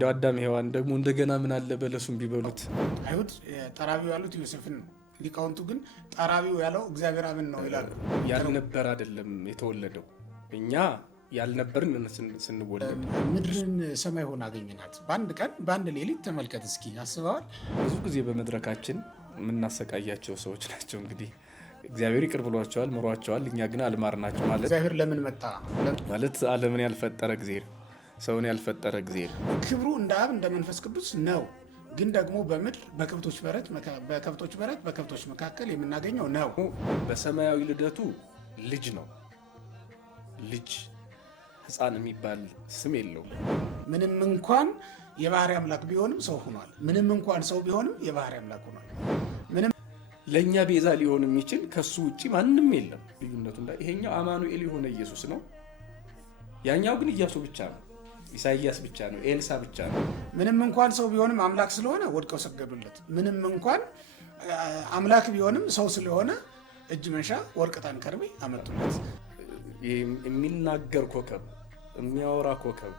እንደ አዳም ሔዋን ደግሞ እንደገና ምን አለ በለሱን ቢበሉት። አይሁድ ጠራቢው ያሉት ዮሴፍን ነው። ሊቃውንቱ ግን ጠራቢው ያለው እግዚአብሔር አብን ነው ይላሉ። ያልነበር አይደለም የተወለደው፣ እኛ ያልነበርን ስንወለድ ምድርን ሰማይ ሆና አገኘናት በአንድ ቀን በአንድ ሌሊት። ተመልከት እስኪ አስበዋል። ብዙ ጊዜ በመድረካችን የምናሰቃያቸው ሰዎች ናቸው። እንግዲህ እግዚአብሔር ይቅር ብሏቸዋል፣ ምሯቸዋል። እኛ ግን አልማርናቸው ማለት እግዚአብሔር ለምን መጣ ማለት ዓለምን ያልፈጠረ እግዚአብሔር ሰውን ያልፈጠረ እግዚአብሔር ክብሩ እንደ አብ እንደ መንፈስ ቅዱስ ነው። ግን ደግሞ በምድር በከብቶች በረት በከብቶች መካከል የምናገኘው ነው። በሰማያዊ ልደቱ ልጅ ነው። ልጅ ሕፃን የሚባል ስም የለውም። ምንም እንኳን የባህሪ አምላክ ቢሆንም ሰው ሆኗል። ምንም እንኳን ሰው ቢሆንም የባህሪ አምላክ ሆኗል። ምንም ለእኛ ቤዛ ሊሆን የሚችል ከሱ ውጭ ማንም የለም። ልዩነቱ ይሄኛው አማኑኤል የሆነ ኢየሱስ ነው። ያኛው ግን ኢያሱ ብቻ ነው፣ ኢሳይያስ ብቻ ነው፣ ኤልሳ ብቻ ነው። ምንም እንኳን ሰው ቢሆንም አምላክ ስለሆነ ወድቀው ሰገዱለት። ምንም እንኳን አምላክ ቢሆንም ሰው ስለሆነ እጅ መንሻ ወርቅ ዕጣን ከርቤ አመጡለት። የሚናገር ኮከብ፣ የሚያወራ ኮከብ፣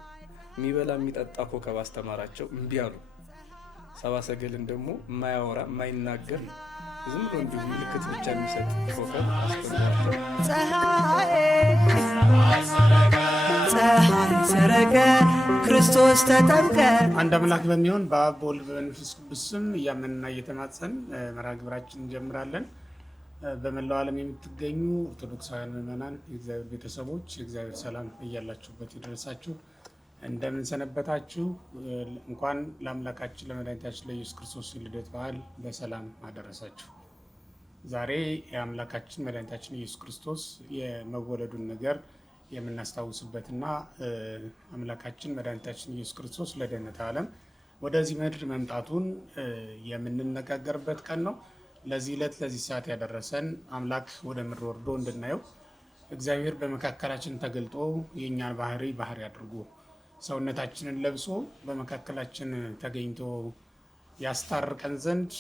የሚበላ የሚጠጣ ኮከብ አስተማራቸው፣ እምቢ አሉ። ሰብአ ሰገልን ደግሞ የማያወራ የማይናገር ዝም ብሎ እንዲሁ ምልክት ብቻ የሚሰጥ ኮከብ አስተማራቸው። ፀሐይ ሰረቀ ክርስቶስ ተጠምቀ። አንድ አምላክ በሚሆን በአብ በወልድ በመንፈስ ቅዱስ ስም እያመንና እየተማጸን መርሃ ግብራችን እንጀምራለን። በመላው ዓለም የምትገኙ ኦርቶዶክሳውያን ምዕመናን፣ የእግዚአብሔር ቤተሰቦች፣ የእግዚአብሔር ሰላም እያላችሁበት ይደረሳችሁ። እንደምን ሰነበታችሁ? እንኳን ለአምላካችን ለመድኃኒታችን ለኢየሱስ ክርስቶስ የልደት በዓል በሰላም አደረሳችሁ። ዛሬ የአምላካችን መድኃኒታችን ኢየሱስ ክርስቶስ የመወለዱን ነገር የምናስታውስበትና አምላካችን መድኃኒታችን ኢየሱስ ክርስቶስ ለድኅነተ ዓለም ወደዚህ ምድር መምጣቱን የምንነጋገርበት ቀን ነው። ለዚህ ዕለት ለዚህ ሰዓት ያደረሰን አምላክ ወደ ምድር ወርዶ እንድናየው እግዚአብሔር በመካከላችን ተገልጦ የእኛን ባህሪ አድርጎ ሰውነታችንን ለብሶ በመካከላችን ተገኝቶ ያስታርቀን ዘንድ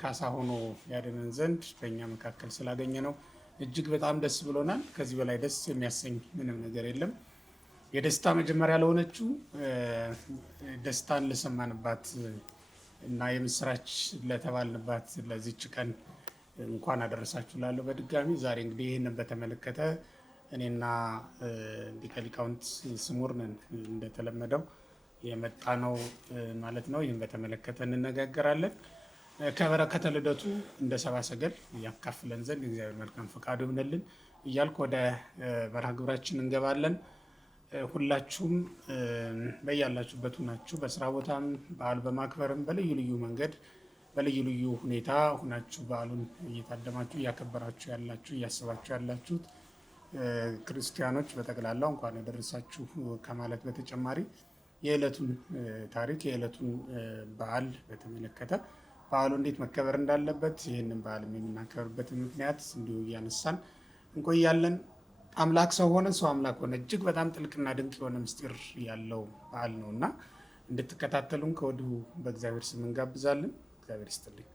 ካሳ ሆኖ ያድነን ዘንድ በእኛ መካከል ስላገኘ ነው እጅግ በጣም ደስ ብሎናል። ከዚህ በላይ ደስ የሚያሰኝ ምንም ነገር የለም። የደስታ መጀመሪያ ለሆነችው ደስታን ለሰማንባት እና የምስራች ለተባልንባት ለዚች ቀን እንኳን አደረሳችሁ ላለሁ በድጋሚ ዛሬ እንግዲህ ይህንን በተመለከተ እኔና ሊቀ ሊቃውንት ስሙር ነን እንደተለመደው የመጣ ነው ማለት ነው። ይህን በተመለከተ እንነጋገራለን። ከበረከተ ልደቱ እንደ ሰብአ ሰገል ያካፍለን ዘንድ እግዚአብሔር መልካም ፈቃዱ ይሁንልን እያልኩ ወደ መርሃ ግብራችን እንገባለን። ሁላችሁም በያላችሁበት ሁናችሁ በስራ ቦታም በዓል በማክበርም በልዩ ልዩ መንገድ በልዩ ልዩ ሁኔታ ሁናችሁ በዓሉን እየታደማችሁ እያከበራችሁ ያላችሁ እያሰባችሁ ያላችሁት ክርስቲያኖች በጠቅላላው እንኳን ያደረሳችሁ ከማለት በተጨማሪ የዕለቱን ታሪክ የዕለቱን በዓል በተመለከተ በዓሉ እንዴት መከበር እንዳለበት ይህንን በዓል የምናከብርበትን ምክንያት እንዲሁ እያነሳን እንቆያለን። አምላክ ሰው ሆነ፣ ሰው አምላክ ሆነ። እጅግ በጣም ጥልቅና ድንቅ የሆነ ምስጢር ያለው በዓል ነው እና እንድትከታተሉን ከወዲሁ በእግዚአብሔር ስም እንጋብዛለን። እግዚአብሔር ይስጥልኝ።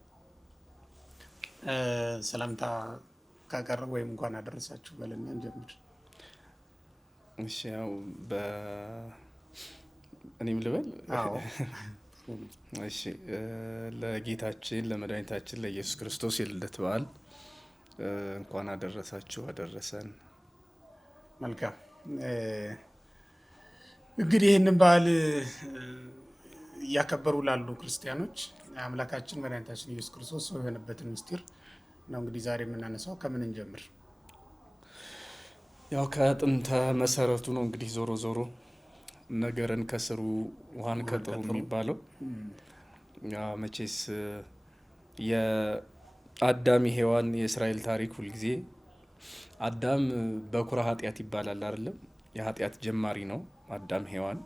ሰላምታ ካቀረብ ወይም እንኳን አደረሳችሁ በልና እንጀምር። እሺ፣ ያው እኔም ልበል። እሺ፣ ለጌታችን ለመድኃኒታችን ለኢየሱስ ክርስቶስ የልደት በዓል እንኳን አደረሳችሁ አደረሰን። መልካም። እንግዲህ ይህንን በዓል እያከበሩ ላሉ ክርስቲያኖች አምላካችን መድኃኒታችን ኢየሱስ ክርስቶስ ሰው የሆነበትን ምስጢር ነው እንግዲህ ዛሬ የምናነሳው። ከምን እንጀምር? ያው ከጥንተ መሰረቱ ነው እንግዲህ ዞሮ ዞሮ ነገርን ከስሩ ውሃን ከጥሩ የሚባለው። መቼስ የአዳም ሔዋን የእስራኤል ታሪክ ሁልጊዜ አዳም በኩረ ኃጢአት ይባላል አይደለም? የኃጢአት ጀማሪ ነው አዳም ሔዋን።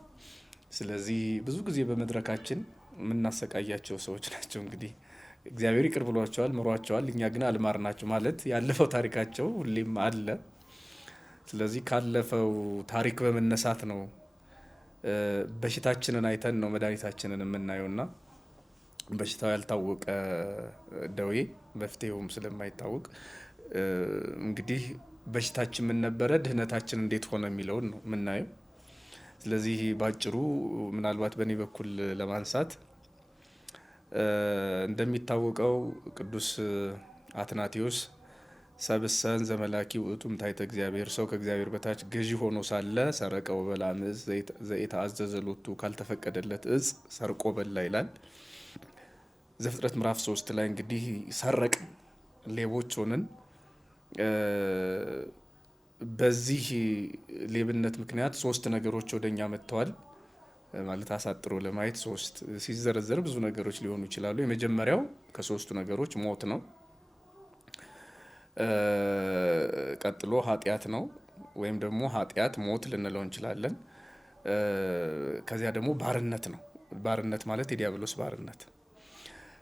ስለዚህ ብዙ ጊዜ በመድረካችን የምናሰቃያቸው ሰዎች ናቸው። እንግዲህ እግዚአብሔር ይቅር ብሏቸዋል፣ ምሯቸዋል። እኛ ግን አልማርናቸው ማለት ያለፈው ታሪካቸው ሁሌም አለ። ስለዚህ ካለፈው ታሪክ በመነሳት ነው በሽታችንን አይተን ነው መድኃኒታችንን የምናየውና በሽታው ያልታወቀ ደዌ መፍትሄውም ስለማይታወቅ እንግዲህ በሽታችን ምን ነበረ፣ ድህነታችን እንዴት ሆነ የሚለውን ነው የምናየው። ስለዚህ ባጭሩ ምናልባት በእኔ በኩል ለማንሳት እንደሚታወቀው ቅዱስ አትናቴዎስ ሰብእሰን ዘመላኪ ውእቱም ታሕተ እግዚአብሔር፣ ሰው ከእግዚአብሔር በታች ገዢ ሆኖ ሳለ ሰረቀው በላም ዕፅ ዘኢተአዘዘ ሎቱ፣ ካልተፈቀደለት ዕፅ ሰርቆ በላ ይላል። ዘፍጥረት ምዕራፍ 3 ላይ እንግዲህ ሰረቅ ሌቦች ሆንን። በዚህ ሌብነት ምክንያት 3 ነገሮች ወደኛ መጥተዋል። ማለት አሳጥሮ ለማየት 3 ሲዘረዘር ብዙ ነገሮች ሊሆኑ ይችላሉ። የመጀመሪያው ከ3ቱ ነገሮች ሞት ነው። ቀጥሎ ኃጢአት ነው፣ ወይም ደግሞ ኃጢአት ሞት ልንለው እንችላለን። ከዚያ ደግሞ ባርነት ነው። ባርነት ማለት የዲያብሎስ ባርነት።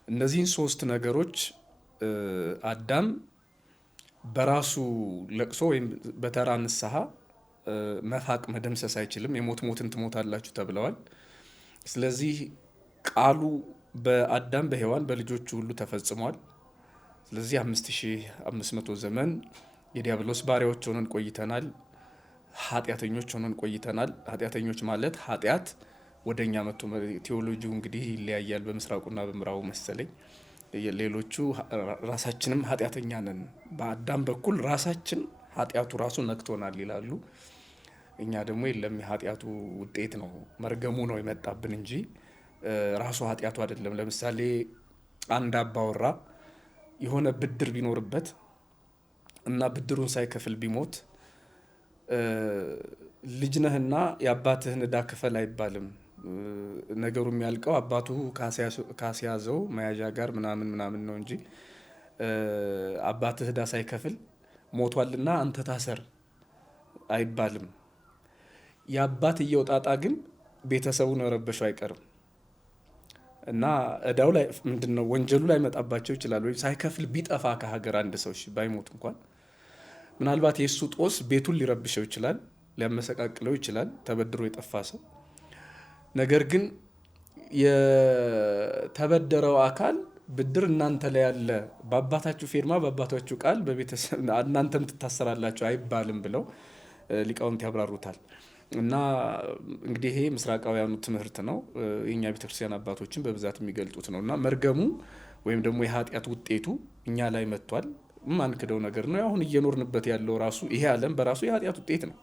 እነዚህን 3 ነገሮች አዳም በራሱ ለቅሶ ወይም በተራ ንስሐ መፋቅ መደምሰስ አይችልም። የሞት ሞትን ትሞታላችሁ ተብለዋል። ስለዚህ ቃሉ በአዳም በሔዋን በልጆቹ ሁሉ ተፈጽሟል። ስለዚህ 5500 ዘመን የዲያብሎስ ባሪያዎች ሆነን ቆይተናል። ኃጢአተኞች ሆነን ቆይተናል። ኃጢአተኞች ማለት ኃጢአት ወደኛ መጥቶ ቴዎሎጂው እንግዲህ ይለያያል በምስራቁና በምዕራቡ መሰለኝ። ሌሎቹ ራሳችንም ኃጢአተኛ ነን፣ በአዳም በኩል ራሳችን ኃጢአቱ ራሱ ነክቶናል ይላሉ። እኛ ደግሞ የለም የኃጢአቱ ውጤት ነው፣ መርገሙ ነው የመጣብን እንጂ ራሱ ኃጢአቱ አይደለም። ለምሳሌ አንድ አባወራ የሆነ ብድር ቢኖርበት እና ብድሩን ሳይከፍል ቢሞት ልጅ ነህና የአባትህን ዕዳ ክፈል አይባልም። ነገሩ የሚያልቀው አባቱ ካስያዘው መያዣ ጋር ምናምን ነው እንጂ አባትህ ዕዳ ሳይከፍል ሞቷልና አንተ ታሰር አይባልም። የአባትየው ጣጣ ግን ቤተሰቡን መረበሹ አይቀርም እና ዕዳው ላይ ምንድነው ወንጀሉ ላይ መጣባቸው ይችላል። ወይ ሳይከፍል ቢጠፋ ከሀገር አንድ ሰው ባይሞት እንኳን ምናልባት የእሱ ጦስ ቤቱን ሊረብሸው ይችላል፣ ሊያመሰቃቅለው ይችላል ተበድሮ የጠፋ ሰው። ነገር ግን የተበደረው አካል ብድር እናንተ ላይ ያለ በአባታችሁ ፊርማ በአባታችሁ ቃል በቤተሰብ እናንተም ትታሰራላችሁ አይባልም ብለው ሊቃውንት ያብራሩታል። እና እንግዲህ ይሄ ምስራቃውያኑ ትምህርት ነው። የኛ ቤተክርስቲያን አባቶችን በብዛት የሚገልጡት ነው። እና መርገሙ ወይም ደግሞ የኃጢአት ውጤቱ እኛ ላይ መጥቷል። ማንክደው ነገር ነው። አሁን እየኖርንበት ያለው ራሱ ይሄ ዓለም በራሱ የኃጢአት ውጤት ነው።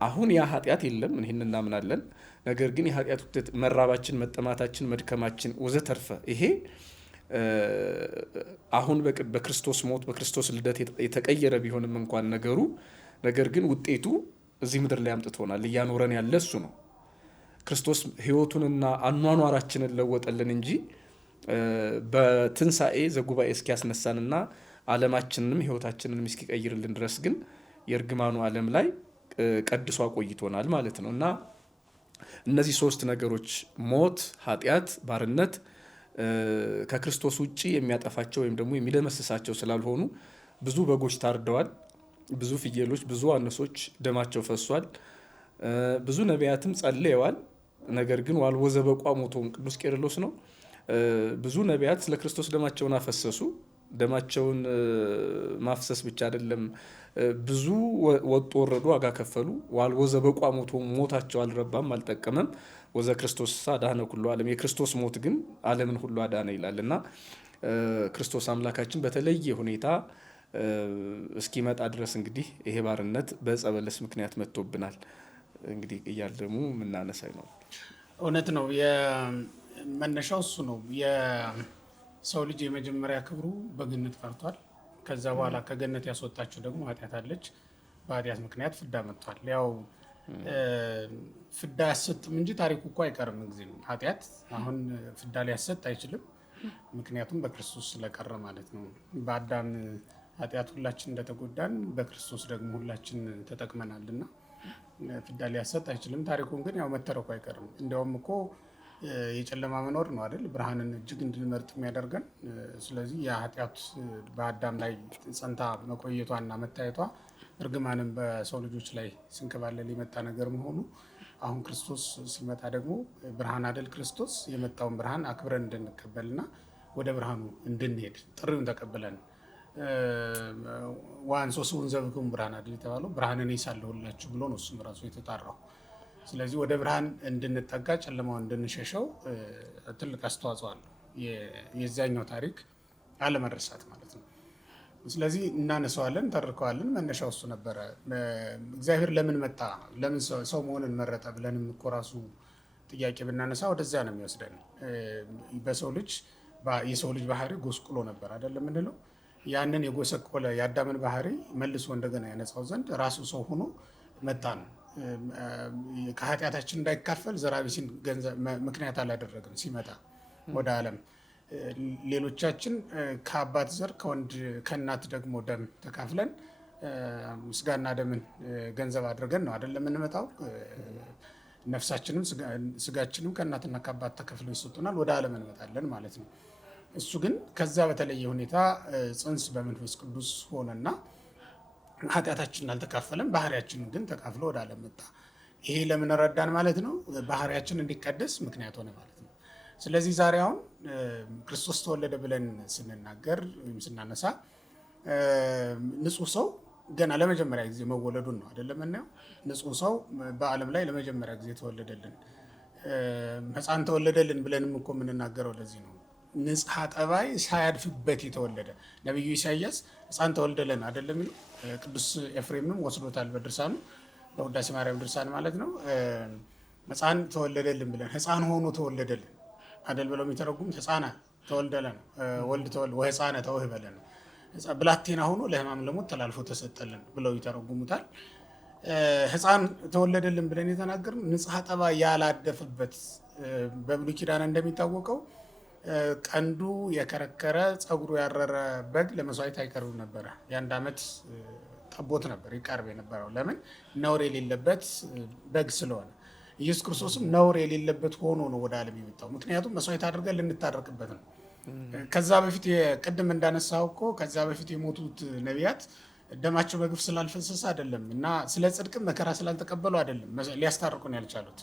አሁን ያ ኃጢአት የለም፣ ይህን እናምናለን። ነገር ግን የኃጢአት ውጤት መራባችን፣ መጠማታችን፣ መድከማችን ወዘተርፈ ይሄ አሁን በክርስቶስ ሞት በክርስቶስ ልደት የተቀየረ ቢሆንም እንኳን ነገሩ ነገር ግን ውጤቱ እዚህ ምድር ላይ አምጥቶናል። እያኖረን ያለ እሱ ነው። ክርስቶስ ሕይወቱንና አኗኗራችንን ለወጠልን እንጂ በትንሣኤ ዘጉባኤ እስኪያስነሳንና ዓለማችንንም ሕይወታችንንም እስኪቀይርልን ድረስ ግን የእርግማኑ ዓለም ላይ ቀድሶ አቆይቶናል ማለት ነው። እና እነዚህ 3 ነገሮች ሞት፣ ኃጢአት፣ ባርነት ከክርስቶስ ውጪ የሚያጠፋቸው ወይም ደግሞ የሚደመስሳቸው ስላልሆኑ ብዙ በጎች ታርደዋል። ብዙ ፍየሎች፣ ብዙ አነሶች ደማቸው ፈሷል። ብዙ ነቢያትም ጸልየዋል። ነገር ግን ዋልቦ ዘበቋ ሞቶም ቅዱስ ቄርሎስ ነው። ብዙ ነቢያት ስለ ክርስቶስ ደማቸውን አፈሰሱ። ደማቸውን ማፍሰስ ብቻ አይደለም፣ ብዙ ወጡ ወረዱ፣ ዋጋ ከፈሉ። ዋልቦ ዘበቋ ሞቶም ሞታቸው አልረባም፣ አልጠቀመም። ወዘ ክርስቶስ አዳነ ኩሉ ዓለም፣ የክርስቶስ ሞት ግን ዓለምን ሁሉ አዳነ ይላል እና ክርስቶስ አምላካችን በተለየ ሁኔታ እስኪመጣ ድረስ እንግዲህ ይሄ ባርነት በዕፀ በለስ ምክንያት መጥቶብናል። እንግዲህ እያል ደግሞ የምናነሳ ነው። እውነት ነው። የመነሻው እሱ ነው። የሰው ልጅ የመጀመሪያ ክብሩ በገነት ቀርቷል። ከዛ በኋላ ከገነት ያስወጣችው ደግሞ ኃጢአት አለች። በኃጢአት ምክንያት ፍዳ መጥቷል። ያው ፍዳ ያሰጥም እንጂ ታሪኩ እኮ አይቀርም። ጊዜ ኃጢአት አሁን ፍዳ ሊያሰጥ አይችልም። ምክንያቱም በክርስቶስ ስለቀረ ማለት ነው። በአዳም ኃጢአት ሁላችን እንደተጎዳን በክርስቶስ ደግሞ ሁላችን ተጠቅመናል እና ፍዳ ሊያሰጥ አይችልም። ታሪኩን ግን ያው መተረኩ አይቀርም። እንዲያውም እኮ የጨለማ መኖር ነው አይደል ብርሃንን እጅግ እንድንመርጥ የሚያደርገን። ስለዚህ የኃጢአት በአዳም ላይ ጸንታ መቆየቷና መታየቷ እርግማንም በሰው ልጆች ላይ ሲንከባለል የመጣ ነገር መሆኑ አሁን ክርስቶስ ሲመጣ ደግሞ ብርሃን አይደል ክርስቶስ የመጣውን ብርሃን አክብረን እንድንቀበልና ወደ ብርሃኑ እንድንሄድ ጥሪውን ተቀብለን ዋንሶ ስውን ዘብኩም ብርሃን አይደል የተባለው ብርሃንን እኔ ሳለሁላችሁ ብሎ ነው እሱም ራሱ የተጣራው። ስለዚህ ወደ ብርሃን እንድንጠጋ ጨለማውን እንድንሸሸው ትልቅ አስተዋጽኦ አለው የዚያኛው ታሪክ አለመረሳት ማለት ነው። ስለዚህ እናነሳዋለን፣ ተርከዋለን። መነሻው እሱ ነበረ። እግዚአብሔር ለምን መጣ፣ ለምን ሰው መሆንን መረጠ ብለንም እኮ ራሱ ጥያቄ ብናነሳ ወደዚያ ነው የሚወስደን። የሰው ልጅ ባህሪ ጎስቁሎ ነበር አይደለም የምንለው። ያንን የጎሰቆለ የአዳምን ባህሪ መልሶ እንደገና ያነጻው ዘንድ ራሱ ሰው ሆኖ መጣ ነው። ከኃጢአታችን እንዳይካፈል ዘራቢሲን ምክንያት አላደረግም ሲመጣ ወደ ዓለም። ሌሎቻችን ከአባት ዘር ከእናት ደግሞ ደም ተካፍለን ስጋና ደምን ገንዘብ አድርገን ነው አይደለም የምንመጣው። ነፍሳችንም ስጋችንም ከእናትና ከአባት ተከፍለው ይሰጡናል፣ ወደ ዓለም እንመጣለን ማለት ነው። እሱ ግን ከዛ በተለየ ሁኔታ ጽንስ በመንፈስ ቅዱስ ሆነና ኃጢአታችንን አልተካፈለም፣ ባህሪያችንን ግን ተካፍሎ ወደ ዓለም መጣ። ይሄ ለምን ረዳን ማለት ነው? ባህሪያችን እንዲቀደስ ምክንያት ሆነ ማለት ነው። ስለዚህ ዛሬ አሁን ክርስቶስ ተወለደ ብለን ስንናገር ወይም ስናነሳ ንጹህ ሰው ገና ለመጀመሪያ ጊዜ መወለዱን ነው አይደለም እናየው። ንጹህ ሰው በዓለም ላይ ለመጀመሪያ ጊዜ ተወለደልን፣ ሕፃን ተወለደልን ብለንም እኮ የምንናገረው ለዚህ ነው። ንጽሐ ጠባይ ሳያድፍበት የተወለደ ነቢዩ ኢሳያስ ሕፃን ተወልደልን አይደለም የሚለው። ቅዱስ ኤፍሬምም ወስዶታል በድርሳኑ፣ በውዳሴ ማርያም ድርሳን ማለት ነው። ሕፃን ተወለደልን ብለን ሕፃን ሆኖ ተወለደልን አይደል ብለው የሚተረጉሙት ሕፃና ተወልደለን ወልድ ወሕፃነ ተወህበለን ብላቴና ሆኖ ለሕማም ለሞት ተላልፎ ተሰጠልን ብለው ይተረጉሙታል። ሕፃን ተወለደልን ብለን የተናገርነው ንጽሐ ጠባይ ያላደፈበት። በብሉይ ኪዳን እንደሚታወቀው ቀንዱ የከረከረ ፀጉሩ ያረረ በግ ለመስዋዕት አይቀርብም ነበረ። የአንድ ዓመት ጠቦት ነበር ይቀርብ የነበረው። ለምን? ነውር የሌለበት በግ ስለሆነ። ኢየሱስ ክርስቶስም ነውር የሌለበት ሆኖ ነው ወደ ዓለም የመጣው። ምክንያቱም መስዋዕት አድርገን ልንታረቅበት ነው። ከዛ በፊት ቅድም እንዳነሳው እኮ ከዛ በፊት የሞቱት ነቢያት ደማቸው በግፍ ስላልፈሰሰ አይደለም እና ስለ ጽድቅም መከራ ስላልተቀበሉ አይደለም ሊያስታርቁን ያልቻሉት።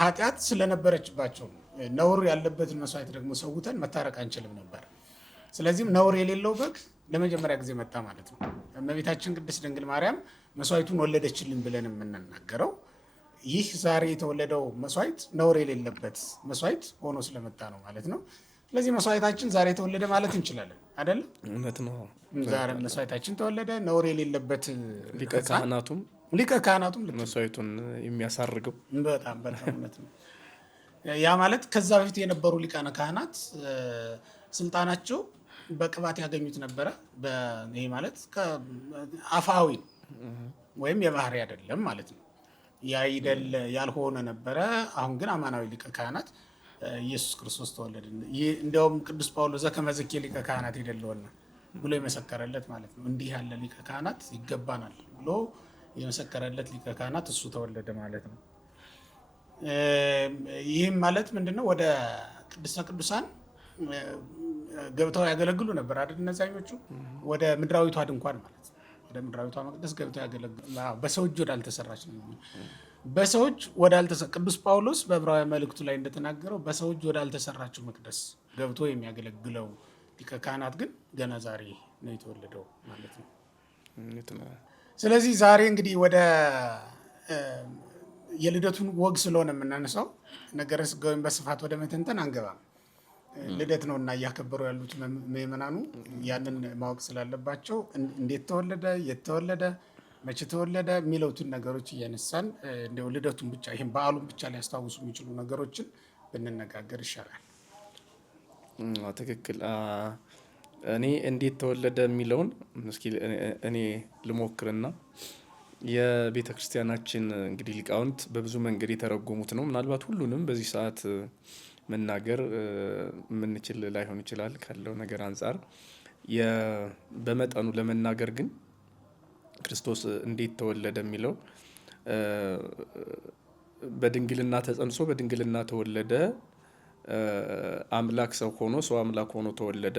ኃጢአት ስለነበረችባቸው ነውር ያለበትን መስዋዕት ደግሞ ሰውተን መታረቅ አንችልም ነበር። ስለዚህም ነውር የሌለው በግ ለመጀመሪያ ጊዜ መጣ ማለት ነው። እመቤታችን ቅድስት ድንግል ማርያም መስዋዕቱን ወለደችልን ብለን የምንናገረው ይህ ዛሬ የተወለደው መስዋዕት ነውር የሌለበት መስዋዕት ሆኖ ስለመጣ ነው ማለት ነው። ስለዚህ መስዋዕታችን ዛሬ ተወለደ ማለት እንችላለን አይደለም? እውነት ነው። ዛሬ መስዋዕታችን ተወለደ፣ ነውር የሌለበት ሊቀ ካህናቱም መስዋዕቱን የሚያሳርገው በጣም እውነት ነው። ያ ማለት ከዛ በፊት የነበሩ ሊቃነ ካህናት ስልጣናቸው በቅባት ያገኙት ነበረ። ይሄ ማለት አፋዊ ወይም የባህሪ አይደለም ማለት ነው። ያይደለ ያልሆነ ነበረ። አሁን ግን አማናዊ ሊቀ ካህናት ኢየሱስ ክርስቶስ ተወለደ። እንዲያውም ቅዱስ ጳውሎስ ዘከመዝኬ ሊቀ ካህናት ይደለውና ብሎ የመሰከረለት ማለት ነው። እንዲህ ያለ ሊቀ ካህናት ይገባናል ብሎ የመሰከረለት ሊቀ ካህናት እሱ ተወለደ ማለት ነው። ይህም ማለት ምንድነው? ወደ ቅድስተ ቅዱሳን ገብተው ያገለግሉ ነበር አይደል? እነዛኞቹ ወደ ምድራዊቷ ድንኳን ማለት ነው። ወደ ምድራዊቷ መቅደስ ገብተው ያገለግሉ። በሰው እጅ ወዳልተሰራች ነው። በሰው እጅ ቅዱስ ጳውሎስ በዕብራውያን መልእክቱ ላይ እንደተናገረው በሰው እጅ ወዳልተሰራችው መቅደስ ገብቶ የሚያገለግለው ሊቀ ካህናት ግን ገና ዛሬ ነው የተወለደው ማለት ነው። ስለዚህ ዛሬ እንግዲህ ወደ የልደቱን ወግ ስለሆነ የምናነሳው ነገረ ሥጋዌን በስፋት ወደ መተንተን አንገባም። ልደት ነው እና እያከበሩ ያሉት ምዕመናኑ ያንን ማወቅ ስላለባቸው እንዴት ተወለደ፣ የት ተወለደ፣ መቼ ተወለደ የሚለውትን ነገሮች እያነሳን እንደው ልደቱን ብቻ ይህም በዓሉን ብቻ ሊያስታውሱ የሚችሉ ነገሮችን ብንነጋገር ይሻላል። ትክክል። እኔ እንዴት ተወለደ የሚለውን እስኪ እኔ ልሞክርና የቤተ ክርስቲያናችን እንግዲህ ሊቃውንት በብዙ መንገድ የተረጎሙት ነው። ምናልባት ሁሉንም በዚህ ሰዓት መናገር የምንችል ላይሆን ይችላል ካለው ነገር አንጻር። በመጠኑ ለመናገር ግን ክርስቶስ እንዴት ተወለደ የሚለው በድንግልና ተጸንሶ በድንግልና ተወለደ፣ አምላክ ሰው ሆኖ ሰው አምላክ ሆኖ ተወለደ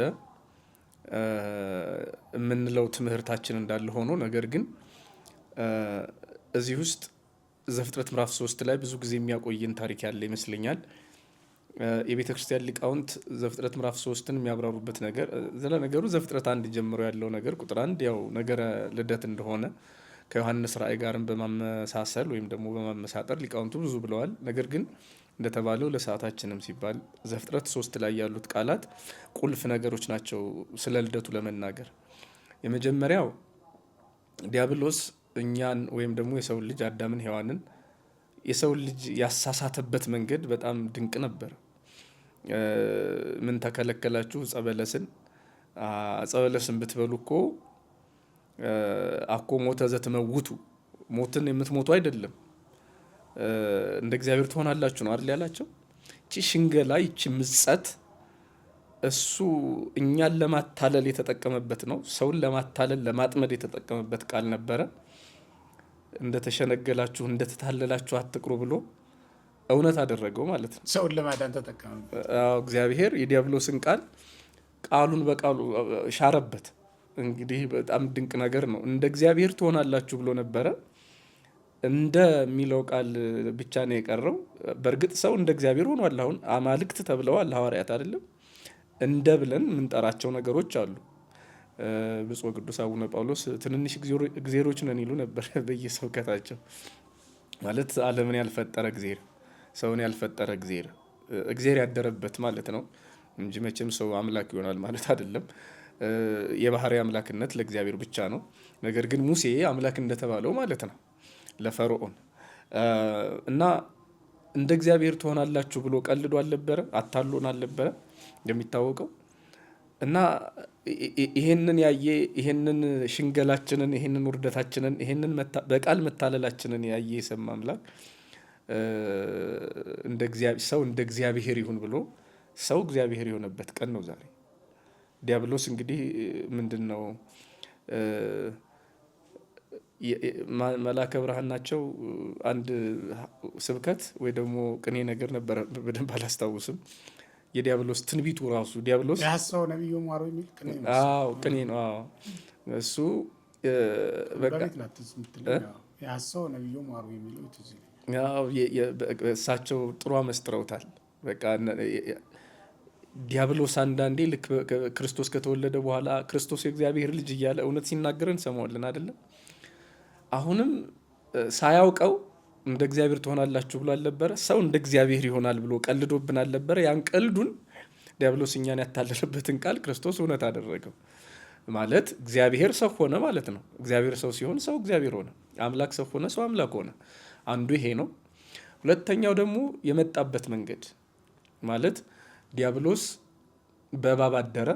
የምንለው ትምህርታችን እንዳለ ሆኖ ነገር ግን እዚህ ውስጥ ዘፍጥረት ምዕራፍ 3 ላይ ብዙ ጊዜ የሚያቆየን ታሪክ ያለ ይመስለኛል። የቤተ ክርስቲያን ሊቃውንት ዘፍጥረት ምዕራፍ 3ን የሚያብራሩበት ነገር ነገሩ ዘፍጥረት 1 ጀምሮ ያለው ነገር ቁጥር 1 ያው ነገረ ልደት እንደሆነ ከዮሐንስ ራእይ ጋርም በማመሳሰል ወይም ደግሞ በማመሳጠር ሊቃውንቱ ብዙ ብለዋል። ነገር ግን እንደተባለው ለሰዓታችንም ሲባል ዘፍጥረት 3 ላይ ያሉት ቃላት ቁልፍ ነገሮች ናቸው ስለ ልደቱ ለመናገር። የመጀመሪያው ዲያብሎስ እኛን ወይም ደግሞ የሰውን ልጅ አዳምን ሔዋንን የሰውን ልጅ ያሳሳተበት መንገድ በጣም ድንቅ ነበር። ምን ተከለከላችሁ? ዕፀ በለስን ብትበሉ እኮ አኮ ሞተ ዘትመውቱ፣ ሞትን የምትሞቱ አይደለም እንደ እግዚአብሔር ትሆናላችሁ ነው አይደል ያላቸው። ይቺ ሽንገላ፣ ይቺ ምጸት እሱ እኛን ለማታለል የተጠቀመበት ነው። ሰውን ለማታለል ለማጥመድ የተጠቀመበት ቃል ነበረ። እንደተሸነገላችሁ እንደተታለላችሁ አትቅሩ ብሎ እውነት አደረገው ማለት ነው። ሰውን ለማዳን ተጠቀመበት። እግዚአብሔር የዲያብሎስን ቃሉን በቃሉ ሻረበት። እንግዲህ በጣም ድንቅ ነገር ነው። እንደ እግዚአብሔር ትሆናላችሁ ብሎ ነበረ። እንደሚለው ቃል ብቻ ነው የቀረው። በእርግጥ ሰው እንደ እግዚአብሔር ሆኗል። አሁን አማልክት ተብለዋል ሐዋርያት አይደለም። እንደ ብለን የምንጠራቸው ነገሮች አሉ። ብፁዕ ቅዱስ አቡነ ጳውሎስ ትንንሽ እግዜሮች ነን ይሉ ነበር በየስብከታቸው። ማለት ዓለምን ያልፈጠረ እግዜር፣ ሰውን ያልፈጠረ እግዜር ያደረበት ማለት ነው እንጂ መቼም ሰው አምላክ ይሆናል ማለት አይደለም። የባህሪ አምላክነት ለእግዚአብሔር ብቻ ነው። ነገር ግን ሙሴ አምላክ እንደተባለው ማለት ነው ለፈርዖን እና እንደ እግዚአብሔር ትሆናላችሁ ብሎ ቀልዶ አልነበረ፣ አታሎን አልነበረ እንደሚታወቀው። እና ይሄንን ያየ ይሄንን ሽንገላችንን፣ ይሄንን ውርደታችንን፣ ይሄንን በቃል መታለላችንን ያየ የሰማ አምላክ ሰው እንደ እግዚአብሔር ይሁን ብሎ ሰው እግዚአብሔር የሆነበት ቀን ነው ዛሬ። ዲያብሎስ እንግዲህ ምንድን ነው መላከ ብርሃን ናቸው። አንድ ስብከት ወይ ደግሞ ቅኔ ነገር ነበረ፣ በደንብ አላስታውስም። የዲያብሎስ ትንቢቱ ራሱ ዲያብሎስ ያሰው ነብዩ ማሩ የሚል ቅኔ ነው። እሱ ያሰው ነብዩ ማሩ የሚለው እሳቸው ጥሩ አመስጥረውታል። በቃ ዲያብሎስ አንዳንዴ ልክ ክርስቶስ ከተወለደ በኋላ ክርስቶስ የእግዚአብሔር ልጅ እያለ እውነት ሲናገረን እንሰማዋለን አይደለም። አሁንም ሳያውቀው እንደ እግዚአብሔር ትሆናላችሁ ብሎ አልነበረ፣ ሰው እንደ እግዚአብሔር ይሆናል ብሎ ቀልዶብን አልነበረ። ያን ቀልዱን ዲያብሎስ እኛን ያታለለበትን ቃል ክርስቶስ እውነት አደረገው። ማለት እግዚአብሔር ሰው ሆነ ማለት ነው። እግዚአብሔር ሰው ሲሆን ሰው እግዚአብሔር ሆነ፣ አምላክ ሰው ሆነ፣ ሰው አምላክ ሆነ። አንዱ ይሄ ነው። ሁለተኛው ደግሞ የመጣበት መንገድ ማለት ዲያብሎስ በእባብ አደረ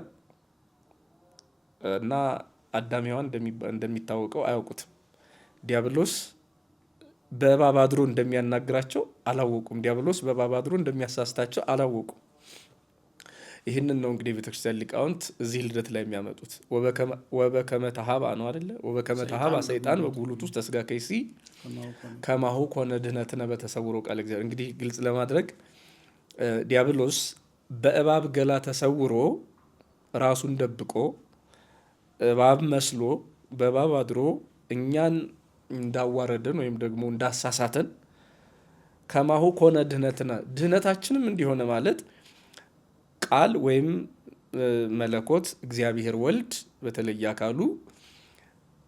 እና አዳም ሔዋን እንደሚታወቀው አያውቁትም። ዲያብሎስ በእባብ አድሮ እንደሚያናግራቸው አላወቁም። ዲያብሎስ በእባብ አድሮ እንደሚያሳስታቸው አላወቁም። ይህንን ነው እንግዲህ ቤተክርስቲያን ሊቃውንት እዚህ ልደት ላይ የሚያመጡት። ወበከመ ተሃባ ነው አይደለ? ወበከመ ተሃባ ሰይጣን በጉሉት ውስጥ ተስጋ ከይሲ ከማሁ ኮነ ድህነትነ በተሰውሮ ቃል እግዚአብሔር። እንግዲህ ግልጽ ለማድረግ ዲያብሎስ በእባብ ገላ ተሰውሮ ራሱን ደብቆ እባብ መስሎ በእባብ አድሮ እኛን እንዳዋረደን ወይም ደግሞ እንዳሳሳተን ከማሁ ኮነ ድህነትነ ድህነታችንም እንዲሆነ ማለት ቃል ወይም መለኮት እግዚአብሔር ወልድ በተለየ አካሉ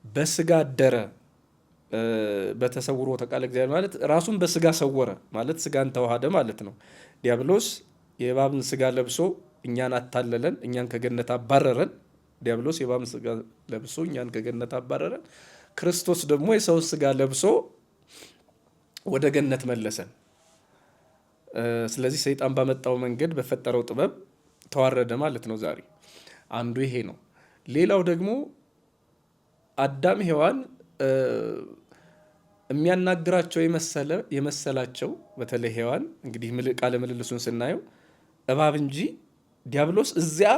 በስጋ አደረ። በተሰውሮ ተቃለ እግዚአብሔር ማለት ራሱን በስጋ ሰወረ ማለት ስጋን ተዋሃደ ማለት ነው። ዲያብሎስ የእባብን ስጋ ለብሶ እኛን አታለለን፣ እኛን ከገነት አባረረን። ዲያብሎስ የእባብን ስጋ ለብሶ እኛን ከገነት አባረረን። ክርስቶስ ደግሞ የሰው ስጋ ለብሶ ወደ ገነት መለሰን። ስለዚህ ሰይጣን ባመጣው መንገድ በፈጠረው ጥበብ ተዋረደ ማለት ነው ዛሬ። አንዱ ይሄ ነው። ሌላው ደግሞ አዳም ሔዋን የሚያናግራቸው የመሰላቸው በተለይ ሔዋን እንግዲህ ቃለ ምልልሱን ስናየው እባብ እንጂ ዲያብሎስ እዚያ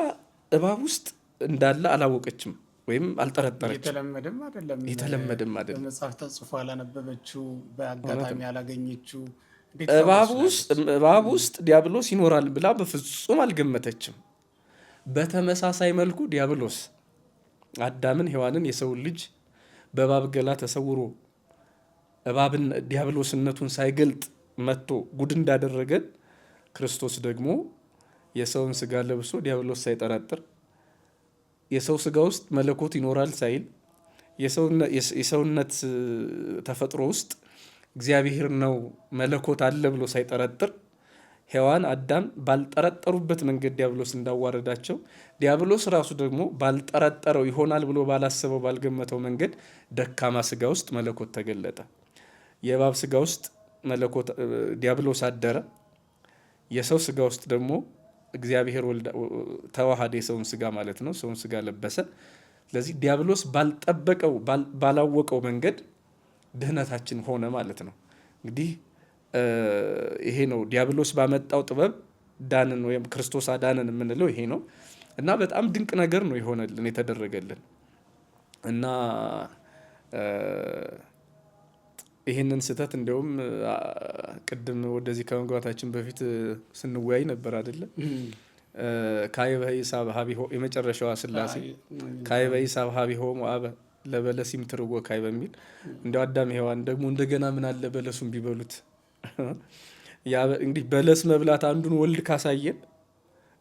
እባብ ውስጥ እንዳለ አላወቀችም ወይም አልጠረጠረችም። የተለመደም አይደለም። በመጽሐፍ ተጽፎ አላነበበችው፣ በአጋጣሚ አላገኘችው። እባብ ውስጥ ዲያብሎስ ይኖራል ብላ በፍጹም አልገመተችም። በተመሳሳይ መልኩ ዲያብሎስ አዳምን ሔዋንን የሰውን ልጅ በእባብ ገላ ተሰውሮ እባብን ዲያብሎስነቱን ሳይገልጥ መጥቶ ጉድ እንዳደረገን ክርስቶስ ደግሞ የሰውን ስጋ ለብሶ ዲያብሎስ ሳይጠራጥር የሰው ስጋ ውስጥ መለኮት ይኖራል ሳይል የሰውነት ተፈጥሮ ውስጥ እግዚአብሔር ነው መለኮት አለ ብሎ ሳይጠረጥር ሔዋን አዳም ባልጠረጠሩበት መንገድ ዲያብሎስ እንዳዋረዳቸው ዲያብሎስ ራሱ ደግሞ ባልጠረጠረው ይሆናል ብሎ ባላሰበው ባልገመተው መንገድ ደካማ ስጋ ውስጥ መለኮት ተገለጠ። የእባብ ስጋ ውስጥ መለኮት ዲያብሎስ አደረ። የሰው ስጋ ውስጥ ደግሞ እግዚአብሔር ተዋሃደ፣ የሰውን ስጋ ማለት ነው። ሰውን ስጋ ለበሰ። ስለዚህ ዲያብሎስ ባልጠበቀው ባላወቀው መንገድ ድህነታችን ሆነ ማለት ነው። እንግዲህ ይሄ ነው ዲያብሎስ ባመጣው ጥበብ ዳንን ወይም ክርስቶስ አዳንን የምንለው ይሄ ነው። እና በጣም ድንቅ ነገር ነው የሆነልን የተደረገልን እና ይህንን ስህተት እንዲያውም ቅድም ወደዚህ ከመግባታችን በፊት ስንወያይ ነበር አይደለም? ካይበ ይሳብ ሀቢሆ የመጨረሻዋ ስላሴ ካይበ ይሳብ ሀቢሆ አበ ለበለሲም ትርጎ ካይ በሚል እንዲያው አዳም ሔዋን ደግሞ እንደገና ምን አለ በለሱን ቢበሉት። እንግዲህ በለስ መብላት አንዱን ወልድ ካሳየን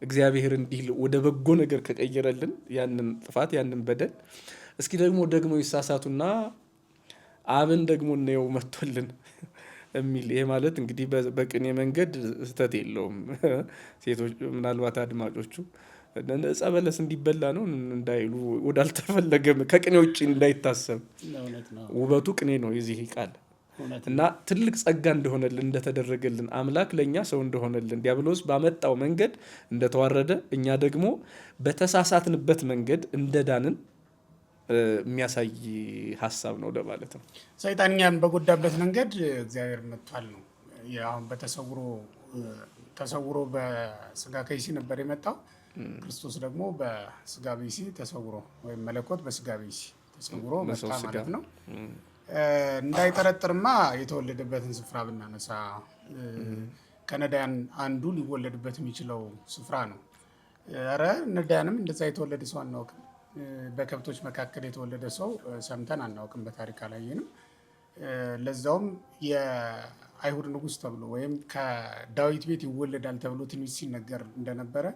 እግዚአብሔር እንዲህ ወደ በጎ ነገር ከቀየረልን ያንን ጥፋት ያንን በደል እስኪ ደግሞ ይሳሳቱና አብን ደግሞ ነው መጥቶልን የሚል ይሄ ማለት እንግዲህ በቅኔ መንገድ ስህተት የለውም። ሴቶች ምናልባት አድማጮቹ ዕፀ በለስ እንዲበላ ነው እንዳይሉ ወዳልተፈለገ ከቅኔ ውጭ እንዳይታሰብ ውበቱ ቅኔ ነው የዚህ ቃል እና ትልቅ ጸጋ እንደሆነልን እንደተደረገልን አምላክ ለእኛ ሰው እንደሆነልን ዲያብሎስ ባመጣው መንገድ እንደተዋረደ እኛ ደግሞ በተሳሳትንበት መንገድ እንደዳንን የሚያሳይ ሀሳብ ነው ለማለት ነው። ሰይጣን እኛን በጎዳበት መንገድ እግዚአብሔር መጥቷል ነው። አሁን ተሰውሮ በስጋ ከይሲ ነበር የመጣው። ክርስቶስ ደግሞ በስጋ ቢሲ ተሰውሮ ወይም መለኮት በስጋ ቢሲ ተሰውሮ መጣ ማለት ነው። እንዳይጠረጥርማ የተወለደበትን ስፍራ ብናነሳ ከነዳያን አንዱ ሊወለድበት የሚችለው ስፍራ ነው። ኧረ ነዳያንም እንደዛ የተወለደ ሰው አናውቅም። በከብቶች መካከል የተወለደ ሰው ሰምተን አናውቅም፣ በታሪክ አላየንም። ለዛውም የአይሁድ ንጉሥ ተብሎ ወይም ከዳዊት ቤት ይወለዳል ተብሎ ትንቢት ሲነገር እንደነበረ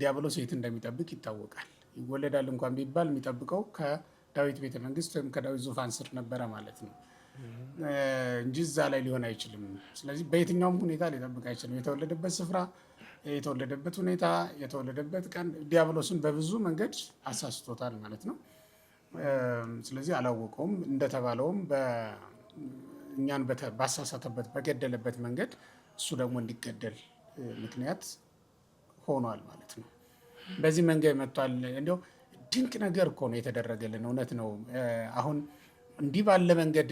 ዲያብሎስ የት እንደሚጠብቅ ይታወቃል። ይወለዳል እንኳን ቢባል የሚጠብቀው ከዳዊት ቤተ መንግስት ወይም ከዳዊት ዙፋን ስር ነበረ ማለት ነው እንጂ እዛ ላይ ሊሆን አይችልም። ስለዚህ በየትኛውም ሁኔታ ሊጠብቅ አይችልም። የተወለደበት ስፍራ፣ የተወለደበት ሁኔታ፣ የተወለደበት ቀን ዲያብሎስን በብዙ መንገድ አሳስቶታል ማለት ነው። ስለዚህ አላወቀውም። እንደተባለውም እኛን ባሳሳተበት በገደለበት መንገድ እሱ ደግሞ እንዲገደል ምክንያት ሆኗል ማለት ነው። በዚህ መንገድ መጥቷል። እንዲያው ድንቅ ነገር እኮ ነው የተደረገልን። እውነት ነው። አሁን እንዲህ ባለ መንገድ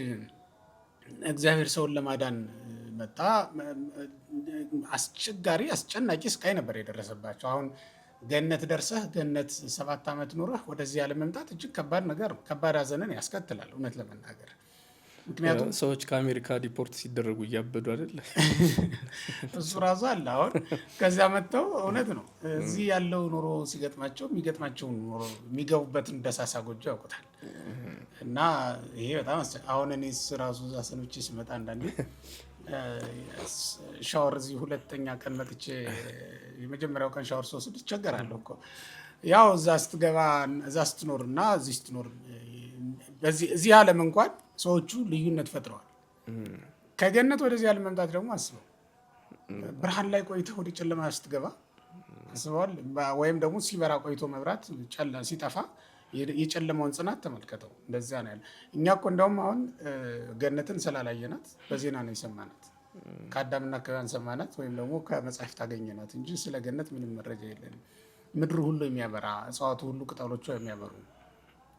እግዚአብሔር ሰውን ለማዳን መጣ። አስቸጋሪ አስጨናቂ ስቃይ ነበር የደረሰባቸው። አሁን ገነት ደርሰህ ገነት 7 ዓመት ኑረህ ወደዚህ ያለ መምጣት እጅግ ከባድ ነገር ነው። ከባድ ሐዘንን ያስከትላል እውነት ለመናገር። ምክንያቱም ሰዎች ከአሜሪካ ዲፖርት ሲደረጉ እያበዱ አይደለ? እሱ ራሱ አለ። አሁን ከዚያ መጥተው እውነት ነው እዚህ ያለው ኑሮ ሲገጥማቸው የሚገጥማቸውን ኑሮ የሚገቡበትን ደሳሳ ጎጆ ያውቁታል። እና ይሄ በጣም አሁን እኔ ራሱ እዛ ሰኖቼ ስመጣ አንዳንዴ ሻወር እዚህ 2ኛ ቀን መጥቼ የመጀመሪያው ቀን ሻወር ስወስድ እቸገራለሁ እኮ። ያው እዛ ስትገባ እዛ ስትኖር እና እዚህ ስትኖር እዚህ ዓለም እንኳን ሰዎቹ ልዩነት ፈጥረዋል። ከገነት ወደዚህ ዓለም መምጣት ደግሞ አስበው። ብርሃን ላይ ቆይተህ ወደ ጨለማ ስትገባ አስበዋል። ወይም ደግሞ ሲበራ ቆይቶ መብራት ሲጠፋ የጨለማውን ጽናት ተመልከተው። እንደዚያ ነው ያለ። እኛ እኮ እንደውም አሁን ገነትን ስላላየናት በዜና ነው የሰማናት። ከአዳምና ከሔዋን ሰማናት ወይም ደግሞ ከመጽሐፍ ታገኘናት እንጂ ስለ ገነት ምንም መረጃ የለንም። ምድሩ ሁሉ የሚያበራ፣ እጽዋቱ ሁሉ ቅጠሎቿ የሚያበሩ፣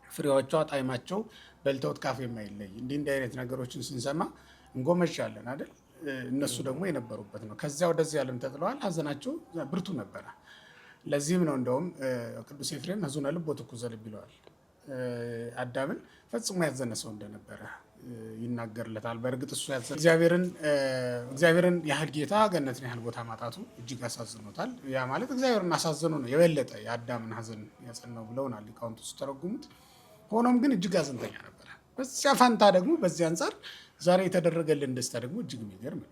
ፍሬዎቿ ጣዕማቸው በልተውት ካፍ የማይለይ እንዲህ አይነት ነገሮችን ስንሰማ እንጎመሻለን አይደል? እነሱ ደግሞ የነበሩበት ነው። ከዚያ ወደዚህ ዓለም ተጥለዋል። ሐዘናቸው ብርቱ ነበረ። ለዚህም ነው እንደውም ቅዱስ ኤፍሬም ሐዘነ ልብ ወትኩዘ ልብ ይለዋል። አዳምን ፈጽሞ ያዘነ ሰው እንደነበረ ይናገርለታል። በእርግጥ እሱ ያዘነ እግዚአብሔርን ያህል ጌታ ገነትን ያህል ቦታ ማጣቱ እጅግ አሳዝኖታል። ያ ማለት እግዚአብሔርን አሳዘኑ ነው የበለጠ የአዳምን ሐዘን ያጸናው ብለውናል ሊቃውንቱ ሲተረጉሙት። ሆኖም ግን እጅግ አዘንተኛ ነበረ። በዚያ ፋንታ ደግሞ በዚህ አንጻር ዛሬ የተደረገልን ደስታ ደግሞ እጅግ የሚገርም ነው።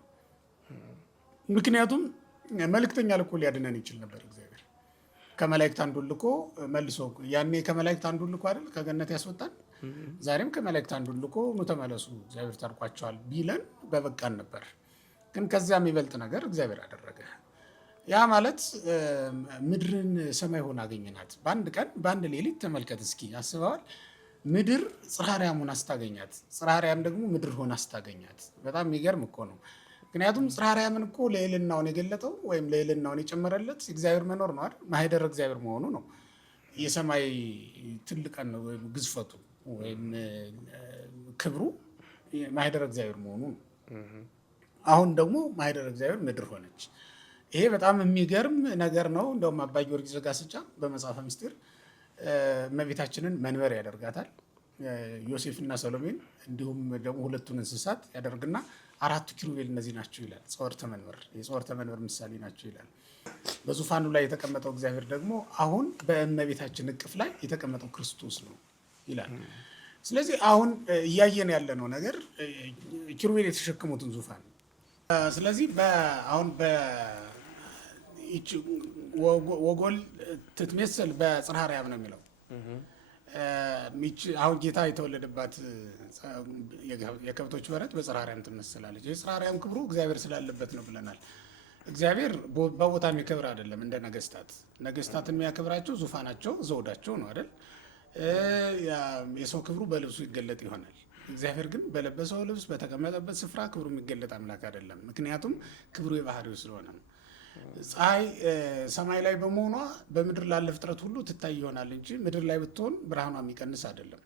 ምክንያቱም መልእክተኛ ልኮ ሊያድነን ይችል ነበር እግዚአብሔር። ከመላእክት አንዱን ልኮ መልሶ ያኔ ከመላእክት አንዱን ልኮ አይደል ከገነት ያስወጣን። ዛሬም ከመላእክት አንዱን ልኮ ኑ ተመለሱ እግዚአብሔር ታርቋቸዋል ቢለን በበቃን ነበር። ግን ከዚያ የሚበልጥ ነገር እግዚአብሔር አደረገ። ያ ማለት ምድርን ሰማይ ሆና አገኘናት። በአንድ ቀን በአንድ ሌሊት ተመልከት እስኪ አስበዋል። ምድር ጽርሐ አርያምን አስታገኛት፣ ጽርሐ አርያም ደግሞ ምድር ሆና አስታገኛት። በጣም የሚገርም እኮ ነው። ምክንያቱም ጽርሐ አርያምን እኮ ልዕልናውን የገለጠው ወይም ልዕልናውን የጨመረለት እግዚአብሔር መኖር ነው አይደል? ማኅደረ እግዚአብሔር መሆኑ ነው። የሰማይ ትልቀን ወይም ግዝፈቱ ወይም ክብሩ ማኅደረ እግዚአብሔር መሆኑ ነው። አሁን ደግሞ ማኅደረ እግዚአብሔር ምድር ሆነች። ይሄ በጣም የሚገርም ነገር ነው። እንደውም አባ ጊዮርጊስ ዘጋስጫ በመጽሐፈ ምስጢር እመቤታችንን መንበር ያደርጋታል፣ ዮሴፍና ሰሎሜን እንዲሁም ደግሞ ሁለቱን እንስሳት ያደርግና አራቱ ኪሩቤል እነዚህ ናቸው ይላል። ጸወርተ መንበር የጸወርተ መንበር ምሳሌ ናቸው ይላል። በዙፋኑ ላይ የተቀመጠው እግዚአብሔር ደግሞ አሁን በእመቤታችን እቅፍ ላይ የተቀመጠው ክርስቶስ ነው ይላል። ስለዚህ አሁን እያየን ያለነው ነገር ኪሩቤል የተሸከሙትን ዙፋን። ስለዚህ አሁን ወጎል ትትሜሰል በጽርሐ አርያም ነው የሚለው። አሁን ጌታ የተወለደባት የከብቶች በረት በጽርሐ አርያም ትመስላለች። የጽርሐ አርያም ክብሩ እግዚአብሔር ስላለበት ነው ብለናል። እግዚአብሔር በቦታ የሚከብር አይደለም። እንደ ነገስታት የሚያከብራቸው ዙፋናቸው ዘውዳቸው ነው አይደል? የሰው ክብሩ በልብሱ ይገለጥ ይሆናል። እግዚአብሔር ግን በለበሰው ልብስ በተቀመጠበት ስፍራ ክብሩ የሚገለጥ አምላክ አይደለም። ምክንያቱም ክብሩ የባህሪው ስለሆነ ነው። ፀሐይ ሰማይ ላይ በመሆኗ በምድር ላለ ፍጥረት ሁሉ ትታይ ይሆናል እንጂ ምድር ላይ ብትሆን ብርሃኗ የሚቀንስ አይደለም፣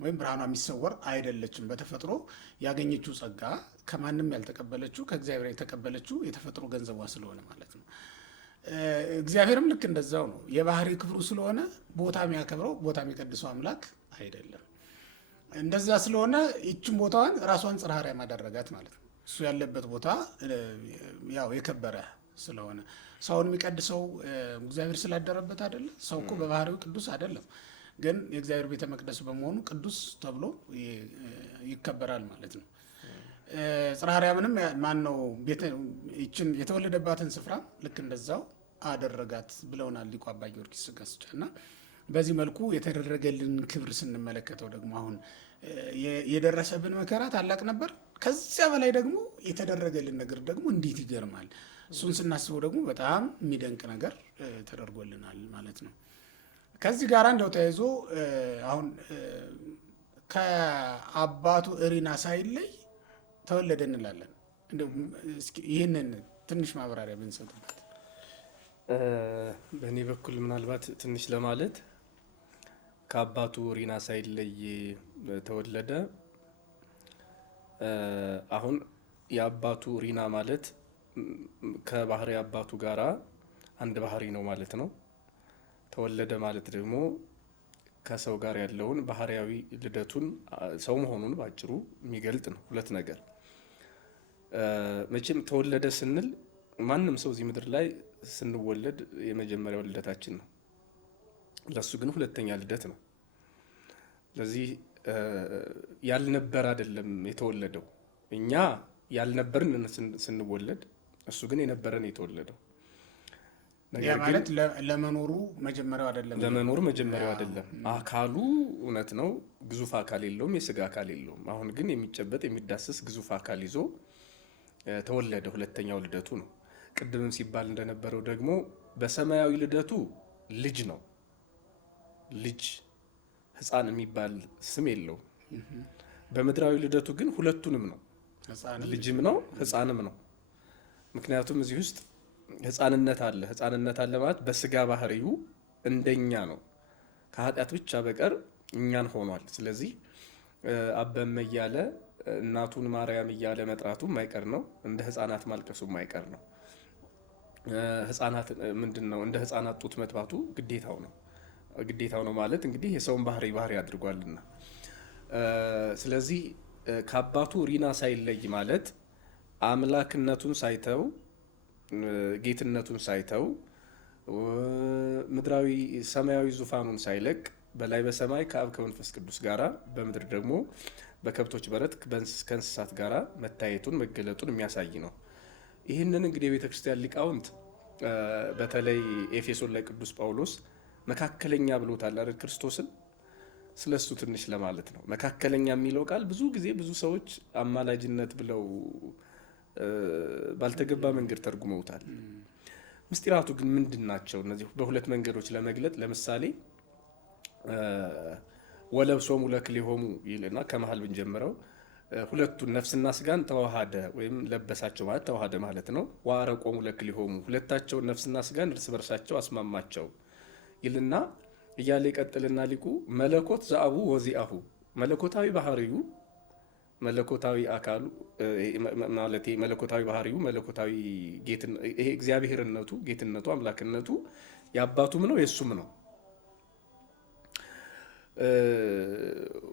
ወይም ብርሃኗ የሚሰወር አይደለችም። በተፈጥሮ ያገኘችው ጸጋ ከማንም ያልተቀበለችው ከእግዚአብሔር የተቀበለችው የተፈጥሮ ገንዘቧ ስለሆነ ማለት ነው። እግዚአብሔርም ልክ እንደዛው ነው። የባህሪ ክብሩ ስለሆነ ቦታ የሚያከብረው ቦታ የሚቀድሰው አምላክ አይደለም። እንደዛ ስለሆነ ይችን ቦታዋን ራሷን ጽርሐ አርያም አደረጋት ማለት ነው። እሱ ያለበት ቦታ ያው የከበረ ስለሆነ ሰውን የሚቀድሰው እግዚአብሔር ስላደረበት አይደለም። ሰው እኮ በባህሪው ቅዱስ አይደለም፣ ግን የእግዚአብሔር ቤተ መቅደስ በመሆኑ ቅዱስ ተብሎ ይከበራል ማለት ነው። ጽርሐ አርያምንም ማነው ይችን የተወለደባትን ስፍራ ልክ እንደዛው አደረጋት ብለውናል ሊቁ አባ ጊዮርጊስ ዘጋስጫ። እና በዚህ መልኩ የተደረገልን ክብር ስንመለከተው ደግሞ አሁን የደረሰብን መከራ ታላቅ ነበር። ከዚያ በላይ ደግሞ የተደረገልን ነገር ደግሞ እንዴት ይገርማል። እሱን ስናስበው ደግሞ በጣም የሚደንቅ ነገር ተደርጎልናል ማለት ነው። ከዚህ ጋር እንደው ተያይዞ አሁን ከአባቱ እሪና ሳይለይ ተወለደ እንላለን። እንደው ይህንን ትንሽ ማብራሪያ ብንሰጥበት። በእኔ በኩል ምናልባት ትንሽ ለማለት ከአባቱ ሪና ሳይለይ ተወለደ። አሁን የአባቱ ሪና ማለት ከባህሪ አባቱ ጋራ አንድ ባህሪ ነው ማለት ነው። ተወለደ ማለት ደግሞ ከሰው ጋር ያለውን ባህሪያዊ ልደቱን ሰው መሆኑን ባጭሩ የሚገልጥ ነው። ሁለት ነገር መቼም ተወለደ ስንል ማንም ሰው እዚህ ምድር ላይ ስንወለድ የመጀመሪያው ልደታችን ነው። ለሱ ግን ሁለተኛ ልደት ነው። ስለዚህ ያልነበር አይደለም የተወለደው። እኛ ያልነበርን ስንወለድ፣ እሱ ግን የነበረን የተወለደው። ያ ማለት ለመኖሩ መጀመሪያው አይደለም። ለመኖሩ መጀመሪያው አይደለም። አካሉ እውነት ነው፣ ግዙፍ አካል የለውም፣ የስጋ አካል የለውም። አሁን ግን የሚጨበጥ የሚዳሰስ ግዙፍ አካል ይዞ ተወለደ። ሁለተኛው ልደቱ ነው። ቅድምም ሲባል እንደነበረው ደግሞ በሰማያዊ ልደቱ ልጅ ነው። ልጅ ሕፃን የሚባል ስም የለው። በምድራዊ ልደቱ ግን ሁለቱንም ነው። ልጅም ነው ሕፃንም ነው። ምክንያቱም እዚህ ውስጥ ሕፃንነት አለ። ሕፃንነት አለ ማለት በስጋ ባህሪው እንደኛ ነው። ከኃጢአት ብቻ በቀር እኛን ሆኗል። ስለዚህ አበመ እያለ እናቱን ማርያም እያለ መጥራቱ የማይቀር ነው። እንደ ሕፃናት ማልቀሱ የማይቀር ነው። ሕፃናት ምንድን ነው? እንደ ሕፃናት ጡት መጥባቱ ግዴታው ነው። ግዴታው ነው ማለት እንግዲህ የሰውን ባህሪ አድርጓልና። ስለዚህ ከአባቱ ሪና ሳይለይ ማለት አምላክነቱን ሳይተው ጌትነቱን ሳይተው ምድራዊ ሰማያዊ ዙፋኑን ሳይለቅ በላይ በሰማይ ከአብ ከመንፈስ ቅዱስ ጋራ በምድር ደግሞ በከብቶች በረት ከእንስሳት ጋራ መታየቱን መገለጡን የሚያሳይ ነው። ይህንን እንግዲህ የቤተ ክርስቲያን ሊቃውንት በተለይ ኤፌሶን ላይ ቅዱስ ጳውሎስ መካከለኛ ብሎታል አይደል? ክርስቶስን ስለሱ ትንሽ ለማለት ነው። መካከለኛ የሚለው ቃል ብዙ ጊዜ ብዙ ሰዎች አማላጅነት ብለው ባልተገባ መንገድ ተርጉመውታል። ምስጢራቱ ግን ምንድን ናቸው? እነዚህ በሁለት መንገዶች ለመግለጥ ለምሳሌ ወለብሶሙ ለክልኤሆሙ ይልና ከመሃል ብንጀምረው ሁለቱን ነፍስና ስጋን ተዋሃደ ወይም ለበሳቸው ማለት ተዋሃደ ማለት ነው። ወአረቆሙ ለክልኤሆሙ ሁለታቸውን ነፍስና ስጋን እርስ በርሳቸው አስማማቸው ይልና እያለ ይቀጥልና ሊቁ መለኮት ዘአቡ ወዚአሁ መለኮታዊ ባህሪው መለኮታዊ አካሉ ማለት መለኮታዊ ባህሪው መለኮታዊ ይሄ እግዚአብሔርነቱ ጌትነቱ አምላክነቱ የአባቱም ነው የሱም ነው።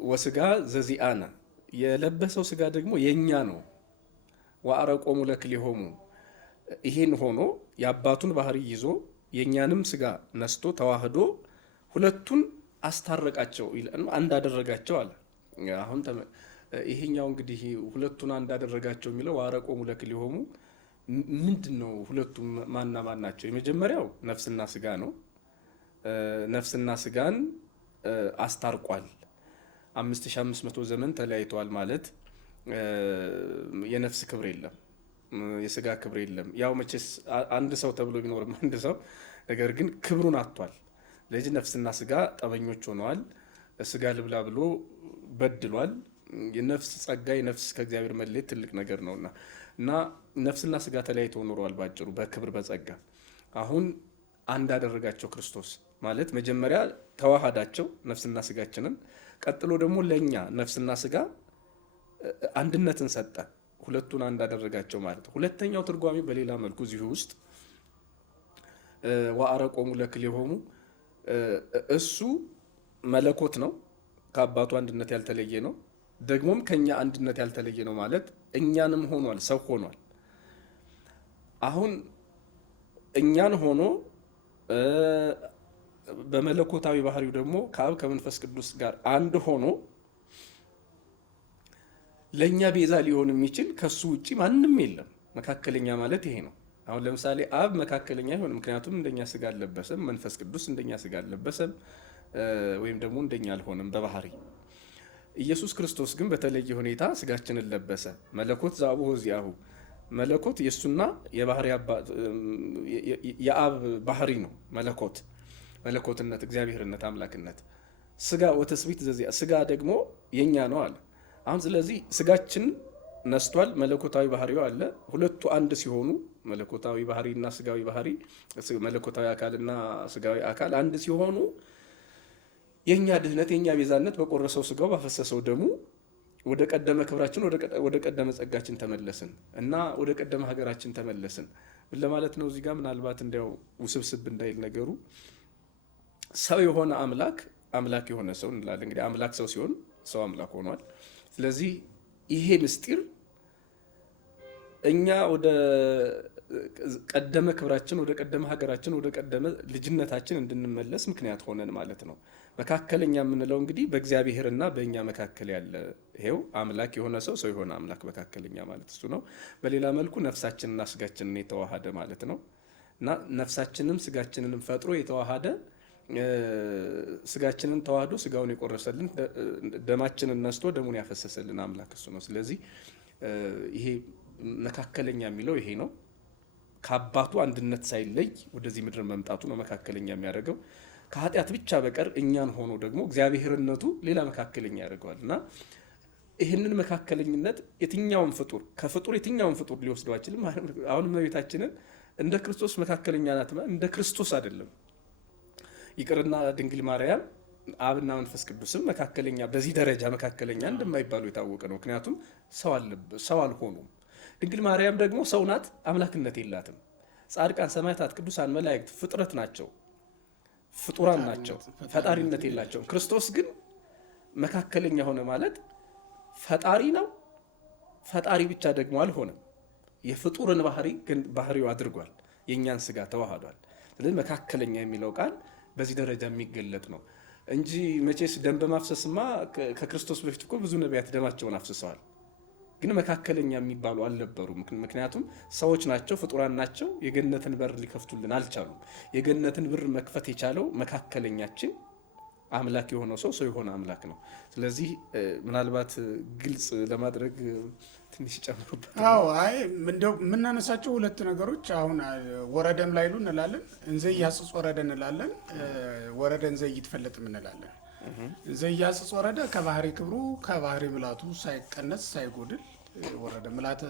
ወስጋ ዘዚአነ የለበሰው ስጋ ደግሞ የኛ ነው። ወአረቆሙ ለክልኤሆሙ ይሄን ሆኖ የአባቱን ባህሪ ይዞ የኛንም ስጋ ነስቶ ተዋህዶ ሁለቱን አስታረቃቸው ይላል፣ አንድ አደረጋቸው አለ። አሁን ይሄኛው እንግዲህ ሁለቱን አንድ አደረጋቸው የሚለው ወአረቆሙ ለክልኤሆሙ ምንድን ነው? ሁለቱም ማና ማን ናቸው? የመጀመሪያው ነፍስና ስጋ ነው። ነፍስና ስጋን አስታርቋል። 5500 ዘመን ተለያይተዋል ማለት የነፍስ ክብር የለም፣ የስጋ ክብር የለም። ያው መቼስ አንድ ሰው ተብሎ ቢኖርም አንድ ሰው ነገር ግን ክብሩን አጥቷል። ለዚህ ነፍስና ስጋ ጠበኞች ሆነዋል። ስጋ ልብላ ብሎ በድሏል። የነፍስ ጸጋ የነፍስ ከእግዚአብሔር መለየት ትልቅ ነገር ነውና እና ነፍስና ስጋ ተለያይተው ኖረዋል ባጭሩ በክብር በጸጋ። አሁን አንድ አደረጋቸው ክርስቶስ ማለት መጀመሪያ ተዋሃዳቸው ነፍስና ስጋችንን፣ ቀጥሎ ደግሞ ለኛ ነፍስና ስጋ አንድነትን ሰጠ። ሁለቱን አንድ አደረጋቸው ማለት ነው። ሁለተኛው ትርጓሜ በሌላ መልኩ እዚሁ ውስጥ ወአረቆሙ ለክልኤሆሙ እሱ መለኮት ነው፣ ከአባቱ አንድነት ያልተለየ ነው። ደግሞም ከኛ አንድነት ያልተለየ ነው ማለት እኛንም ሆኗል፣ ሰው ሆኗል። አሁን እኛን ሆኖ በመለኮታዊ ባህሪው ደግሞ ከአብ ከመንፈስ ቅዱስ ጋር አንድ ሆኖ ለእኛ ቤዛ ሊሆን የሚችል ከሱ ውጭ ማንም የለም። መካከለኛ ማለት ይሄ ነው። አሁን ለምሳሌ አብ መካከለኛ አይሆንም፣ ምክንያቱም እንደኛ ስጋ አልለበሰም። መንፈስ ቅዱስ እንደኛ ስጋ አልለበሰም፣ ወይም ደግሞ እንደኛ አልሆነም በባህሪ። ኢየሱስ ክርስቶስ ግን በተለየ ሁኔታ ስጋችንን ለበሰ። መለኮት ዘአቡ ወዚአሁ መለኮት የእሱና የአብ ባህሪ ነው። መለኮትነት፣ እግዚአብሔርነት፣ አምላክነት። ስጋ ወተስቢት ዘዚአ ስጋ ደግሞ የኛ ነው አለ። አሁን ስለዚህ ስጋችን ነስቷል፣ መለኮታዊ ባህሪው አለ። ሁለቱ አንድ ሲሆኑ መለኮታዊ ባህሪና ስጋዊ ባህሪ፣ መለኮታዊ አካልና ስጋዊ አካል አንድ ሲሆኑ የኛ ድህነት የኛ ቤዛነት በቆረሰው ስጋው ባፈሰሰው ደሙ ወደ ቀደመ ክብራችን ወደ ቀደመ ጸጋችን ተመለስን እና ወደ ቀደመ ሀገራችን ተመለስን ለማለት ነው። እዚህ ጋር ምናልባት እንዲያው ውስብስብ እንዳይል ነገሩ ሰው የሆነ አምላክ የሆነ ሰው እንላለን። እንግዲህ አምላክ ሰው ሲሆን ሰው አምላክ ሆኗል። ስለዚህ ይሄ ምስጢር እኛ ወደ ቀደመ ክብራችን ወደ ቀደመ ሀገራችን ወደ ቀደመ ልጅነታችን እንድንመለስ ምክንያት ሆነን ማለት ነው። መካከለኛ የምንለው እንግዲህ በእግዚአብሔርና በእኛ መካከል ያለ ይሄው አምላክ የሆነ ሰው የሆነ አምላክ መካከለኛ ማለት እሱ ነው። በሌላ መልኩ ነፍሳችንና ስጋችንን የተዋሃደ ማለት ነው እና ነፍሳችንም ስጋችንንም ፈጥሮ የተዋሃደ ስጋችንን ተዋህዶ ስጋውን የቆረሰልን ደማችንን ነስቶ ደሙን ያፈሰሰልን አምላክ እሱ ነው። ስለዚህ ይሄ መካከለኛ የሚለው ይሄ ነው። ከአባቱ አንድነት ሳይለይ ወደዚህ ምድር መምጣቱ ነው መካከለኛ የሚያደርገው። ከኃጢአት ብቻ በቀር እኛን ሆኖ ደግሞ እግዚአብሔርነቱ ሌላ መካከለኛ ያደርገዋል እና ይህንን መካከለኝነት የትኛውን ፍጡር ከፍጡር የትኛውን ፍጡር ሊወስደው አይችልም። አሁን እመቤታችንን እንደ ክርስቶስ መካከለኛ ናት፣ እንደ ክርስቶስ አይደለም። ይቅርና ድንግል ማርያም አብና መንፈስ ቅዱስም መካከለኛ በዚህ ደረጃ መካከለኛ እንደማይባሉ የታወቀ ነው። ምክንያቱም ሰው አልሆኑም። ድንግል ማርያም ደግሞ ሰው ናት፣ አምላክነት የላትም። ጻድቃን፣ ሰማዕታት፣ ቅዱሳን መላእክት ፍጥረት ናቸው፣ ፍጡራን ናቸው፣ ፈጣሪነት የላቸውም። ክርስቶስ ግን መካከለኛ ሆነ ማለት ፈጣሪ ነው። ፈጣሪ ብቻ ደግሞ አልሆነም። የፍጡርን ባህሪ ግን ባህሪው አድርጓል፣ የእኛን ስጋ ተዋህዷል። ስለዚህ መካከለኛ የሚለው ቃል በዚህ ደረጃ የሚገለጥ ነው እንጂ መቼስ ደም በማፍሰስማ ከክርስቶስ በፊት እኮ ብዙ ነቢያት ደማቸውን አፍስሰዋል። ግን መካከለኛ የሚባሉ አልነበሩም። ምክንያቱም ሰዎች ናቸው፣ ፍጡራን ናቸው። የገነትን በር ሊከፍቱልን አልቻሉም። የገነትን በር መክፈት የቻለው መካከለኛችን አምላክ የሆነው ሰው የሆነ አምላክ ነው። ስለዚህ ምናልባት ግልጽ ለማድረግ ትንሽ ጨምሩበት። አዎ አይ እንደው የምናነሳቸው ሁለት ነገሮች አሁን ወረደም ላይሉ እንላለን፣ እንዘ ያጽጽ ወረደ እንላለን፣ ወረደ እንዘ ይትፈለጥ እንላለን። እንዘ ያጽጽ ወረደ ከባህሪ ክብሩ ከባህሪ ምልአቱ ሳይቀነስ ሳይጎድል ወረደ። ምልአተ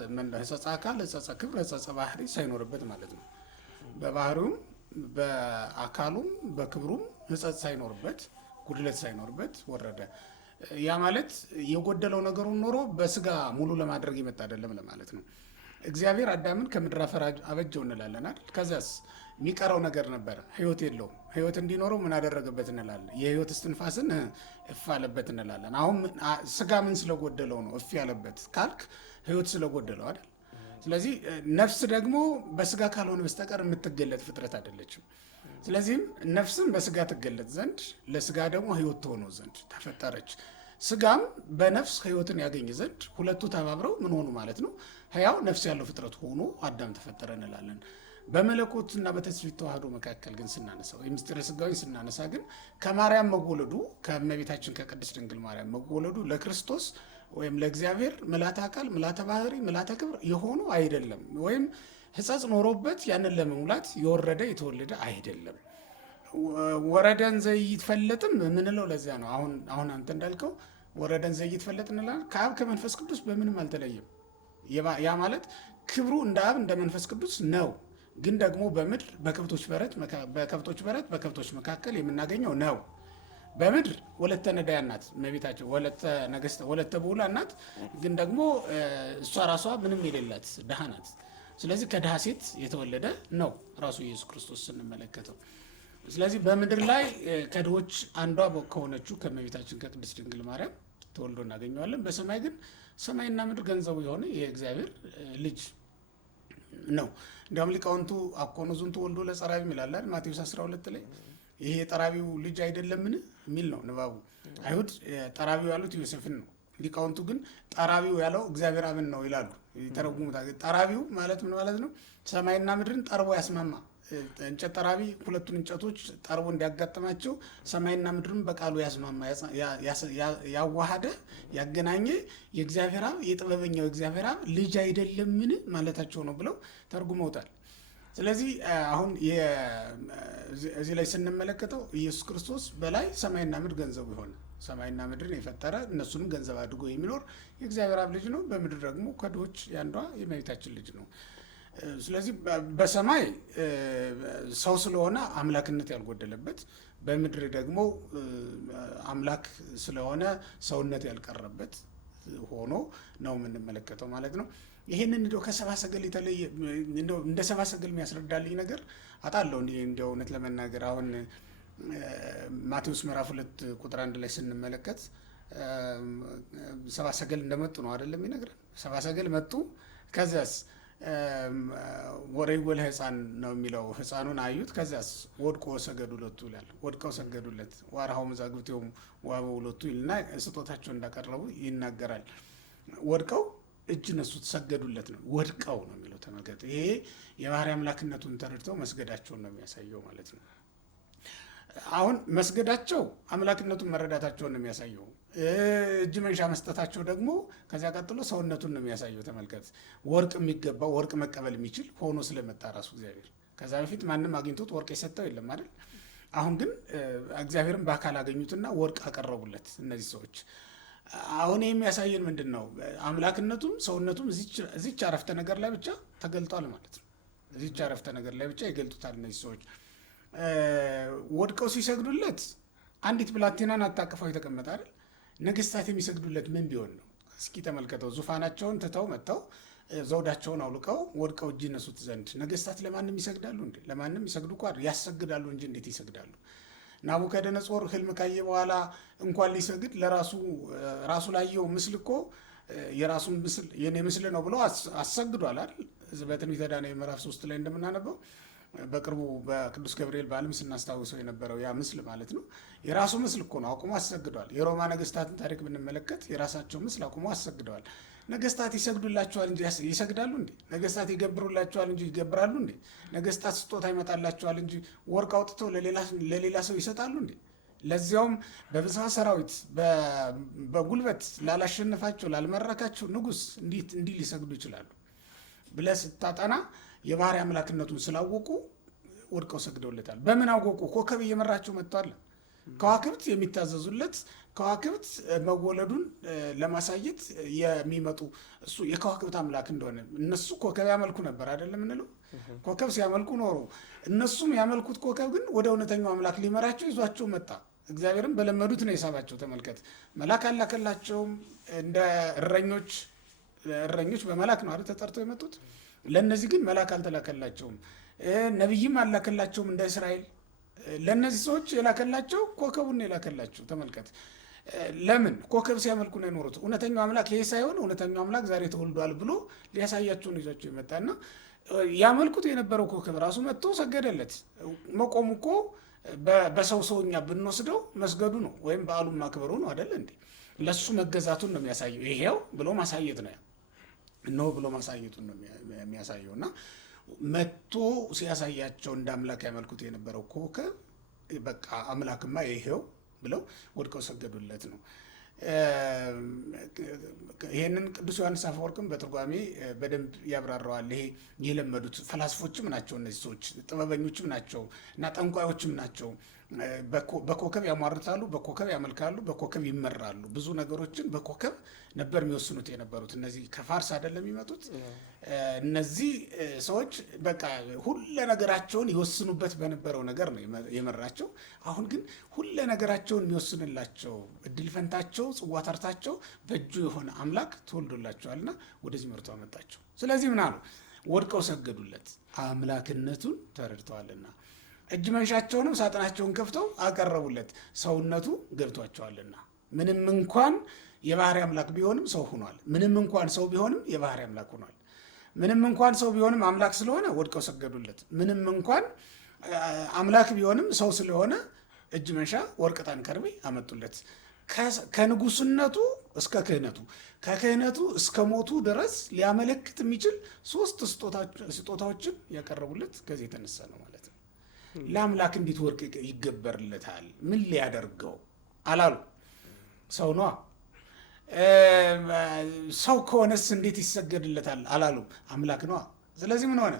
ህጸጸ አካል ህጸጸ ክብር ህጸጸ ባህሪ ሳይኖርበት ማለት ነው። በባህሪውም በአካሉም በክብሩም ህጸጽ ሳይኖርበት ጉድለት ሳይኖርበት ወረደ። ያ ማለት የጎደለው ነገሩን ኖሮ በስጋ ሙሉ ለማድረግ የመጣ አይደለም ለማለት ነው። እግዚአብሔር አዳምን ከምድር አፈር አበጀው እንላለን አይደል? ከዚያስ የሚቀረው ነገር ነበር፣ ህይወት የለውም። ህይወት እንዲኖረው ምን አደረገበት እንላለን? የህይወት እስትንፋስን እፍ አለበት እንላለን። አሁን ስጋ ምን ስለጎደለው ነው እፍ ያለበት ካልክ ህይወት ስለጎደለው አይደል? ስለዚህ ነፍስ ደግሞ በስጋ ካልሆነ በስተቀር የምትገለጥ ፍጥረት አይደለችም። ስለዚህም ነፍስም በስጋ ትገለጥ ዘንድ ለስጋ ደግሞ ህይወት ትሆነው ዘንድ ተፈጠረች። ስጋም በነፍስ ህይወትን ያገኝ ዘንድ ሁለቱ ተባብረው ምን ሆኑ ማለት ነው? ህያው ነፍስ ያለው ፍጥረት ሆኖ አዳም ተፈጠረ እንላለን። በመለኮትና በትስብእት ተዋህዶ መካከል ግን ስናነሳ ወይም ምስጢረ ስጋዊ ስናነሳ ግን ከማርያም መወለዱ ከእመቤታችን ከቅድስት ድንግል ማርያም መወለዱ ለክርስቶስ ወይም ለእግዚአብሔር ምልአተ አካል ምልአተ ባህሪ ምልአተ ክብር የሆኑ አይደለም። ወይም ህጸጽ ኖሮበት ያንን ለመሙላት የወረደ የተወለደ አይደለም። ወረደን ዘይትፈለጥም ምንለው ለዚያ ነው። አሁን አንተ እንዳልከው ወረደን ዘይትፈለጥ እንላለን። ከአብ ከመንፈስ ቅዱስ በምንም አልተለየም። ያ ማለት ክብሩ እንደ አብ እንደ መንፈስ ቅዱስ ነው። ግን ደግሞ በምድር በከብቶች በረት በከብቶች መካከል የምናገኘው ነው። በምድር ወለተ ነዳያን ናት እመቤታችን፣ ወለተ ብዑላ ናት። ግን ደግሞ እሷ ራሷ ምንም የሌላት ድሃ ናት። ስለዚህ ከድሃ ሴት የተወለደ ነው ራሱ ኢየሱስ ክርስቶስ ስንመለከተው። ስለዚህ በምድር ላይ ከድሆች አንዷ ከሆነችው ከእመቤታችን ከቅድስት ድንግል ማርያም ተወልዶ እናገኘዋለን። በሰማይ ግን ሰማይና ምድር ገንዘቡ የሆነ የእግዚአብሔር ልጅ ነው። እንዲያውም ሊቃውንቱ አኮኑ ዝንቱ ወልዶ ለጸራቢ ይላል ማቴዎስ 12 ላይ ይሄ የጠራቢው ልጅ አይደለምን የሚል ነው ንባቡ። አይሁድ ጠራቢው ያሉት ዮሴፍን ነው። ሊቃውንቱ ግን ጠራቢው ያለው እግዚአብሔር አብን ነው ይላሉ፣ ይተረጉሙታል። ጠራቢው ማለት ምን ማለት ነው? ሰማይና ምድርን ጠርቦ ያስማማ እንጨት ጠራቢ ሁለቱን እንጨቶች ጠርቦ እንዲያጋጥማቸው ሰማይና ምድርን በቃሉ ያስማማ ያዋሃደ ያገናኘ የእግዚአብሔር አብ የጥበበኛው የእግዚአብሔር አብ ልጅ አይደለምን ማለታቸው ነው ብለው ተርጉመውታል። ስለዚህ አሁን እዚህ ላይ ስንመለከተው ኢየሱስ ክርስቶስ በላይ ሰማይና ምድር ገንዘቡ የሆነ ሰማይና ምድርን የፈጠረ እነሱንም ገንዘብ አድርጎ የሚኖር የእግዚአብሔር አብ ልጅ ነው። በምድር ደግሞ ከድሆች ያንዷ የእመቤታችን ልጅ ነው። ስለዚህ በሰማይ ሰው ስለሆነ አምላክነት ያልጎደለበት፣ በምድር ደግሞ አምላክ ስለሆነ ሰውነት ያልቀረበት ሆኖ ነው የምንመለከተው ማለት ነው። ይህንን እንደው ከሰብአ ሰገል የተለየ እንደ ሰብአ ሰገል የሚያስረዳልኝ ነገር አጣለሁ። እንደው እውነት ለመናገር አሁን ማቴዎስ ምዕራፍ 2 ቁጥር 1 ላይ ስንመለከት ሰብአ ሰገል እንደመጡ ነው አይደለም ይነግረን። ሰብአ ሰገል መጡ፣ ከዚያስ ወረይወለ ሕፃን ነው የሚለው። ሕፃኑን አዩት፣ ከዚያስ ወድቆ ሰገዱለቱ ይላል። ወድቀው ሰገዱለት። ዋርሃው መዛግብቴው ዋበውለቱ ይልና ስጦታቸውን እንዳቀረቡ ይናገራል። ወድቀው እጅ ነሱት፣ ሰገዱለት ነው። ወድቀው ነው የሚለው ተመልከት። ይሄ የባህሪ አምላክነቱን ተረድተው መስገዳቸውን ነው የሚያሳየው ማለት ነው። አሁን መስገዳቸው አምላክነቱን መረዳታቸውን ነው የሚያሳየው። እጅ መንሻ መስጠታቸው ደግሞ ከዚያ ቀጥሎ ሰውነቱን ነው የሚያሳየው። ተመልከት፣ ወርቅ የሚገባው ወርቅ መቀበል የሚችል ሆኖ ስለመጣ ራሱ እግዚአብሔር። ከዛ በፊት ማንም አግኝቶት ወርቅ የሰጠው የለም አይደል? አሁን ግን እግዚአብሔርን በአካል አገኙትና ወርቅ አቀረቡለት እነዚህ ሰዎች። አሁን የሚያሳየን ምንድን ነው? አምላክነቱም ሰውነቱም እዚች አረፍተ ነገር ላይ ብቻ ተገልጧል ማለት ነው። እዚች አረፍተ ነገር ላይ ብቻ ይገልጡታል እነዚህ ሰዎች። ወድቀው ሲሰግዱለት አንዲት ብላቴናን አታቅፈው የተቀመጠ አይደል? ነገስታት የሚሰግዱለት ምን ቢሆን ነው? እስኪ ተመልከተው። ዙፋናቸውን ትተው መጥተው ዘውዳቸውን አውልቀው ወድቀው እጅ ነሱት ዘንድ። ነገስታት ለማንም ይሰግዳሉ እንዴ? ለማንም ይሰግዱ እኮ ያሰግዳሉ እንጂ እንዴት ይሰግዳሉ? ናቡከደነጾር ህልም ካየ በኋላ እንኳን ሊሰግድ ራሱ ላየው ምስል እኮ የራሱን ምስል የኔ ምስል ነው ብሎ አሰግዷል አይደል? በትንቢተ ዳንኤል ምዕራፍ 3 ላይ እንደምናነበው በቅርቡ በቅዱስ ገብርኤል በዓለም ስናስታውሰው የነበረው ያ ምስል ማለት ነው። የራሱ ምስል እኮ ነው አቁሞ አሰግደዋል። የሮማ ነገስታትን ታሪክ ብንመለከት የራሳቸው ምስል አቁሞ አሰግደዋል። ነገስታት ይሰግዱላቸዋል እንጂ ይሰግዳሉ እንዴ? ነገስታት ይገብሩላቸዋል እንጂ ይገብራሉ እንዴ? ነገስታት ስጦታ ይመጣላቸዋል እንጂ ወርቅ አውጥተው ለሌላ ሰው ይሰጣሉ እንዴ? ለዚያውም በብዛ ሰራዊት በጉልበት ላላሸነፋቸው ላልመረካቸው ንጉሥ እንዲህ ሊሰግዱ ይችላሉ ብለህ ስታጠና የባህሪ አምላክነቱን ስላወቁ ወድቀው ሰግደውለታል። በምን አወቁ? ኮከብ እየመራቸው መጥቷል። ከዋክብት የሚታዘዙለት ከዋክብት መወለዱን ለማሳየት የሚመጡ እሱ የከዋክብት አምላክ እንደሆነ እነሱ ኮከብ ያመልኩ ነበር አይደለም እንለው። ኮከብ ሲያመልኩ ኖሩ። እነሱም ያመልኩት ኮከብ ግን ወደ እውነተኛው አምላክ ሊመራቸው ይዟቸው መጣ። እግዚአብሔርም በለመዱት ነው የሳባቸው። ተመልከት፣ መልአክ አላከላቸውም። እንደ እረኞች በመልአክ ነው አይደል ተጠርተው የመጡት። ለእነዚህ ግን መልአክ አልተላከላቸውም። ነቢይም አላከላቸውም እንደ እስራኤል። ለእነዚህ ሰዎች የላከላቸው ኮከቡን የላከላቸው። ተመልከት፣ ለምን ኮከብ ሲያመልኩ ነው የኖሩት። እውነተኛው አምላክ ይሄ ሳይሆን እውነተኛው አምላክ ዛሬ ተወልዷል ብሎ ሊያሳያቸውን ይዟቸው የመጣና ያመልኩት የነበረው ኮከብ ራሱ መጥቶ ሰገደለት። መቆሙ እኮ በሰው ሰውኛ ብንወስደው መስገዱ ነው ወይም በዓሉን ማክበሩ ነው አይደለ እንዴ? ለሱ መገዛቱን ነው የሚያሳየው። ይሄው ብሎ ማሳየት ነው እነሆ ብሎ ማሳየቱን ነው የሚያሳየው። እና መጥቶ ሲያሳያቸው እንደ አምላክ ያመልኩት የነበረው ኮከብ በቃ አምላክማ ይሄው ብለው ወድቀው ሰገዱለት ነው። ይሄንን ቅዱስ ዮሐንስ አፈወርቅም በትርጓሜ በደንብ ያብራራዋል። ይሄ የለመዱት ፈላስፎችም ናቸው እነዚህ ሰዎች፣ ጥበበኞችም ናቸው እና ጠንቋዮችም ናቸው። በኮከብ ያሟርታሉ፣ በኮከብ ያመልካሉ፣ በኮከብ ይመራሉ። ብዙ ነገሮችን በኮከብ ነበር የሚወስኑት የነበሩት። እነዚህ ከፋርስ አይደለም የሚመጡት እነዚህ ሰዎች። በቃ ሁለ ነገራቸውን ይወስኑበት በነበረው ነገር ነው የመራቸው። አሁን ግን ሁለ ነገራቸውን የሚወስንላቸው እድል ፈንታቸው፣ ጽዋ ተርታቸው በእጁ የሆነ አምላክ ተወልዶላቸዋልና ወደዚህ መርቶ አመጣቸው። ስለዚህ ምን አሉ? ወድቀው ሰገዱለት፣ አምላክነቱን ተረድተዋልና። እጅ መንሻቸውንም ሳጥናቸውን ከፍተው አቀረቡለት፣ ሰውነቱ ገብቷቸዋልና። ምንም እንኳን የባህሪ አምላክ ቢሆንም ሰው ሆኗል። ምንም እንኳን ሰው ቢሆንም የባህሪ አምላክ ሆኗል። ምንም እንኳን ሰው ቢሆንም አምላክ ስለሆነ ወድቀው ሰገዱለት። ምንም እንኳን አምላክ ቢሆንም ሰው ስለሆነ እጅ መንሻ ወርቅ፣ ዕጣን፣ ከርቤ አመጡለት። ከንጉስነቱ እስከ ክህነቱ፣ ከክህነቱ እስከ ሞቱ ድረስ ሊያመለክት የሚችል 3 ስጦታዎችን ያቀረቡለት ከዚህ የተነሳ ነው ማለት ነው። ለአምላክ እንዴት ወርቅ ይገበርለታል? ምን ሊያደርገው አላሉ። ሰው ነዋ። ሰው ከሆነስ እንዴት ይሰገድለታል አላሉም። አምላክ ነዋ። ስለዚህ ምን ሆነ?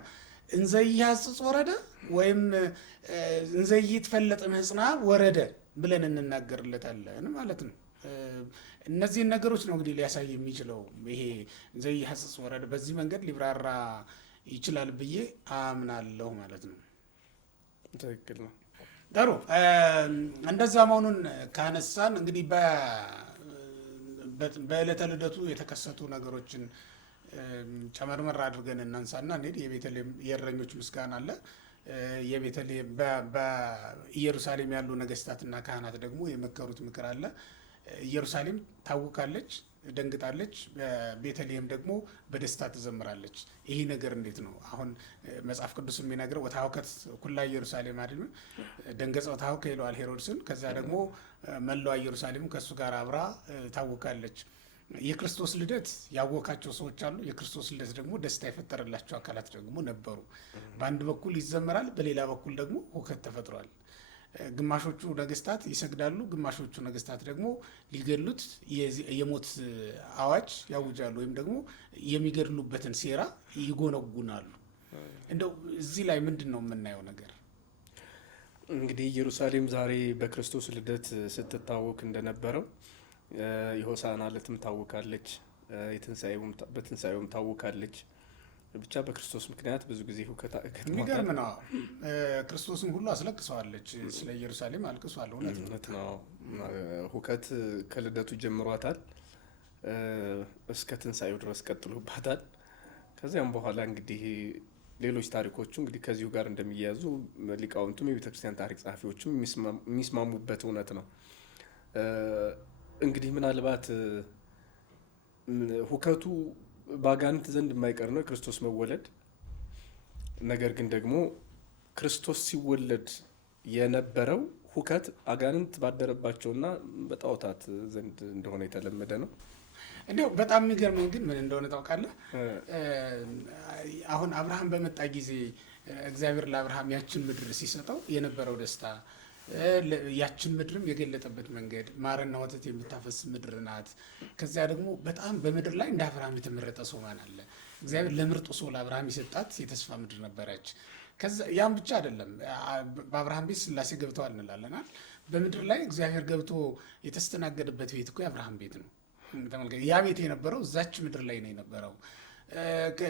እንዘይሐጽጽ ወረደ ወይም እንዘይትፈለጥ ምህጽና ወረደ ብለን እንናገርለታለን ማለት ነው። እነዚህን ነገሮች ነው እንግዲህ ሊያሳይ የሚችለው ይሄ እንዘይሐጽጽ ወረደ። በዚህ መንገድ ሊብራራ ይችላል ብዬ አምናለሁ ማለት ነው። ትክክል ነው። ጥሩ። እንደዛ መሆኑን ካነሳን እንግዲህ በዕለተ ልደቱ የተከሰቱ ነገሮችን ጨመርመር አድርገን እናንሳና እንሂድ። የቤተልሔም የእረኞች ምስጋና አለ። የቤተልሔም በኢየሩሳሌም ያሉ ነገስታትና ካህናት ደግሞ የመከሩት ምክር አለ። ኢየሩሳሌም ታውካለች፣ ደንግጣለች። ቤተልሔም ደግሞ በደስታ ትዘምራለች። ይህ ነገር እንዴት ነው? አሁን መጽሐፍ ቅዱስ የሚነግረው ወታውከት ኩላ ኢየሩሳሌም አይደል? ደንገጸው ታውከ ይለዋል ሄሮድስን። ከዛ ደግሞ መላዋ ኢየሩሳሌም ከእሱ ጋር አብራ ታውካለች። የክርስቶስ ልደት ያወካቸው ሰዎች አሉ። የክርስቶስ ልደት ደግሞ ደስታ የፈጠረላቸው አካላት ደግሞ ነበሩ። በአንድ በኩል ይዘመራል፣ በሌላ በኩል ደግሞ ሁከት ተፈጥሯል። ግማሾቹ ነገስታት ይሰግዳሉ፣ ግማሾቹ ነገስታት ደግሞ ሊገድሉት የሞት አዋጅ ያውጃሉ፣ ወይም ደግሞ የሚገድሉበትን ሴራ ይጎነጉናሉ። እንደው እዚህ ላይ ምንድን ነው የምናየው ነገር? እንግዲህ ኢየሩሳሌም ዛሬ በክርስቶስ ልደት ስትታወክ እንደነበረው የሆሳዕና ዕለትም ታውካለች፣ በትንሣኤውም ታውካለች። ብቻ በክርስቶስ ምክንያት ብዙ ጊዜ ሁከት የሚገርም ነው። ክርስቶስን ሁሉ አስለቅሰዋለች። ስለ ኢየሩሳሌም አልቅሷል። እውነት ነው። ሁከት ከልደቱ ጀምሯታል፣ እስከ ትንሣኤው ድረስ ቀጥሎባታል። ከዚያም በኋላ እንግዲህ ሌሎች ታሪኮቹ እንግዲህ ከዚሁ ጋር እንደሚያያዙ ሊቃውንቱም የቤተክርስቲያን ታሪክ ጸሐፊዎችም የሚስማሙበት እውነት ነው። እንግዲህ ምናልባት ሁከቱ በአጋንንት ዘንድ የማይቀር ነው የክርስቶስ መወለድ። ነገር ግን ደግሞ ክርስቶስ ሲወለድ የነበረው ሁከት አጋንንት ባደረባቸውና በጣዖታት ዘንድ እንደሆነ የተለመደ ነው። እንዲያው በጣም የሚገርመኝ ግን ምን እንደሆነ ታውቃለህ? አሁን አብርሃም በመጣ ጊዜ እግዚአብሔር ለአብርሃም ያችን ምድር ሲሰጠው የነበረው ደስታ ያችን ምድርም የገለጠበት መንገድ ማርና ወተት የምታፈስ ምድር ናት። ከዚያ ደግሞ በጣም በምድር ላይ እንደ አብርሃም የተመረጠ ሰው ማን አለ? እግዚአብሔር ለምርጡ ሰው ለአብርሃም የሰጣት የተስፋ ምድር ነበረች። ያም ብቻ አይደለም። በአብርሃም ቤት ስላሴ ገብተዋል እንላለናል። በምድር ላይ እግዚአብሔር ገብቶ የተስተናገደበት ቤት እኮ የአብርሃም ቤት ነው። ያ ቤት የነበረው እዛች ምድር ላይ ነው የነበረው።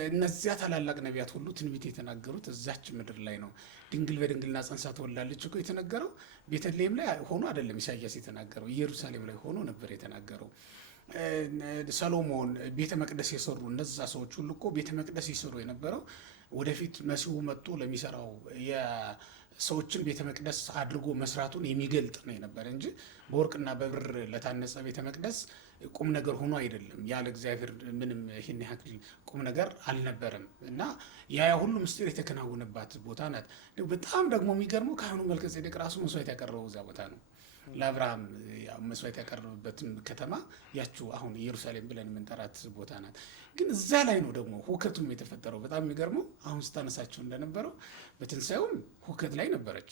እነዚያ ታላላቅ ነቢያት ሁሉ ትንቢት የተናገሩት እዛች ምድር ላይ ነው። ድንግል በድንግልና ጸንሳ ትወልዳለች እኮ የተነገረው ቤተልሔም ላይ ሆኖ አይደለም። ኢሳያስ የተናገረው ኢየሩሳሌም ላይ ሆኖ ነበር የተናገረው። ሰሎሞን ቤተ መቅደስ የሰሩ እነዛ ሰዎች ሁሉ እኮ ቤተ መቅደስ ይሰሩ የነበረው ወደፊት መሲሁ መጥቶ ለሚሰራው የሰዎችን ቤተ መቅደስ አድርጎ መስራቱን የሚገልጥ ነው የነበረ እንጂ በወርቅና በብር ለታነጸ ቤተ መቅደስ ቁም ነገር ሆኖ አይደለም። ያለ እግዚአብሔር ምንም ይህን ያክል ቁም ነገር አልነበረም። እና ያ ሁሉ ምስጢር የተከናወነባት ቦታ ናት። በጣም ደግሞ የሚገርመው ካህኑ መልከጼዴቅ ራሱ መስዋዕት ያቀረበው እዛ ቦታ ነው። ለአብርሃም መስዋዕት ያቀረበበትን ከተማ ያችው አሁን ኢየሩሳሌም ብለን የምንጠራት ቦታ ናት። ግን እዛ ላይ ነው ደግሞ ሁከቱም የተፈጠረው። በጣም የሚገርመው አሁን ስታነሳቸው እንደነበረው በትንሣኤውም ሁከት ላይ ነበረች፣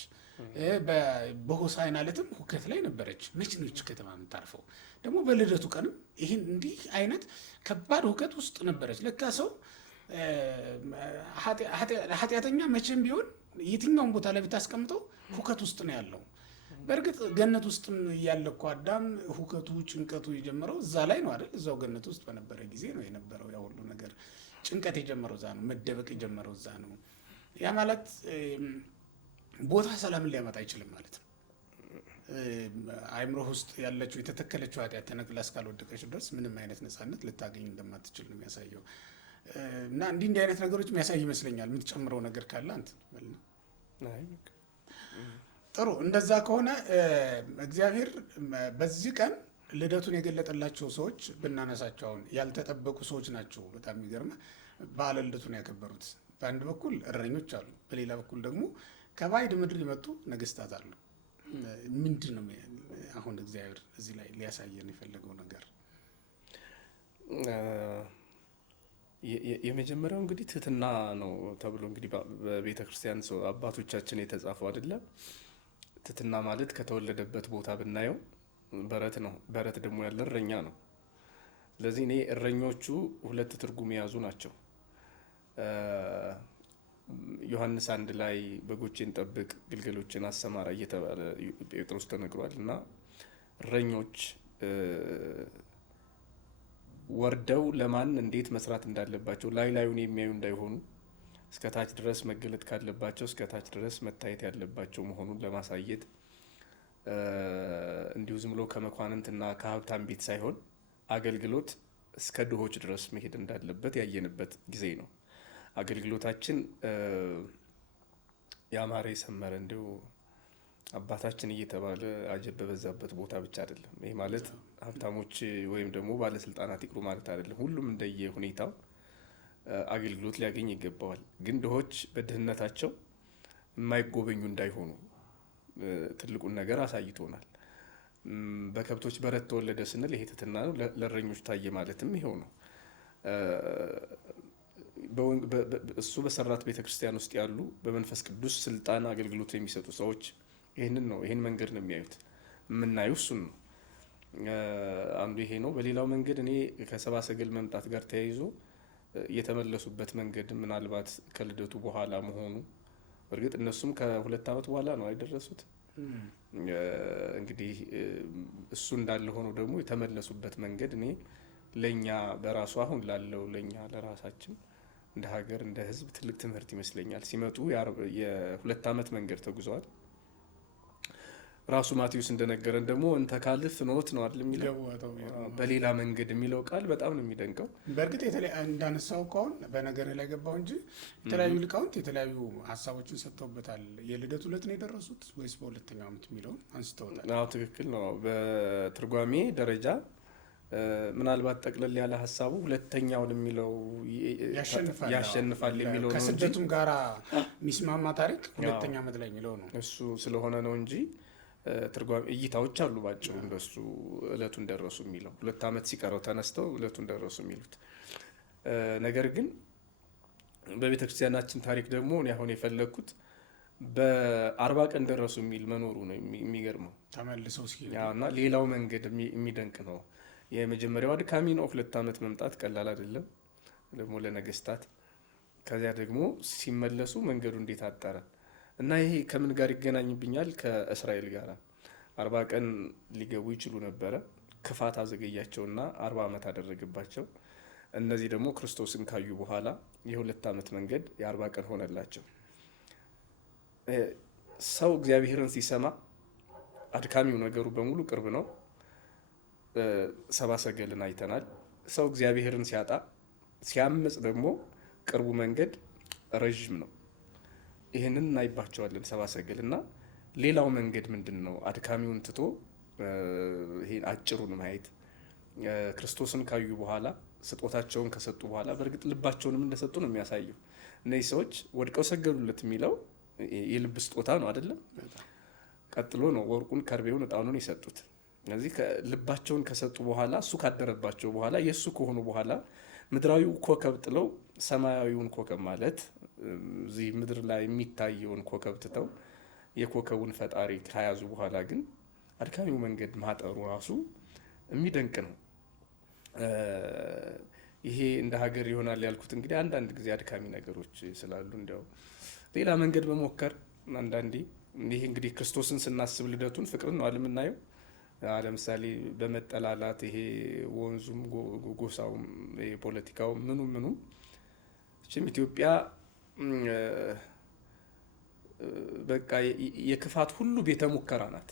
በሆሳዕና ዕለትም ሁከት ላይ ነበረች። መች ነች ከተማ የምታርፈው? ደግሞ በልደቱ ቀንም ይህን እንዲህ አይነት ከባድ ሁከት ውስጥ ነበረች። ለካ ሰው ኃጢአተኛ መቼም ቢሆን የትኛውን ቦታ ላይ ብታስቀምጠው ሁከት ውስጥ ነው ያለው። በእርግጥ ገነት ውስጥም እያለ እኮ አዳም ሁከቱ ጭንቀቱ የጀመረው እዛ ላይ ነው አይደል? እዛው ገነት ውስጥ በነበረ ጊዜ ነው የነበረው ያ ሁሉ ነገር። ጭንቀት የጀመረው እዛ ነው። መደበቅ የጀመረው እዛ ነው። ያ ማለት ቦታ ሰላምን ሊያመጣ አይችልም ማለት ነው። አእምሮ ውስጥ ያለችው የተተከለችው ኃጢአት ተነቅላ እስካልወደቀች ድረስ ምንም አይነት ነፃነት ልታገኝ እንደማትችል ነው የሚያሳየው። እና እንዲህ አይነት ነገሮች የሚያሳይ ይመስለኛል። የምትጨምረው ነገር ካለ አንተ ጥሩ። እንደዛ ከሆነ እግዚአብሔር በዚህ ቀን ልደቱን የገለጠላቸው ሰዎች ብናነሳቸው አሁን ያልተጠበቁ ሰዎች ናቸው። በጣም የሚገርም በዓለ ልደቱን ያከበሩት በአንድ በኩል እረኞች አሉ፣ በሌላ በኩል ደግሞ ከባዕድ ምድር የመጡ ነገስታት አሉ። ምንድን ነው አሁን እግዚአብሔር እዚህ ላይ ሊያሳየን የፈለገው ነገር? የመጀመሪያው እንግዲህ ትህትና ነው ተብሎ እንግዲህ በቤተ ክርስቲያን ሰው አባቶቻችን የተጻፈው አይደለም። ትህትና ማለት ከተወለደበት ቦታ ብናየው በረት ነው። በረት ደግሞ ያለ እረኛ ነው። ስለዚህ እኔ እረኞቹ ሁለት ትርጉም የያዙ ናቸው። ዮሐንስ 1 ላይ በጎቼን ጠብቅ፣ ግልገሎችን አሰማራ እየተባለ ጴጥሮስ ተነግሯል። እና እረኞች ወርደው ለማን እንዴት መስራት እንዳለባቸው ላይ ላዩን የሚያዩ እንዳይሆኑ እስከ ታች ድረስ መገለጥ ካለባቸው እስከ ታች ድረስ መታየት ያለባቸው መሆኑን ለማሳየት እንዲሁ ዝም ብሎ ከመኳንንትና ከሀብታም ቤት ሳይሆን አገልግሎት እስከ ድሆች ድረስ መሄድ እንዳለበት ያየንበት ጊዜ ነው። አገልግሎታችን ያማረ የሰመረ እንዲሁ አባታችን እየተባለ አጀብ በበዛበት ቦታ ብቻ አይደለም። ይህ ማለት ሀብታሞች ወይም ደግሞ ባለስልጣናት ይቅሩ ማለት አይደለም። ሁሉም እንደየ ሁኔታው አገልግሎት ሊያገኝ ይገባዋል። ግን ድሆች በድህነታቸው የማይጎበኙ እንዳይሆኑ ትልቁን ነገር አሳይቶናል። በከብቶች በረት ተወለደ ስንል ይሄ ትህትና ነው። ለእረኞች ታየ ማለትም ይሄው ነው። እሱ በሰራት ቤተክርስቲያን ውስጥ ያሉ በመንፈስ ቅዱስ ስልጣን አገልግሎት የሚሰጡ ሰዎች ይህን መንገድ ነው የሚያዩት። የምናየው እሱን ነው። አንዱ ይሄ ነው። በሌላው መንገድ እኔ ከሰብአ ሰገል መምጣት ጋር ተያይዞ የተመለሱበት መንገድ ምናልባት ከልደቱ በኋላ መሆኑ፣ በእርግጥ እነሱም ከ2 ዓመት በኋላ ነው አይደረሱት። እንግዲህ እሱ እንዳለ ሆኖ ደግሞ የተመለሱበት መንገድ እኔ ለኛ በራሱ አሁን ላለው ለኛ ለራሳችን እንደ ሀገር እንደ ሕዝብ ትልቅ ትምህርት ይመስለኛል። ሲመጡ የ2 ዓመት መንገድ ተጉዘዋል። ራሱ ማቴዎስ እንደነገረን ደግሞ እንተ ካልእ ፍኖት ነው አይደል የሚለው፣ በሌላ መንገድ የሚለው ቃል በጣም ነው የሚደንቀው። በእርግጥ እንዳነሳው ከሆን በነገር ላይ ገባው እንጂ የተለያዩ ሊቃውንት የተለያዩ ሀሳቦችን ሰጥተውበታል። የልደቱ ዕለት ነው የደረሱት ወይስ በ2ኛው ዓመት የሚለውን አንስተውታል። አዎ ትክክል ነው። በትርጓሜ ደረጃ ምናልባት ጠቅለል ያለ ሀሳቡ 2ኛውን የሚለው ያሸንፋል የሚለው ነው። ከስደቱም ጋራ ሚስማማ ታሪክ 2ኛ ዓመት ላይ የሚለው ነው። እሱ ስለሆነ ነው እንጂ ትርጓሜ እይታዎች አሉ። ባጭሩ እንደሱ እለቱን ደረሱ የሚለው 2 ዓመት ሲቀረው ተነስተው እለቱን ደረሱ የሚሉት ነገር ግን በቤተክርስቲያናችን ታሪክ ደግሞ እኔ አሁን የፈለግኩት በ40 ቀን ደረሱ የሚል መኖሩ ነው የሚገርመው። ተመልሰው ሲሄዱ እና ሌላው መንገድ የሚደንቅ ነው። የመጀመሪያው አድካሚ ነው። 2 ዓመት መምጣት ቀላል አይደለም ደግሞ ለነገስታት። ከዚያ ደግሞ ሲመለሱ መንገዱ እንዴት አጠረ እና ይሄ ከምን ጋር ይገናኝብኛል? ከእስራኤል ጋር 40 ቀን ሊገቡ ይችሉ ነበረ። ክፋት አዘገያቸውና 40 ዓመት አደረገባቸው። እነዚህ ደግሞ ክርስቶስን ካዩ በኋላ የ2 ዓመት መንገድ የ40 ቀን ሆነላቸው። ሰው እግዚአብሔርን ሲሰማ አድካሚው ነገሩ በሙሉ ቅርብ ነው። ሰብአ ሰገልን አይተናል። ሰው እግዚአብሔርን ሲያጣ ሲያምፅ ደግሞ ቅርቡ መንገድ ረዥም ነው። ይህንን እናይባቸዋለን ሰብአ ሰገል እና ሌላው መንገድ ምንድን ነው? አድካሚውን ትቶ ይሄን አጭሩን ማየት። ክርስቶስን ካዩ በኋላ ስጦታቸውን ከሰጡ በኋላ በእርግጥ ልባቸውንም እንደሰጡ ነው የሚያሳየው። እነዚህ ሰዎች ወድቀው ሰገዱለት የሚለው የልብ ስጦታ ነው አይደለም? ቀጥሎ ነው ወርቁን፣ ከርቤውን፣ ዕጣኑን የሰጡት። ስለዚህ ልባቸውን ከሰጡ በኋላ እሱ ካደረባቸው በኋላ የእሱ ከሆኑ በኋላ ምድራዊው ኮከብ ጥለው ሰማያዊውን ኮከብ ማለት እዚህ ምድር ላይ የሚታየውን ኮከብ ትተው የኮከቡን ፈጣሪ ከያዙ በኋላ ግን አድካሚው መንገድ ማጠሩ ራሱ የሚደንቅ ነው። ይሄ እንደ ሀገር ይሆናል ያልኩት እንግዲህ አንዳንድ ጊዜ አድካሚ ነገሮች ስላሉ እንዲያው ሌላ መንገድ መሞከር አንዳንዴ። ይሄ እንግዲህ ክርስቶስን ስናስብ ልደቱን ፍቅርን ነው የምናየው። ለምሳሌ በመጠላላት ይሄ ወንዙም ጎሳውም ፖለቲካውም ምኑም እችም ኢትዮጵያ በቃ የክፋት ሁሉ ቤተ ሙከራ ናት።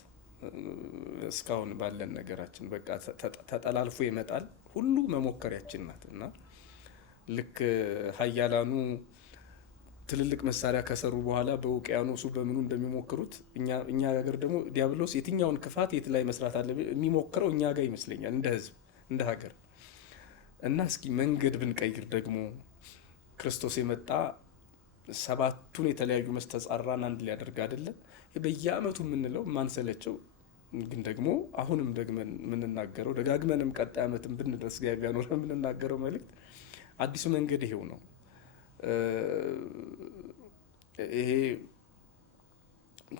እስካሁን ባለን ነገራችን በቃ ተጠላልፎ ይመጣል ሁሉ መሞከሪያችን ናት እና ልክ ሀያላኑ ትልልቅ መሳሪያ ከሰሩ በኋላ በውቅያኖሱ በምኑ እንደሚሞክሩት እኛ ሀገር ደግሞ ዲያብሎስ የትኛውን ክፋት የት ላይ መስራት አለ የሚሞክረው እኛ ጋር ይመስለኛል፣ እንደ ህዝብ እንደ ሀገር። እና እስኪ መንገድ ብንቀይር ደግሞ ክርስቶስ የመጣ 7ቱን የተለያዩ መስተጻራን አንድ ሊያደርግ አይደለ? በየአመቱ የምንለው ማንሰለቸው ግን ደግሞ አሁንም ደግመን የምንናገረው ደጋግመንም ቀጣይ አመትን ብንደርስ እግዚአብሔር ያኖረ የምንናገረው መልእክት አዲሱ መንገድ ይሄው ነው። ይሄ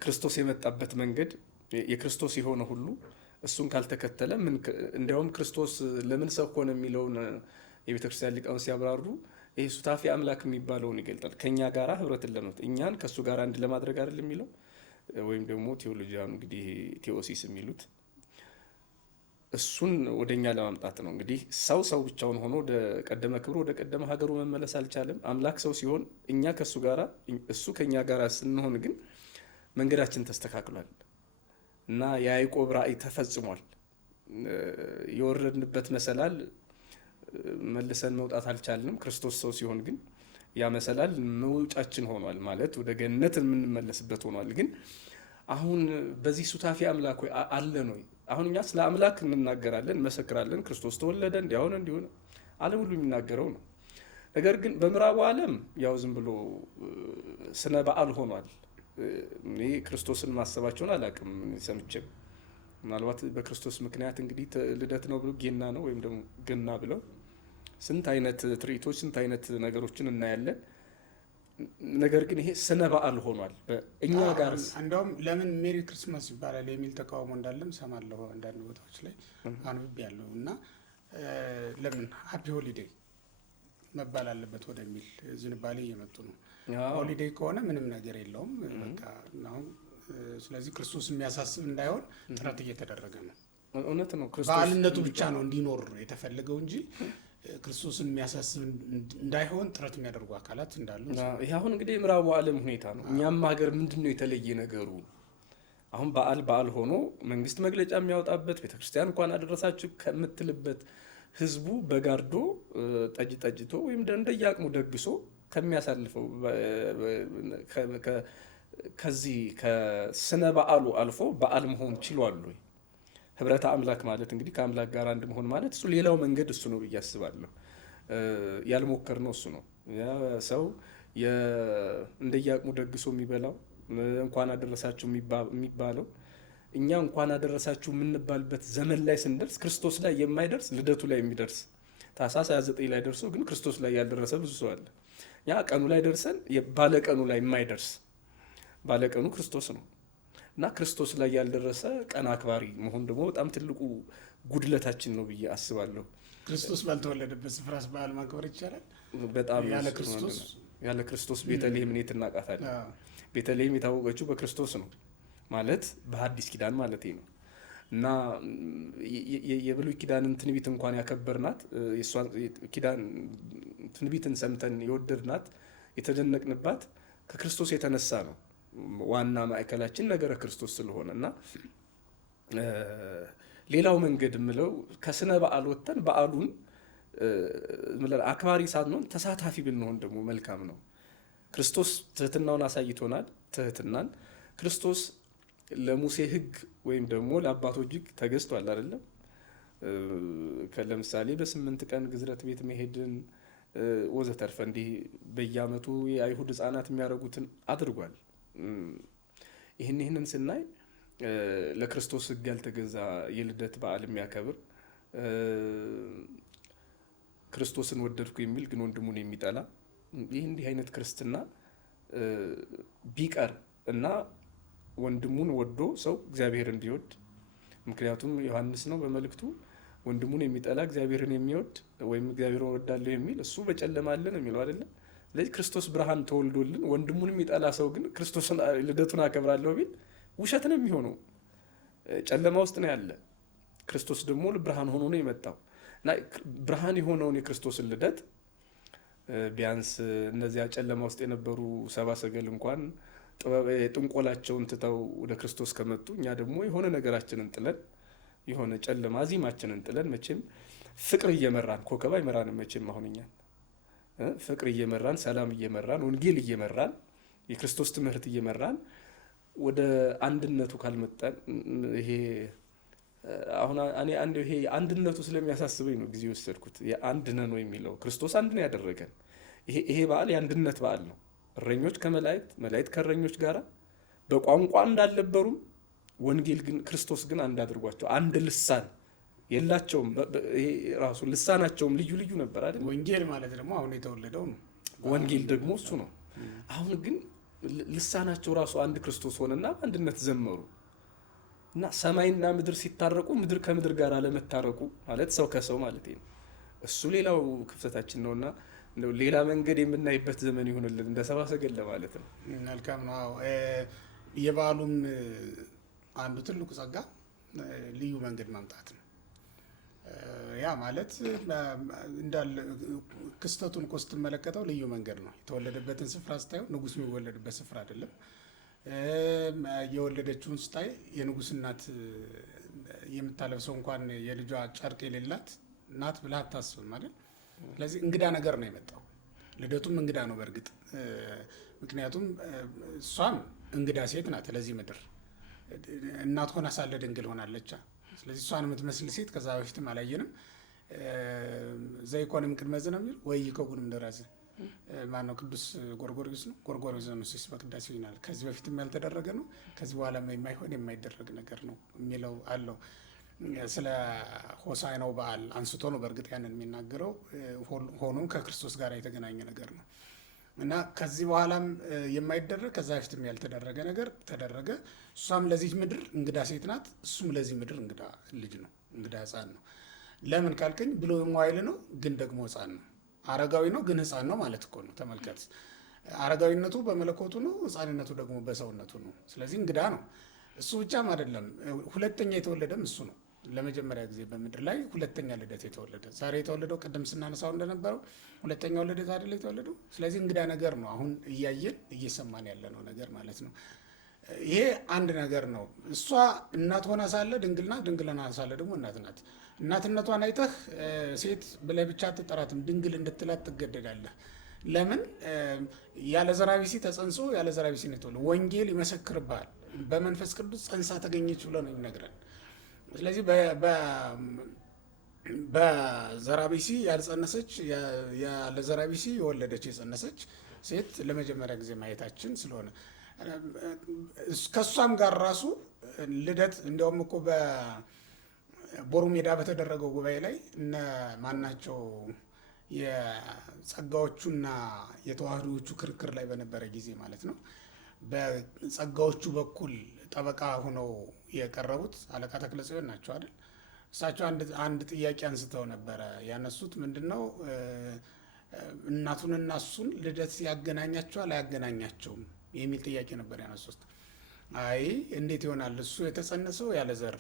ክርስቶስ የመጣበት መንገድ የክርስቶስ የሆነ ሁሉ እሱን ካልተከተለ እንዲያውም ክርስቶስ ለምን ሰው ሆነ የሚለውን የቤተክርስቲያን ሊቃውን ሲያብራሩ ይሄ ሱታፊ አምላክ የሚባለውን ይገልጣል። ከኛ ጋራ ህብረትን ለመፍጠር እኛን ከሱ ጋር አንድ ለማድረግ አይደል የሚለው ወይም ደግሞ ቴዎሎጂያኑ እንግዲህ ቴዎሲስ የሚሉት እሱን ወደኛ ለማምጣት ነው። እንግዲህ ሰው ብቻውን ሆኖ ወደ ቀደመ ክብሩ ወደ ቀደመ ሀገሩ መመለስ አልቻለም። አምላክ ሰው ሲሆን እኛ ከሱ ጋራ እሱ ከኛ ጋራ ስንሆን ግን መንገዳችን ተስተካክሏል እና የያዕቆብ ራእይ ተፈጽሟል። የወረድንበት መሰላል መልሰን መውጣት አልቻልንም። ክርስቶስ ሰው ሲሆን ግን ያ መሰላል መውጫችን ሆኗል ማለት ወደ ገነት የምንመለስበት ሆኗል። ግን አሁን በዚህ ሱታፊ አምላክ ወይ አለ ነው። አሁን እኛ ስለ አምላክ እንናገራለን፣ መሰክራለን። ክርስቶስ ተወለደ እንዲሆነ እንዲሆነ ዓለም ሁሉ የሚናገረው ነው። ነገር ግን በምዕራቡ ዓለም ያው ዝም ብሎ ስነ በዓል ሆኗል። ይሄ ክርስቶስን ማሰባቸውን አላውቅም ሰምቼም። ምናልባት በክርስቶስ ምክንያት እንግዲህ ልደት ነው ብሎ ጌና ነው ወይም ደግሞ ገና ብለው ስንት አይነት ትርኢቶች ስንት አይነት ነገሮችን እናያለን። ነገር ግን ይሄ ስነ በዓል ሆኗል። እኛ ጋር እንደውም ለምን ሜሪ ክርስማስ ይባላል የሚል ተቃውሞ እንዳለም ሰማለሁ አንዳንድ ቦታዎች ላይ አንብቤ ያለው እና ለምን ሃፒ ሆሊዴይ መባል አለበት ወደሚል ዝንባሌ እየመጡ ነው። ሆሊዴይ ከሆነ ምንም ነገር የለውም በቃ ነው። ስለዚህ ክርስቶስ የሚያሳስብ እንዳይሆን ጥረት እየተደረገ ነው። እውነት ነው። በዓልነቱ ብቻ ነው እንዲኖር የተፈለገው እንጂ ክርስቶስን የሚያሳስብ እንዳይሆን ጥረት የሚያደርጉ አካላት እንዳሉ። ይህ አሁን እንግዲህ የምዕራቡ ዓለም ሁኔታ ነው። እኛም ሀገር ምንድን ነው የተለየ ነገሩ? አሁን በዓል ሆኖ መንግስት መግለጫ የሚያወጣበት ቤተክርስቲያን እንኳን አደረሳችሁ ከምትልበት ህዝቡ በጋርዶ ጠጅቶ ወይም እንደየአቅሙ ደግሶ ከሚያሳልፈው ከዚህ ከስነ በዓሉ አልፎ በዓል መሆን ችሏል ወይ? ህብረተ አምላክ ማለት እንግዲህ ከአምላክ ጋር አንድ መሆን ማለት እሱ ሌላው መንገድ እሱ ነው ብዬ አስባለሁ። ያልሞከር ነው እሱ ነው። ሰው እንደየአቅሙ ደግሶ የሚበላው እንኳን አደረሳችሁ የሚባለው እኛ እንኳን አደረሳችሁ የምንባልበት ዘመን ላይ ስንደርስ ክርስቶስ ላይ የማይደርስ ልደቱ ላይ የሚደርስ ታኅሳስ 29 ላይ ደርሶ ግን ክርስቶስ ላይ ያልደረሰ ብዙ ሰው አለ። ያ ቀኑ ላይ ደርሰን ባለ ቀኑ ላይ የማይደርስ ባለቀኑ ክርስቶስ ነው እና ክርስቶስ ላይ ያልደረሰ ቀን አክባሪ መሆን ደግሞ በጣም ትልቁ ጉድለታችን ነው ብዬ አስባለሁ። ክርስቶስ ባልተወለደበት ስፍራስ በዓል ማክበር ይቻላል? በጣም ያለ ክርስቶስ ቤተልሔም እኔ እናውቃታለን። ቤተልሔም የታወቀችው በክርስቶስ ነው ማለት በሐዲስ ኪዳን ማለት ነው። እና የብሉይ ኪዳንን ትንቢት እንኳን ያከበርናት ኪዳን ትንቢትን ሰምተን የወደድናት የተደነቅንባት ከክርስቶስ የተነሳ ነው። ዋና ማዕከላችን ነገረ ክርስቶስ ስለሆነ እና ሌላው መንገድ የምለው ከስነ በዓል ወጥተን በዓሉን አክባሪ ሳንሆን ተሳታፊ ብንሆን ደግሞ መልካም ነው። ክርስቶስ ትህትናውን አሳይቶናል። ትህትናን ክርስቶስ ለሙሴ ሕግ ወይም ደግሞ ለአባቶች ሕግ ተገዝቷል አይደለም። ለምሳሌ በ8 ቀን ግዝረት ቤት መሄድን ወዘተርፈ እንዲህ በየዓመቱ የአይሁድ ሕፃናት የሚያደርጉትን አድርጓል። ይህንን ስናይ ለክርስቶስ ሕግ ያልተገዛ የልደት በዓል የሚያከብር ክርስቶስን ወደድኩ የሚል ግን ወንድሙን የሚጠላ እንዲህ አይነት ክርስትና ቢቀር እና ወንድሙን ወዶ ሰው እግዚአብሔርን ቢወድ፣ ምክንያቱም ዮሐንስ ነው በመልእክቱ ወንድሙን የሚጠላ እግዚአብሔርን የሚወድ ወይም እግዚአብሔርን ወዳለሁ የሚል እሱ በጨለማ አለ ነው የሚለው አይደለም። ስለዚህ ክርስቶስ ብርሃን ተወልዶልን ወንድሙን የሚጠላ ሰው ግን ክርስቶስን ልደቱን አከብራለሁ ቢል ውሸት ነው የሚሆነው። ጨለማ ውስጥ ነው ያለ። ክርስቶስ ደግሞ ብርሃን ሆኖ ነው የመጣው እና ብርሃን የሆነውን የክርስቶስን ልደት ቢያንስ እነዚያ ጨለማ ውስጥ የነበሩ ሰብአ ሰገል እንኳን ጥንቆላቸውን ትተው ወደ ክርስቶስ ከመጡ እኛ ደግሞ የሆነ ነገራችንን ጥለን የሆነ ጨለማ አዚማችንን ጥለን መቼም ፍቅር እየመራን ኮከብ አይመራንም መቼም አሁን እኛን ፍቅር እየመራን ሰላም እየመራን ወንጌል እየመራን የክርስቶስ ትምህርት እየመራን ወደ አንድነቱ ካልመጣን ይሄ አሁን እኔ ይሄ አንድነቱ ስለሚያሳስበኝ ነው ጊዜ ወሰድኩት። የአንድ ነን ነው የሚለው ክርስቶስ አንድ ነው ያደረገን። ይሄ በዓል የአንድነት በዓል ነው። እረኞች ከመላእክት መላእክት ከእረኞች ጋር በቋንቋ እንዳልነበሩም ወንጌል ግን ክርስቶስ ግን አንድ አድርጓቸው አንድ ልሳን የላቸውም። ይሄ ራሱ ልሳናቸውም ልዩ ልዩ ነበር አይደል? ወንጌል ማለት ደግሞ አሁን የተወለደው ነው። ወንጌል ደግሞ እሱ ነው። አሁን ግን ልሳናቸው ራሱ አንድ ክርስቶስ ሆነና አንድነት ዘመሩ እና ሰማይና ምድር ሲታረቁ ምድር ከምድር ጋር አለመታረቁ ማለት ሰው ከሰው ማለት ነው። እሱ ሌላው ክፍተታችን ነውና ሌላ መንገድ የምናይበት ዘመን ይሁንልን እንደ ሰብአ ሰገል ለማለት ነው። መልካም ነው። የበዓሉም አንዱ ትልቁ ጸጋ ልዩ መንገድ ማምጣት ነው። ያ ማለት እንዳለ ክስተቱን እኮ ስትመለከተው ልዩ መንገድ ነው። የተወለደበትን ስፍራ ስታየው ንጉሥ የሚወለድበት ስፍራ አይደለም። የወለደችውን ስታይ የንጉሥ እናት የምታለብሰው እንኳን የልጇ ጨርቅ የሌላት ናት ብለህ አታስብም አይደል? ስለዚህ እንግዳ ነገር ነው የመጣው። ልደቱም እንግዳ ነው በእርግጥ ምክንያቱም እሷም እንግዳ ሴት ናት ለዚህ ምድር። እናት ሆና ሳለ ድንግል ሆናለች። ስለዚህ እሷን የምትመስል ሴት ከዛ በፊትም አላየንም። ዘይኮንም ቅድመ ዝነ የሚል ወይ ከጉንም ደራዘ ማነው? ቅዱስ ጎርጎርዮስ ነው። ጎርጎርዮስ በቅዳሴው ይናል ከዚህ በፊትም ያልተደረገ ነው፣ ከዚህ በኋላ የማይሆን የማይደረግ ነገር ነው የሚለው አለው። ስለ ሆሳዕናው በዓል አንስቶ ነው በእርግጥ ያንን የሚናገረው። ሆኖም ከክርስቶስ ጋር የተገናኘ ነገር ነው እና ከዚህ በኋላም የማይደረግ ከዛ በፊትም ያልተደረገ ነገር ተደረገ። እሷም ለዚህ ምድር እንግዳ ሴት ናት፣ እሱም ለዚህ ምድር እንግዳ ልጅ ነው፣ እንግዳ ሕፃን ነው። ለምን ካልከኝ ብሎ መዋይል ነው ግን ደግሞ ሕፃን ነው። አረጋዊ ነው ግን ሕፃን ነው ማለት እኮ ነው። ተመልከት፣ አረጋዊነቱ በመለኮቱ ነው፣ ሕፃንነቱ ደግሞ በሰውነቱ ነው። ስለዚህ እንግዳ ነው። እሱ ብቻም አይደለም፣ ሁለተኛ የተወለደም እሱ ነው። ለመጀመሪያ ጊዜ በምድር ላይ ሁለተኛ ልደት የተወለደ። ዛሬ የተወለደው ቅድም ስናነሳው እንደነበረው ሁለተኛው ልደት አይደለ የተወለደው። ስለዚህ እንግዳ ነገር ነው አሁን እያየን እየሰማን ያለነው ነገር ማለት ነው። ይሄ አንድ ነገር ነው። እሷ እናት ሆና ሳለ ድንግል ናት፣ ድንግል ሆና ሳለ ደግሞ እናት ናት። እናትነቷን አይተህ ሴት ብለህ ብቻ አትጠራትም፣ ድንግል እንድትላት ትገደዳለህ። ለምን? ያለ ዘራ ቢሲ ተጸንሶ ያለ ዘራ ቢሲ ነው የተወለደው። ወንጌል ይመሰክርብሃል። በመንፈስ ቅዱስ ጸንሳ ተገኘች ብሎ ነው የሚነግረን። ስለዚህ በዘራቢሲ ያልጸነሰች ያለ ዘራቢሲ የወለደች የጸነሰች ሴት ለመጀመሪያ ጊዜ ማየታችን ስለሆነ ከእሷም ጋር ራሱ ልደት እንዲያውም እኮ በቦሩ ሜዳ በተደረገው ጉባኤ ላይ እነ ማናቸው የጸጋዎቹና የተዋህዶዎቹ ክርክር ላይ በነበረ ጊዜ ማለት ነው በጸጋዎቹ በኩል ጠበቃ ሆነው የቀረቡት አለቃ ተክለጽዮን ናቸው አይደል? እሳቸው አንድ ጥያቄ አንስተው ነበረ። ያነሱት ምንድነው እናቱንና እሱን ልደት ያገናኛቸዋል አያገናኛቸውም የሚል ጥያቄ ነበር ያነሱት። አይ እንዴት ይሆናል? እሱ የተጸነሰው ያለ ዘር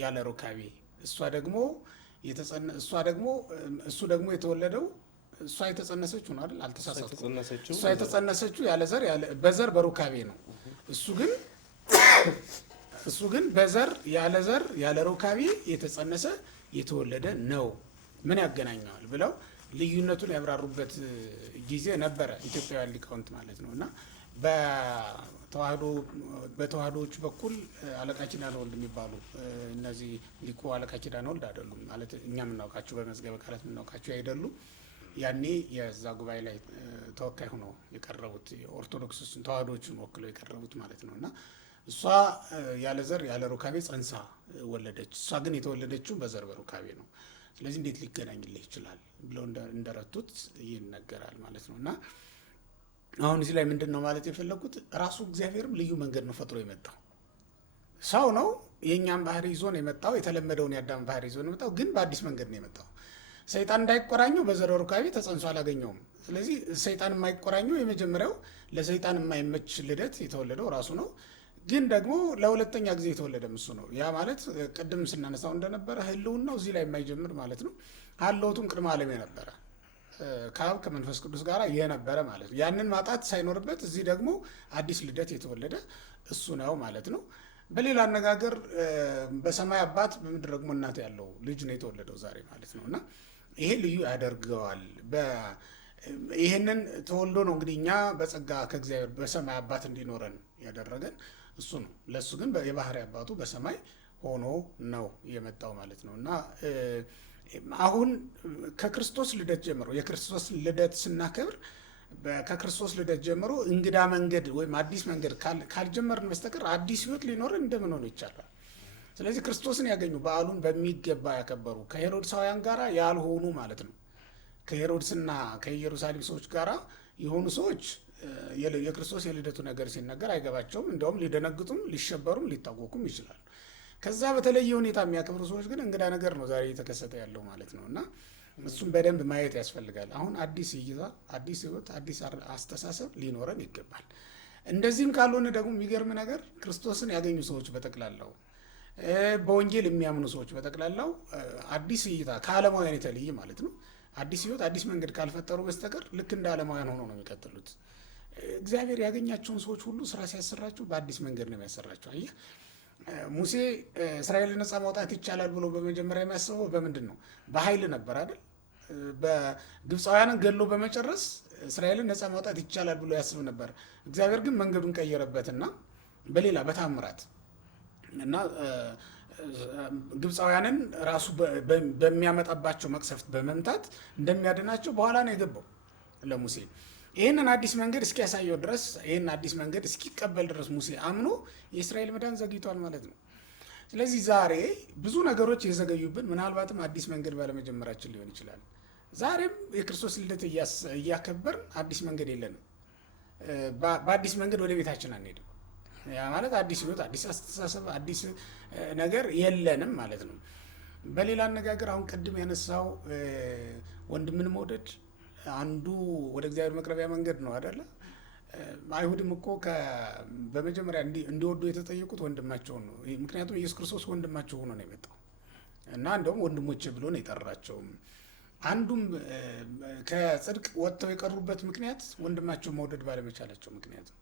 ያለ ሩካቤ፣ እሱ ደግሞ የተወለደው እሷ የተጸነሰችው ነው አይደል? አልተሳሳትኩም። እሷ የተጸነሰችው ያለ ዘር በዘር በሩካቤ ነው። እሱ ግን በዘር ያለ ሩካቤ የተጸነሰ የተወለደ ነው። ምን ያገናኘዋል ብለው ልዩነቱን ያብራሩበት ጊዜ ነበረ፣ ኢትዮጵያውያን ሊቃውንት ማለት ነው። እና በተዋህዶዎች በኩል አለቃ ኪዳነ ወልድ የሚባሉ እነዚህ ሊቁ አለቃ ኪዳነ ወልድ አይደሉም ማለት እኛ የምናውቃቸው በመዝገበ ቃላት የምናውቃቸው አይደሉም። ያኔ የዛ ጉባኤ ላይ ተወካይ ሆነው የቀረቡት ኦርቶዶክስን ተዋህዶዎችን ወክለው የቀረቡት ማለት ነው። እና እሷ ያለ ዘር ያለ ሩካቤ ጸንሳ ወለደች። እሷ ግን የተወለደችው በዘር በሩካቤ ነው። ስለዚህ እንዴት ሊገናኝልህ ይችላል ብለው እንደረቱት ይነገራል ማለት ነው። እና አሁን እዚህ ላይ ምንድን ነው ማለት የፈለጉት? ራሱ እግዚአብሔርም ልዩ መንገድ ነው ፈጥሮ የመጣው። ሰው ነው የእኛም ባህሪ ይዞ ነው የመጣው፣ የተለመደውን የአዳም ባህሪ ይዞ ነው የመጣው፣ ግን በአዲስ መንገድ ነው የመጣው። ሰይጣን እንዳይቆራኘው በዘር ሩካቤ ተጸንሶ አላገኘውም። ስለዚህ ሰይጣን የማይቆራኘው የመጀመሪያው ለሰይጣን የማይመች ልደት የተወለደው ራሱ ነው። ግን ደግሞ ለሁለተኛ ጊዜ የተወለደም እሱ ነው። ያ ማለት ቅድም ስናነሳው እንደነበረ ህልውናው እዚህ ላይ የማይጀምር ማለት ነው። ሀልዎቱም ቅድመ ዓለም የነበረ ከአብ ከመንፈስ ቅዱስ ጋር የነበረ ማለት ነው። ያንን ማጣት ሳይኖርበት እዚህ ደግሞ አዲስ ልደት የተወለደ እሱ ነው ማለት ነው። በሌላ አነጋገር በሰማይ አባት በምድር ደግሞ እናት ያለው ልጅ ነው የተወለደው ዛሬ ማለት ነው። እና ይሄ ልዩ ያደርገዋል። ይህንን ተወልዶ ነው እንግዲህ እኛ በጸጋ ከእግዚአብሔር በሰማይ አባት እንዲኖረን ያደረገን እሱ ነው። ለእሱ ግን የባህሪ አባቱ በሰማይ ሆኖ ነው የመጣው ማለት ነው። እና አሁን ከክርስቶስ ልደት ጀምሮ የክርስቶስ ልደት ስናከብር ከክርስቶስ ልደት ጀምሮ እንግዳ መንገድ ወይም አዲስ መንገድ ካልጀመርን በስተቀር አዲስ ሕይወት ሊኖርን እንደምን ሆኖ ይቻላል? ስለዚህ ክርስቶስን ያገኙ በዓሉን በሚገባ ያከበሩ ከሄሮድሳውያን ጋር ያልሆኑ ማለት ነው። ከሄሮድስና ከኢየሩሳሌም ሰዎች ጋር የሆኑ ሰዎች የክርስቶስ የልደቱ ነገር ሲነገር አይገባቸውም። እንዲያውም ሊደነግጡም ሊሸበሩም ሊታወቁም ይችላሉ። ከዛ በተለየ ሁኔታ የሚያከብሩ ሰዎች ግን እንግዳ ነገር ነው ዛሬ እየተከሰተ ያለው ማለት ነው። እና እሱም በደንብ ማየት ያስፈልጋል። አሁን አዲስ እይታ፣ አዲስ ሕይወት፣ አዲስ አስተሳሰብ ሊኖረን ይገባል። እንደዚህም ካልሆነ ደግሞ የሚገርም ነገር ክርስቶስን ያገኙ ሰዎች በጠቅላላው በወንጌል የሚያምኑ ሰዎች በጠቅላላው አዲስ እይታ ከዓለማውያን የተለየ ማለት ነው አዲስ ሕይወት አዲስ መንገድ ካልፈጠሩ በስተቀር ልክ እንደ ዓለማውያን ሆኖ ነው የሚቀጥሉት። እግዚአብሔር ያገኛቸውን ሰዎች ሁሉ ስራ ሲያሰራቸው በአዲስ መንገድ ነው የሚያሰራቸው። አየህ ሙሴ እስራኤልን ነፃ ማውጣት ይቻላል ብሎ በመጀመሪያ የሚያስበው በምንድን ነው? በኃይል ነበር አይደል? በግብፃውያንን ገሎ በመጨረስ እስራኤልን ነፃ ማውጣት ይቻላል ብሎ ያስብ ነበር። እግዚአብሔር ግን መንገዱን ቀየረበትና በሌላ በታምራት እና ግብፃውያንን ራሱ በሚያመጣባቸው መቅሰፍት በመምታት እንደሚያድናቸው በኋላ ነው የገባው ለሙሴ። ይህንን አዲስ መንገድ እስኪያሳየው ድረስ ይህን አዲስ መንገድ እስኪቀበል ድረስ ሙሴ አምኖ የእስራኤል መዳን ዘግይቷል ማለት ነው። ስለዚህ ዛሬ ብዙ ነገሮች የዘገዩብን ምናልባትም አዲስ መንገድ ባለመጀመራችን ሊሆን ይችላል። ዛሬም የክርስቶስ ልደት እያከበርን አዲስ መንገድ የለንም። በአዲስ መንገድ ወደ ቤታችን አንሄድም። ያ ማለት አዲስ ሕይወት፣ አዲስ አስተሳሰብ፣ አዲስ ነገር የለንም ማለት ነው። በሌላ አነጋገር አሁን ቅድም ያነሳው ወንድምን መውደድ አንዱ ወደ እግዚአብሔር መቅረቢያ መንገድ ነው አይደለ? አይሁድም እኮ በመጀመሪያ እንዲወዱ የተጠየቁት ወንድማቸውን ነው። ምክንያቱም ኢየሱስ ክርስቶስ ወንድማቸው ሆኖ ነው የመጣው እና እንደውም ወንድሞቼ ብሎ ነው የጠራቸውም። አንዱም ከጽድቅ ወጥተው የቀሩበት ምክንያት ወንድማቸው መውደድ ባለመቻላቸው ምክንያት ነው።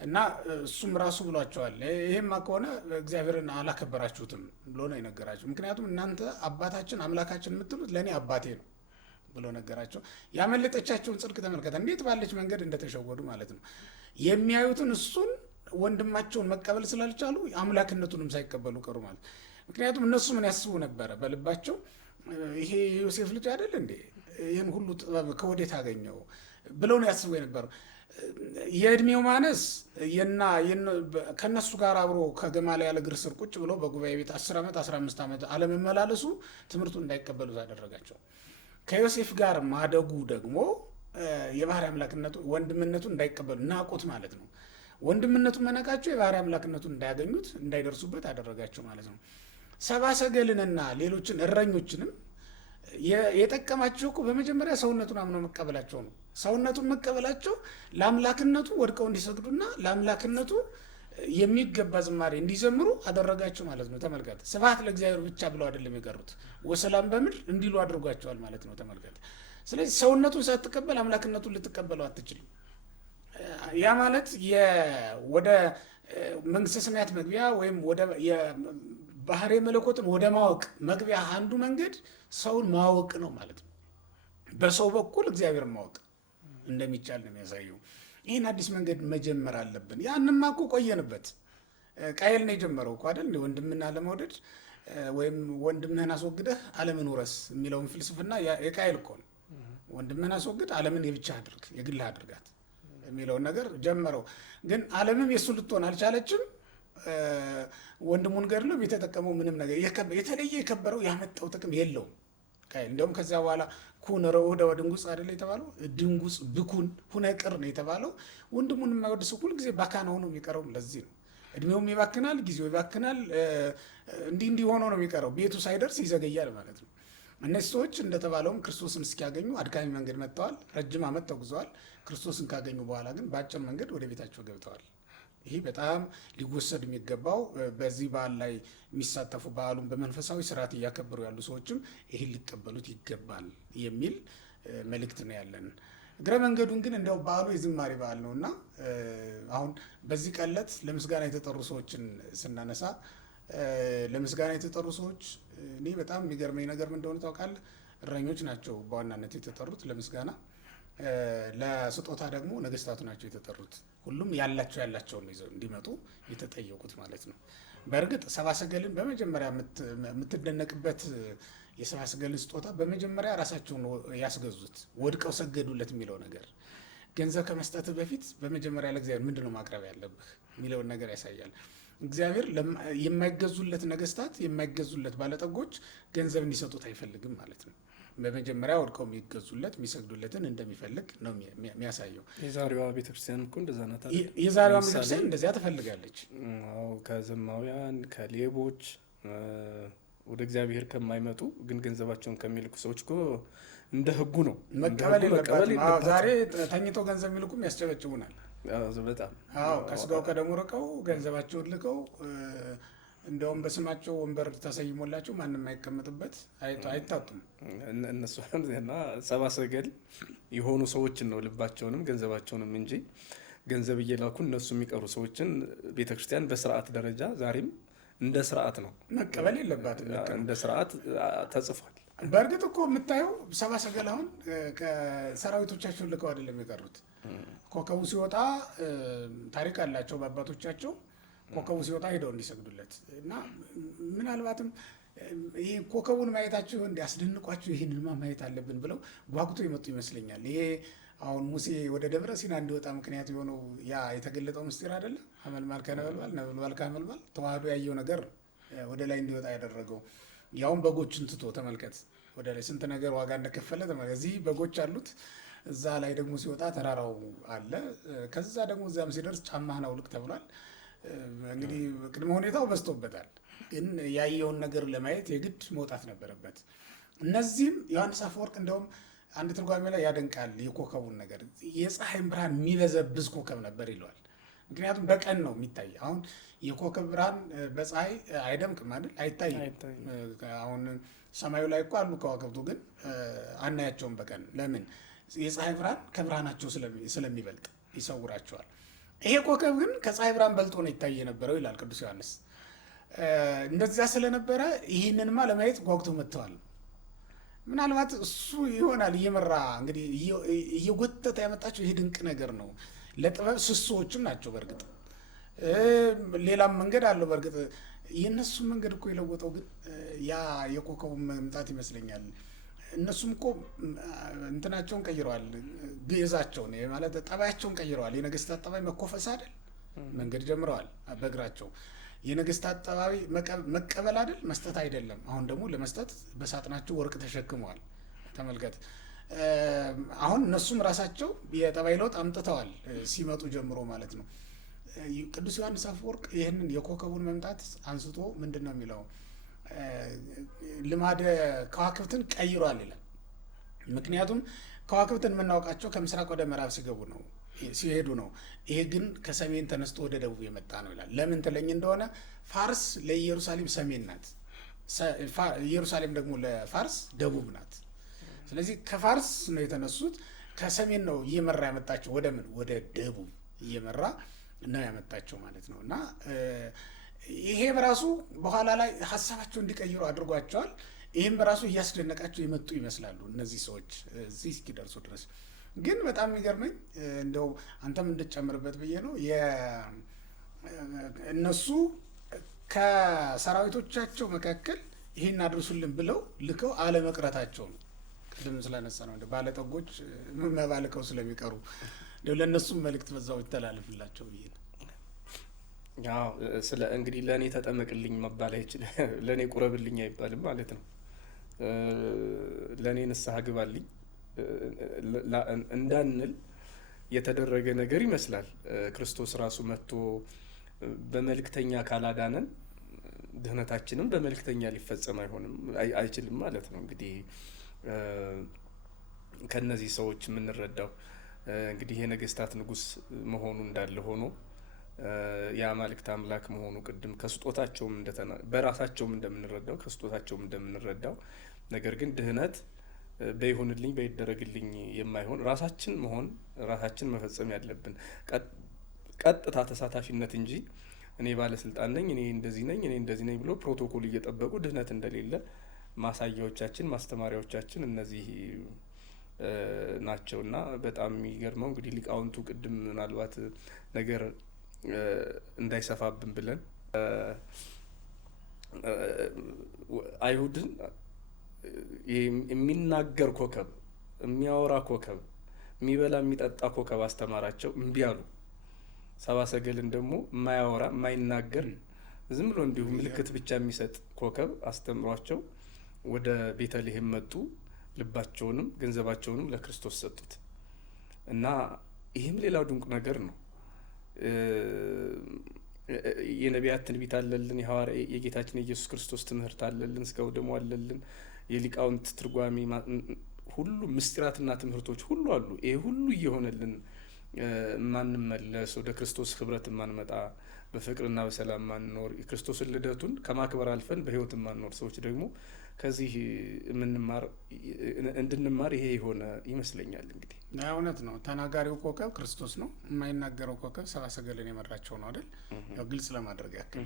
እና እሱም ራሱ ብሏቸዋል፣ ይሄማ ከሆነ እግዚአብሔርን አላከበራችሁትም ብሎ ነው የነገራቸው። ምክንያቱም እናንተ አባታችን አምላካችን የምትሉት ለእኔ አባቴ ነው ብሎ ነገራቸው። ያመለጠቻቸውን ጽድቅ ተመልከተ፣ እንዴት ባለች መንገድ እንደተሸወዱ ማለት ነው። የሚያዩትን እሱን ወንድማቸውን መቀበል ስላልቻሉ አምላክነቱንም ሳይቀበሉ ቀሩ ማለት። ምክንያቱም እነሱ ምን ያስቡ ነበረ በልባቸው? ይሄ የዮሴፍ ልጅ አይደል እንዴ? ይህን ሁሉ ጥበብ ከወዴት አገኘው ብለው ነው ያስቡ የነበረው። የእድሜው ማነስ ከእነሱ ጋር አብሮ ከገማልያል እግር ስር ቁጭ ብሎ በጉባኤ ቤት 10 ዓመት 15 ዓመት አለመመላለሱ ትምህርቱን እንዳይቀበሉት አደረጋቸው። ከዮሴፍ ጋር ማደጉ ደግሞ የባህሪ አምላክነቱ ወንድምነቱ እንዳይቀበሉ ናቁት ማለት ነው። ወንድምነቱን መናቃቸው የባህሪ አምላክነቱን እንዳያገኙት እንዳይደርሱበት አደረጋቸው ማለት ነው። ሰብአ ሰገልንና ሌሎችን እረኞችንም የጠቀማቸው እኮ በመጀመሪያ ሰውነቱን አምነው መቀበላቸው ነው። ሰውነቱን መቀበላቸው ለአምላክነቱ ወድቀው እንዲሰግዱና ለአምላክነቱ የሚገባ ዝማሬ እንዲዘምሩ አደረጋቸው ማለት ነው። ተመልከት፣ ስብሐት ለእግዚአብሔር ብቻ ብለው አይደለም የቀሩት፣ ወሰላም በምድር እንዲሉ አድርጓቸዋል ማለት ነው። ተመልከት። ስለዚህ ሰውነቱን ሳትቀበል አምላክነቱን ልትቀበለው አትችልም። ያ ማለት ወደ መንግስተ ሰማያት መግቢያ ወይም ወደ ባህሪ መለኮትን ወደ ማወቅ መግቢያ አንዱ መንገድ ሰውን ማወቅ ነው ማለት ነው። በሰው በኩል እግዚአብሔር ማወቅ እንደሚቻል ነው የሚያሳየው። ይህን አዲስ መንገድ መጀመር አለብን። ያንማ እኮ ቆየንበት። ቃየል ነው የጀመረው እኮ አይደል? ወንድምህን አለመውደድ ወይም ወንድምህን አስወግደህ ዓለምን ውረስ የሚለውን ፍልስፍና የቃየል እኮ ነው። ወንድምህን አስወግድ፣ ዓለምን የብቻ አድርግ፣ የግልህ አድርጋት የሚለውን ነገር ጀመረው። ግን ዓለምም የእሱ ልትሆን አልቻለችም። ወንድሙን ገድሎ የተጠቀመው ምንም ነገር የተለየ የከበረው ያመጣው ጥቅም የለውም። እንዲያውም ከዚያ በኋላ ኩን ረውደ ወድንጉጽ አይደለ የተባለው? ድንጉጽ ብኩን ሁነ ቅር ነው የተባለው። ወንድሙን የማይወድ ሰው ሁልጊዜ ባካና ሆኖ የሚቀረው ለዚህ ነው። እድሜውም ይባክናል፣ ጊዜው ይባክናል። እንዲህ ሆኖ ነው የሚቀረው። ቤቱ ሳይደርስ ይዘገያል ማለት ነው። እነዚህ ሰዎች እንደተባለውም ክርስቶስን እስኪያገኙ አድካሚ መንገድ መጥተዋል። ረጅም ዓመት ተጉዘዋል። ክርስቶስን ካገኙ በኋላ ግን በአጭር መንገድ ወደ ቤታቸው ገብተዋል። ይህ በጣም ሊወሰድ የሚገባው በዚህ በዓል ላይ የሚሳተፉ በዓሉን በመንፈሳዊ ስርዓት እያከበሩ ያሉ ሰዎችም ይህን ሊቀበሉት ይገባል የሚል መልእክት ነው ያለን። እግረ መንገዱን ግን እንዲያው በዓሉ የዝማሬ በዓል ነው እና አሁን በዚህ ቀለት ለምስጋና የተጠሩ ሰዎችን ስናነሳ ለምስጋና የተጠሩ ሰዎች እኔ በጣም የሚገርመኝ ነገር ምን እንደሆነ ታውቃለህ? እረኞች ናቸው በዋናነት የተጠሩት ለምስጋና። ለስጦታ ደግሞ ነገስታቱ ናቸው የተጠሩት። ሁሉም ያላቸውን ይዘው እንዲመጡ የተጠየቁት ማለት ነው። በእርግጥ ሰብአ ሰገልን በመጀመሪያ የምትደነቅበት የሰብአ ሰገልን ስጦታ በመጀመሪያ ራሳቸውን ያስገዙት፣ ወድቀው ሰገዱለት የሚለው ነገር ገንዘብ ከመስጠት በፊት በመጀመሪያ ለእግዚአብሔር ምንድን ነው ማቅረብ ያለብህ የሚለውን ነገር ያሳያል። እግዚአብሔር የማይገዙለት ነገስታት፣ የማይገዙለት ባለጠጎች ገንዘብ እንዲሰጡት አይፈልግም ማለት ነው። በመጀመሪያ ወድቀው የሚገዙለት የሚሰግዱለትን እንደሚፈልግ ነው የሚያሳየው። የዛሬዋ ቤተክርስቲያን እኮ እንደዛ ናት። የዛሬዋ ቤተክርስቲያን እንደዚያ ትፈልጋለች። ከዘማውያን፣ ከሌቦች፣ ወደ እግዚአብሔር ከማይመጡ ግን ገንዘባቸውን ከሚልኩ ሰዎች እኮ እንደ ህጉ ነው መቀበል የለባትም። ዛሬ ተኝተው ገንዘብ የሚልኩም ያስጨበጭቡናል በጣም። ከስጋው ከደሙ ርቀው ገንዘባቸውን ልከው እንደውም በስማቸው ወንበር ተሰይሞላቸው ማንም አይቀመጥበት አይታጡም። እነሱ እና ሰብአ ሰገል የሆኑ ሰዎችን ነው ልባቸውንም ገንዘባቸውንም እንጂ ገንዘብ እየላኩ እነሱ የሚቀሩ ሰዎችን ቤተክርስቲያን በስርዓት ደረጃ ዛሬም እንደ ስርዓት ነው መቀበል የለባትም። እንደ ስርዓት ተጽፏል። በእርግጥ እኮ የምታየው ሰብአ ሰገል አሁን ከሰራዊቶቻቸውን ልከው አይደለም የቀሩት። ኮከቡ ሲወጣ ታሪክ አላቸው በአባቶቻቸው። ኮከቡ ሲወጣ ሄደው እንዲሰግዱለት እና ምናልባትም ይህ ኮከቡን ማየታቸው እንዲያስደንቋቸው ይህንንማ ማየት አለብን ብለው ጓጉቶ የመጡ ይመስለኛል። ይሄ አሁን ሙሴ ወደ ደብረ ሲና እንዲወጣ ምክንያት የሆነው ያ የተገለጠው ምስጢር አይደለም? ሐመልማል ከነበልባል ነበልባል ከሐመልማል ተዋህዶ ያየው ነገር ወደ ላይ እንዲወጣ ያደረገው ያውን በጎችን ትቶ ተመልከት፣ ወደ ላይ ስንት ነገር ዋጋ እንደከፈለ ተመልከት። እዚህ በጎች አሉት፣ እዛ ላይ ደግሞ ሲወጣ ተራራው አለ። ከዛ ደግሞ እዚያም ሲደርስ ጫማህን አውልቅ ተብሏል። እንግዲህ ቅድመ ሁኔታው በዝቶበታል፣ ግን ያየውን ነገር ለማየት የግድ መውጣት ነበረበት። እነዚህም ዮሐንስ አፈወርቅ እንደውም አንድ ትርጓሜ ላይ ያደንቃል የኮከቡን ነገር። የፀሐይን ብርሃን የሚበዘብዝ ኮከብ ነበር ይለዋል። ምክንያቱም በቀን ነው የሚታይ። አሁን የኮከብ ብርሃን በፀሐይ አይደምቅም አይደል? አይታይም። አሁን ሰማዩ ላይ እኮ አሉ ከዋክብቱ፣ ግን አናያቸውም በቀን። ለምን? የፀሐይ ብርሃን ከብርሃናቸው ስለሚበልጥ ይሰውራቸዋል። ይሄ ኮከብ ግን ከፀሐይ ብርሃን በልጦ ነው ይታይ የነበረው ይላል ቅዱስ ዮሐንስ። እንደዚያ ስለነበረ ይህንንማ ለማየት ጓጉተው መጥተዋል። ምናልባት እሱ ይሆናል እየመራ እንግዲህ እየጎተተ ያመጣቸው ይሄ ድንቅ ነገር ነው። ለጥበብ ስሶዎችም ናቸው። በእርግጥ ሌላም መንገድ አለው። በእርግጥ የእነሱም መንገድ እኮ የለወጠው ግን ያ የኮከቡ መምጣት ይመስለኛል። እነሱም እኮ እንትናቸውን ቀይረዋል፣ ግዕዛቸውን ማለት ጠባያቸውን ቀይረዋል። የነገስታት ጠባይ መኮፈስ አይደል? መንገድ ጀምረዋል በእግራቸው። የነገስታት ጠባይ መቀበል አይደል? መስጠት አይደለም። አሁን ደግሞ ለመስጠት በሳጥናቸው ወርቅ ተሸክመዋል። ተመልከት። አሁን እነሱም ራሳቸው የጠባይ ለውጥ አምጥተዋል ሲመጡ ጀምሮ ማለት ነው። ቅዱስ ዮሐንስ አፈወርቅ ይህንን የኮከቡን መምጣት አንስቶ ምንድን ነው የሚለው? ልማደ ከዋክብትን ቀይሯል ይላል። ምክንያቱም ከዋክብትን የምናውቃቸው ከምስራቅ ወደ ምዕራብ ሲሄዱ ነው። ይሄ ግን ከሰሜን ተነስቶ ወደ ደቡብ የመጣ ነው ይላል። ለምን ትለኝ እንደሆነ ፋርስ ለኢየሩሳሌም ሰሜን ናት፣ ኢየሩሳሌም ደግሞ ለፋርስ ደቡብ ናት። ስለዚህ ከፋርስ ነው የተነሱት፣ ከሰሜን ነው እየመራ ያመጣቸው ወደ ምን ወደ ደቡብ እየመራ ነው ያመጣቸው ማለት ነው። እና ይሄ በራሱ በኋላ ላይ ሀሳባቸው እንዲቀይሩ አድርጓቸዋል። ይህም በራሱ እያስደነቃቸው የመጡ ይመስላሉ እነዚህ ሰዎች እዚህ እስኪደርሱ ድረስ። ግን በጣም የሚገርመኝ እንደው አንተም እንድትጨምርበት ብዬ ነው እነሱ ከሰራዊቶቻቸው መካከል ይህን አድርሱልን ብለው ልከው አለመቅረታቸው ነው። ቅድም ስላነሳ ነው ባለጠጎች መባልከው ስለሚቀሩ ለእነሱም መልእክት በዛው ይተላለፍላቸው ብዬ ነው። ያው ስለ እንግዲህ ለእኔ ተጠመቅልኝ መባል አይችል፣ ለእኔ ቁረብልኝ አይባልም ማለት ነው። ለእኔ ንስሐ ግባልኝ እንዳንል የተደረገ ነገር ይመስላል። ክርስቶስ ራሱ መጥቶ በመልእክተኛ ካላዳነን ድህነታችንም በመልእክተኛ ሊፈጸም አይችልም ማለት ነው። እንግዲህ ከነዚህ ሰዎች የምንረዳው እንግዲህ የነገስታት ንጉስ መሆኑ እንዳለ ሆኖ የአማልክት አምላክ መሆኑ ቅድም ከስጦታቸውም በራሳቸውም እንደምንረዳው ከስጦታቸውም እንደምንረዳው፣ ነገር ግን ድህነት በይሁንልኝ በይደረግልኝ የማይሆን ራሳችን መሆን ራሳችን መፈጸም ያለብን ቀጥታ ተሳታፊነት እንጂ እኔ ባለስልጣን ነኝ፣ እኔ እንደዚህ ነኝ፣ እኔ እንደዚህ ነኝ ብሎ ፕሮቶኮል እየጠበቁ ድህነት እንደሌለ ማሳያዎቻችን ማስተማሪያዎቻችን እነዚህ ናቸውና በጣም የሚገርመው እንግዲህ ሊቃውንቱ ቅድም ምናልባት ነገር እንዳይሰፋብን ብለን አይሁድን የሚናገር ኮከብ፣ የሚያወራ ኮከብ፣ የሚበላ የሚጠጣ ኮከብ አስተማራቸው፣ እምቢ አሉ። ሰብአ ሰገልን ደግሞ የማያወራ የማይናገር ዝም ብሎ እንዲሁ ምልክት ብቻ የሚሰጥ ኮከብ አስተምሯቸው ወደ ቤተልሔም መጡ። ልባቸውንም ገንዘባቸውንም ለክርስቶስ ሰጡት እና ይህም ሌላው ድንቅ ነገር ነው። የነቢያት ትንቢት አለልን፣ የጌታችን የኢየሱስ ክርስቶስ ትምህርት አለልን፣ ስጋው ደሙ አለልን፣ የሊቃውንት ትርጓሜ ሁሉ ምስጢራትና ትምህርቶች ሁሉ አሉ። ይሄ ሁሉ እየሆነልን ማንመለስ ወደ ክርስቶስ ህብረት ማንመጣ በፍቅርና በሰላም ማንኖር የክርስቶስን ልደቱን ከማክበር አልፈን በህይወት ማንኖር ሰዎች ደግሞ ከዚህ እንድንማር ይሄ የሆነ ይመስለኛል። እንግዲህ እውነት ነው። ተናጋሪው ኮከብ ክርስቶስ ነው። የማይናገረው ኮከብ ሰብአ ሰገልን የመራቸው ነው አይደል? ያው ግልጽ ለማድረግ ያክል።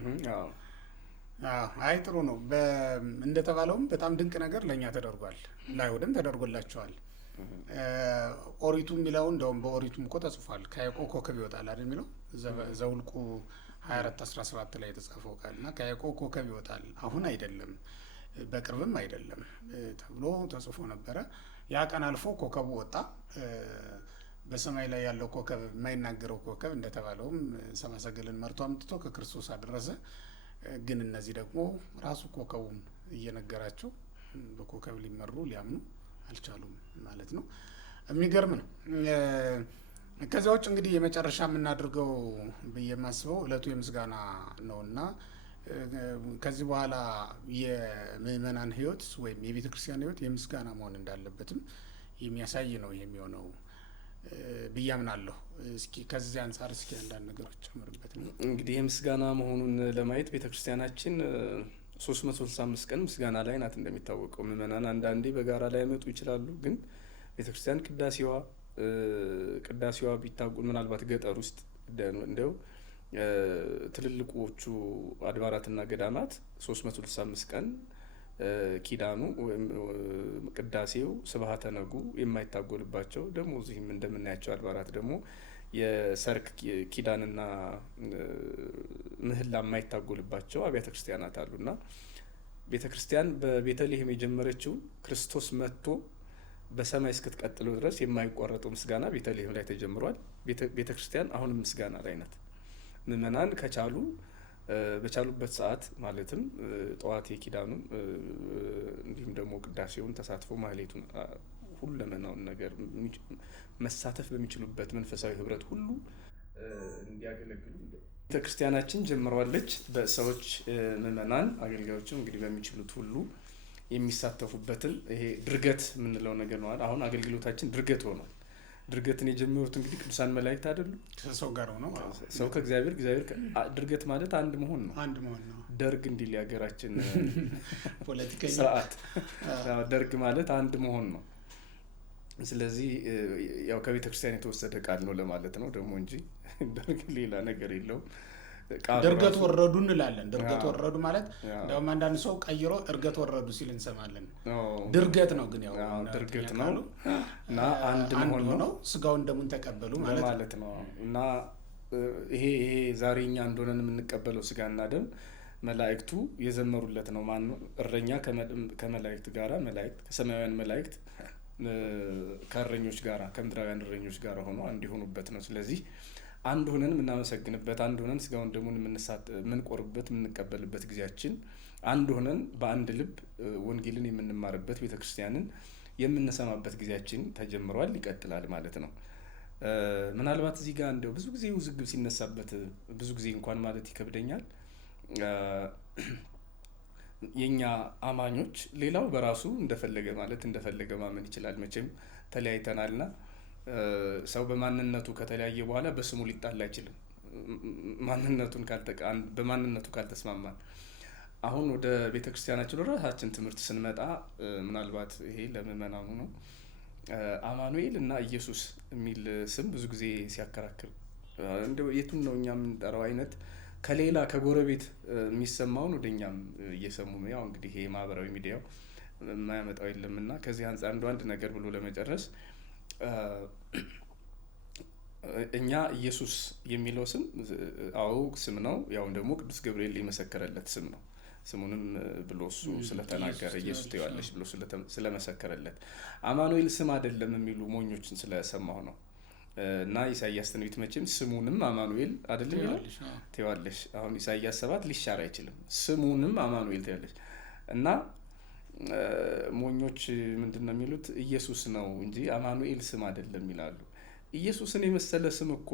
አይ ጥሩ ነው። እንደተባለውም በጣም ድንቅ ነገር ለእኛ ተደርጓል፣ ለአይሁድም ተደርጎላቸዋል። ኦሪቱ የሚለው እንደውም በኦሪቱም እኮ ተጽፏል። ከያዕቆብ ኮከብ ይወጣል አይደል የሚለው ዘውልቁ 24:17 ላይ የተጻፈው ቃል እና ከያዕቆብ ኮከብ ይወጣል፣ አሁን አይደለም በቅርብም አይደለም ተብሎ ተጽፎ ነበረ። ያ ቀን አልፎ ኮከቡ ወጣ። በሰማይ ላይ ያለው ኮከብ የማይናገረው ኮከብ እንደተባለውም ሰብአ ሰገልን መርቶ አምጥቶ ከክርስቶስ አደረሰ። ግን እነዚህ ደግሞ ራሱ ኮከቡን እየነገራቸው በኮከብ ሊመሩ ሊያምኑ አልቻሉም ማለት ነው። የሚገርም ነው። ከዚያ ውጭ እንግዲህ የመጨረሻ የምናደርገው ብዬ የማስበው ዕለቱ የምስጋና ነውና ከዚህ በኋላ የምእመናን ሕይወት ወይም የቤተ ክርስቲያን ሕይወት የምስጋና መሆን እንዳለበትም የሚያሳይ ነው የሚሆነው ብዬ አምናለሁ። እስኪ ከዚህ አንጻር እስኪ አንዳንድ ነገሮች ጨምርበት ነው። እንግዲህ የምስጋና መሆኑን ለማየት ቤተ ክርስቲያናችን 365 ቀን ምስጋና ላይ ናት። እንደሚታወቀው ምእመናን አንዳንዴ በጋራ ላይ ያመጡ ይችላሉ። ግን ቤተ ክርስቲያን ቅዳሴዋ ቢታጉል ምናልባት ገጠር ውስጥ እንደው ትልልቆቹ አድባራትና ገዳማት 365 ቀን ኪዳኑ ቅዳሴው ስብሐተ ነጉ የማይታጎልባቸው ደግሞ እዚህም እንደምናያቸው አድባራት ደግሞ የሰርክ ኪዳንና ምህላ የማይታጎልባቸው አብያተ ክርስቲያናት አሉና ቤተ ክርስቲያን በቤተልሔም የጀመረችው ክርስቶስ መጥቶ በሰማይ እስክትቀጥለው ድረስ የማይቋረጠው ምስጋና ቤተልሔም ላይ ተጀምሯል። ቤተ ክርስቲያን አሁንም ምስጋና ላይ ናት። ምእመናን ከቻሉ በቻሉበት ሰዓት ማለትም ጠዋት የኪዳኑን እንዲሁም ደግሞ ቅዳሴውን ተሳትፎ ማህሌቱን ሁለመናውን ነገር መሳተፍ በሚችሉበት መንፈሳዊ ህብረት ሁሉ እንዲያገለግሉ ቤተክርስቲያናችን ጀምረዋለች። በሰዎች ምዕመናን አገልጋዮችም እንግዲህ በሚችሉት ሁሉ የሚሳተፉበትን ይሄ ድርገት የምንለው ነገር ነው። አሁን አገልግሎታችን ድርገት ሆኗል። ድርገትን የጀመሩት እንግዲህ ቅዱሳን መላእክት አይደሉ? ከሰው ጋር ሆነው ሰው ከእግዚአብሔር፣ እግዚአብሔር ድርገት ማለት አንድ መሆን ነው። አንድ መሆን ነው። ደርግ እንዲል የሀገራችን ፖለቲከኛ ስርዓት ደርግ ማለት አንድ መሆን ነው። ስለዚህ ያው ከቤተ ክርስቲያን የተወሰደ ቃል ነው ለማለት ነው ደግሞ እንጂ ደርግ ሌላ ነገር የለውም። ድርገት ወረዱ እንላለን። ድርገት ወረዱ ማለት እንደውም አንዳንድ ሰው ቀይሮ እርገት ወረዱ ሲል እንሰማለን። ድርገት ነው ግን ያው ድርገት ነው እና አንድ መሆን ነው። ስጋውን ደሙን ተቀበሉ ማለት ነው። እና ይሄ ዛሬ እኛ እንደሆነን የምንቀበለው ስጋና ደም መላእክቱ የዘመሩለት ነው። ማን ነው? እረኛ ከመላእክት ጋራ፣ መላእክት ከሰማያውያን መላእክት ከእረኞች ጋራ፣ ከምድራውያን እረኞች ጋራ ሆኖ አንድ የሆኑበት ነው። ስለዚህ አንድ ሆነን የምናመሰግንበት፣ አንድ ሆነን ስጋውን ደሙን የምንቆርብበት፣ የምንቀበልበት ጊዜያችን፣ አንድ ሆነን በአንድ ልብ ወንጌልን የምንማርበት፣ ቤተክርስቲያንን የምንሰማበት ጊዜያችን ተጀምሯል፣ ይቀጥላል ማለት ነው። ምናልባት እዚህ ጋር እንደው ብዙ ጊዜ ውዝግብ ሲነሳበት ብዙ ጊዜ እንኳን ማለት ይከብደኛል። የኛ አማኞች ሌላው በራሱ እንደፈለገ ማለት እንደፈለገ ማመን ይችላል። መቼም ተለያይተናልና ሰው በማንነቱ ከተለያየ በኋላ በስሙ ሊጣላ አይችልም። በማንነቱ ካልተስማማን። አሁን ወደ ቤተ ክርስቲያናችን ራሳችን ትምህርት ስንመጣ ምናልባት ይሄ ለምእመናኑ ነው። አማኑኤል እና ኢየሱስ የሚል ስም ብዙ ጊዜ ሲያከራክር እንደው የቱን ነው እኛ የምንጠራው አይነት ከሌላ ከጎረቤት የሚሰማውን ወደ እኛም እየሰሙ ነው። ያው እንግዲህ ይሄ ማህበራዊ ሚዲያው የማያመጣው የለምና ከዚህ አንጻር አንድ ነገር ብሎ ለመጨረስ እኛ ኢየሱስ የሚለው ስም ስም ነው። ያው ደግሞ ቅዱስ ገብርኤል የመሰከረለት ስም ነው። ስሙንም ብሎ እሱ ስለተናገረ ኢየሱስ ትይዋለሽ ብሎ ስለመሰከረለት። አማኑኤል ስም አይደለም የሚሉ ሞኞችን ስለሰማሁ ነው። እና ኢሳይያስ ትንቢት መቼም ስሙንም አማኑኤል አይደለም ይላል ትይዋለሽ። አሁን ኢሳይያስ 7 ሊሻር አይችልም። ስሙንም አማኑኤል ትይዋለሽ። እና ሞኞች ምንድነው የሚሉት? ኢየሱስ ነው እንጂ አማኑኤል ስም አይደለም ይላሉ። ኢየሱስን የመሰለ ስም እኮ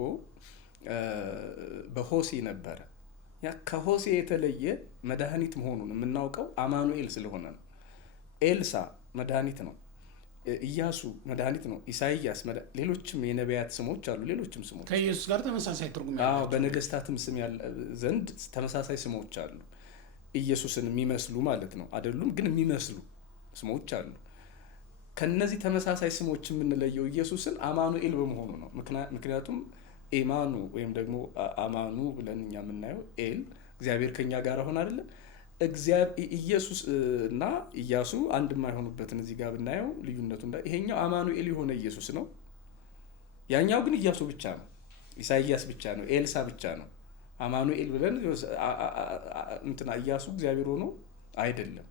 በሆሴ ነበረ። ያ ከሆሴ የተለየ መድኃኒት መሆኑን የምናውቀው አማኑኤል ስለሆነ ነው። ኤልሳ መድኃኒት ነው። ኢያሱ መድኃኒት ነው። ኢሳይያስ ሌሎችም የነቢያት ስሞች አሉ። ሌሎችም ስሞች ከኢየሱስ ጋር ተመሳሳይ ትርጉም ያላቸው በነገስታትም ስም ዘንድ ተመሳሳይ ስሞች አሉ። ኢየሱስን የሚመስሉ ማለት ነው። አይደሉም ግን የሚመስሉ ስሞች አሉ። ከነዚህ ተመሳሳይ ስሞች የምንለየው ኢየሱስን አማኑኤል በመሆኑ ነው። ምክንያቱም ኤማኑ ወይም ደግሞ አማኑ ብለን እኛ የምናየው ኤል እግዚአብሔር ከኛ ጋር ሆነ አይደለ? ኢየሱስ እና ኢያሱ አንድ የማይሆኑበትን እዚህ ጋር ብናየው ልዩነቱ ይሄኛው አማኑኤል የሆነ ኢየሱስ ነው። ያኛው ግን ኢያሱ ብቻ ነው፣ ኢሳይያስ ብቻ ነው፣ ኤልሳ ብቻ ነው። አማኑኤል ብለን ኢያሱ እግዚአብሔር ሆኖ አይደለም።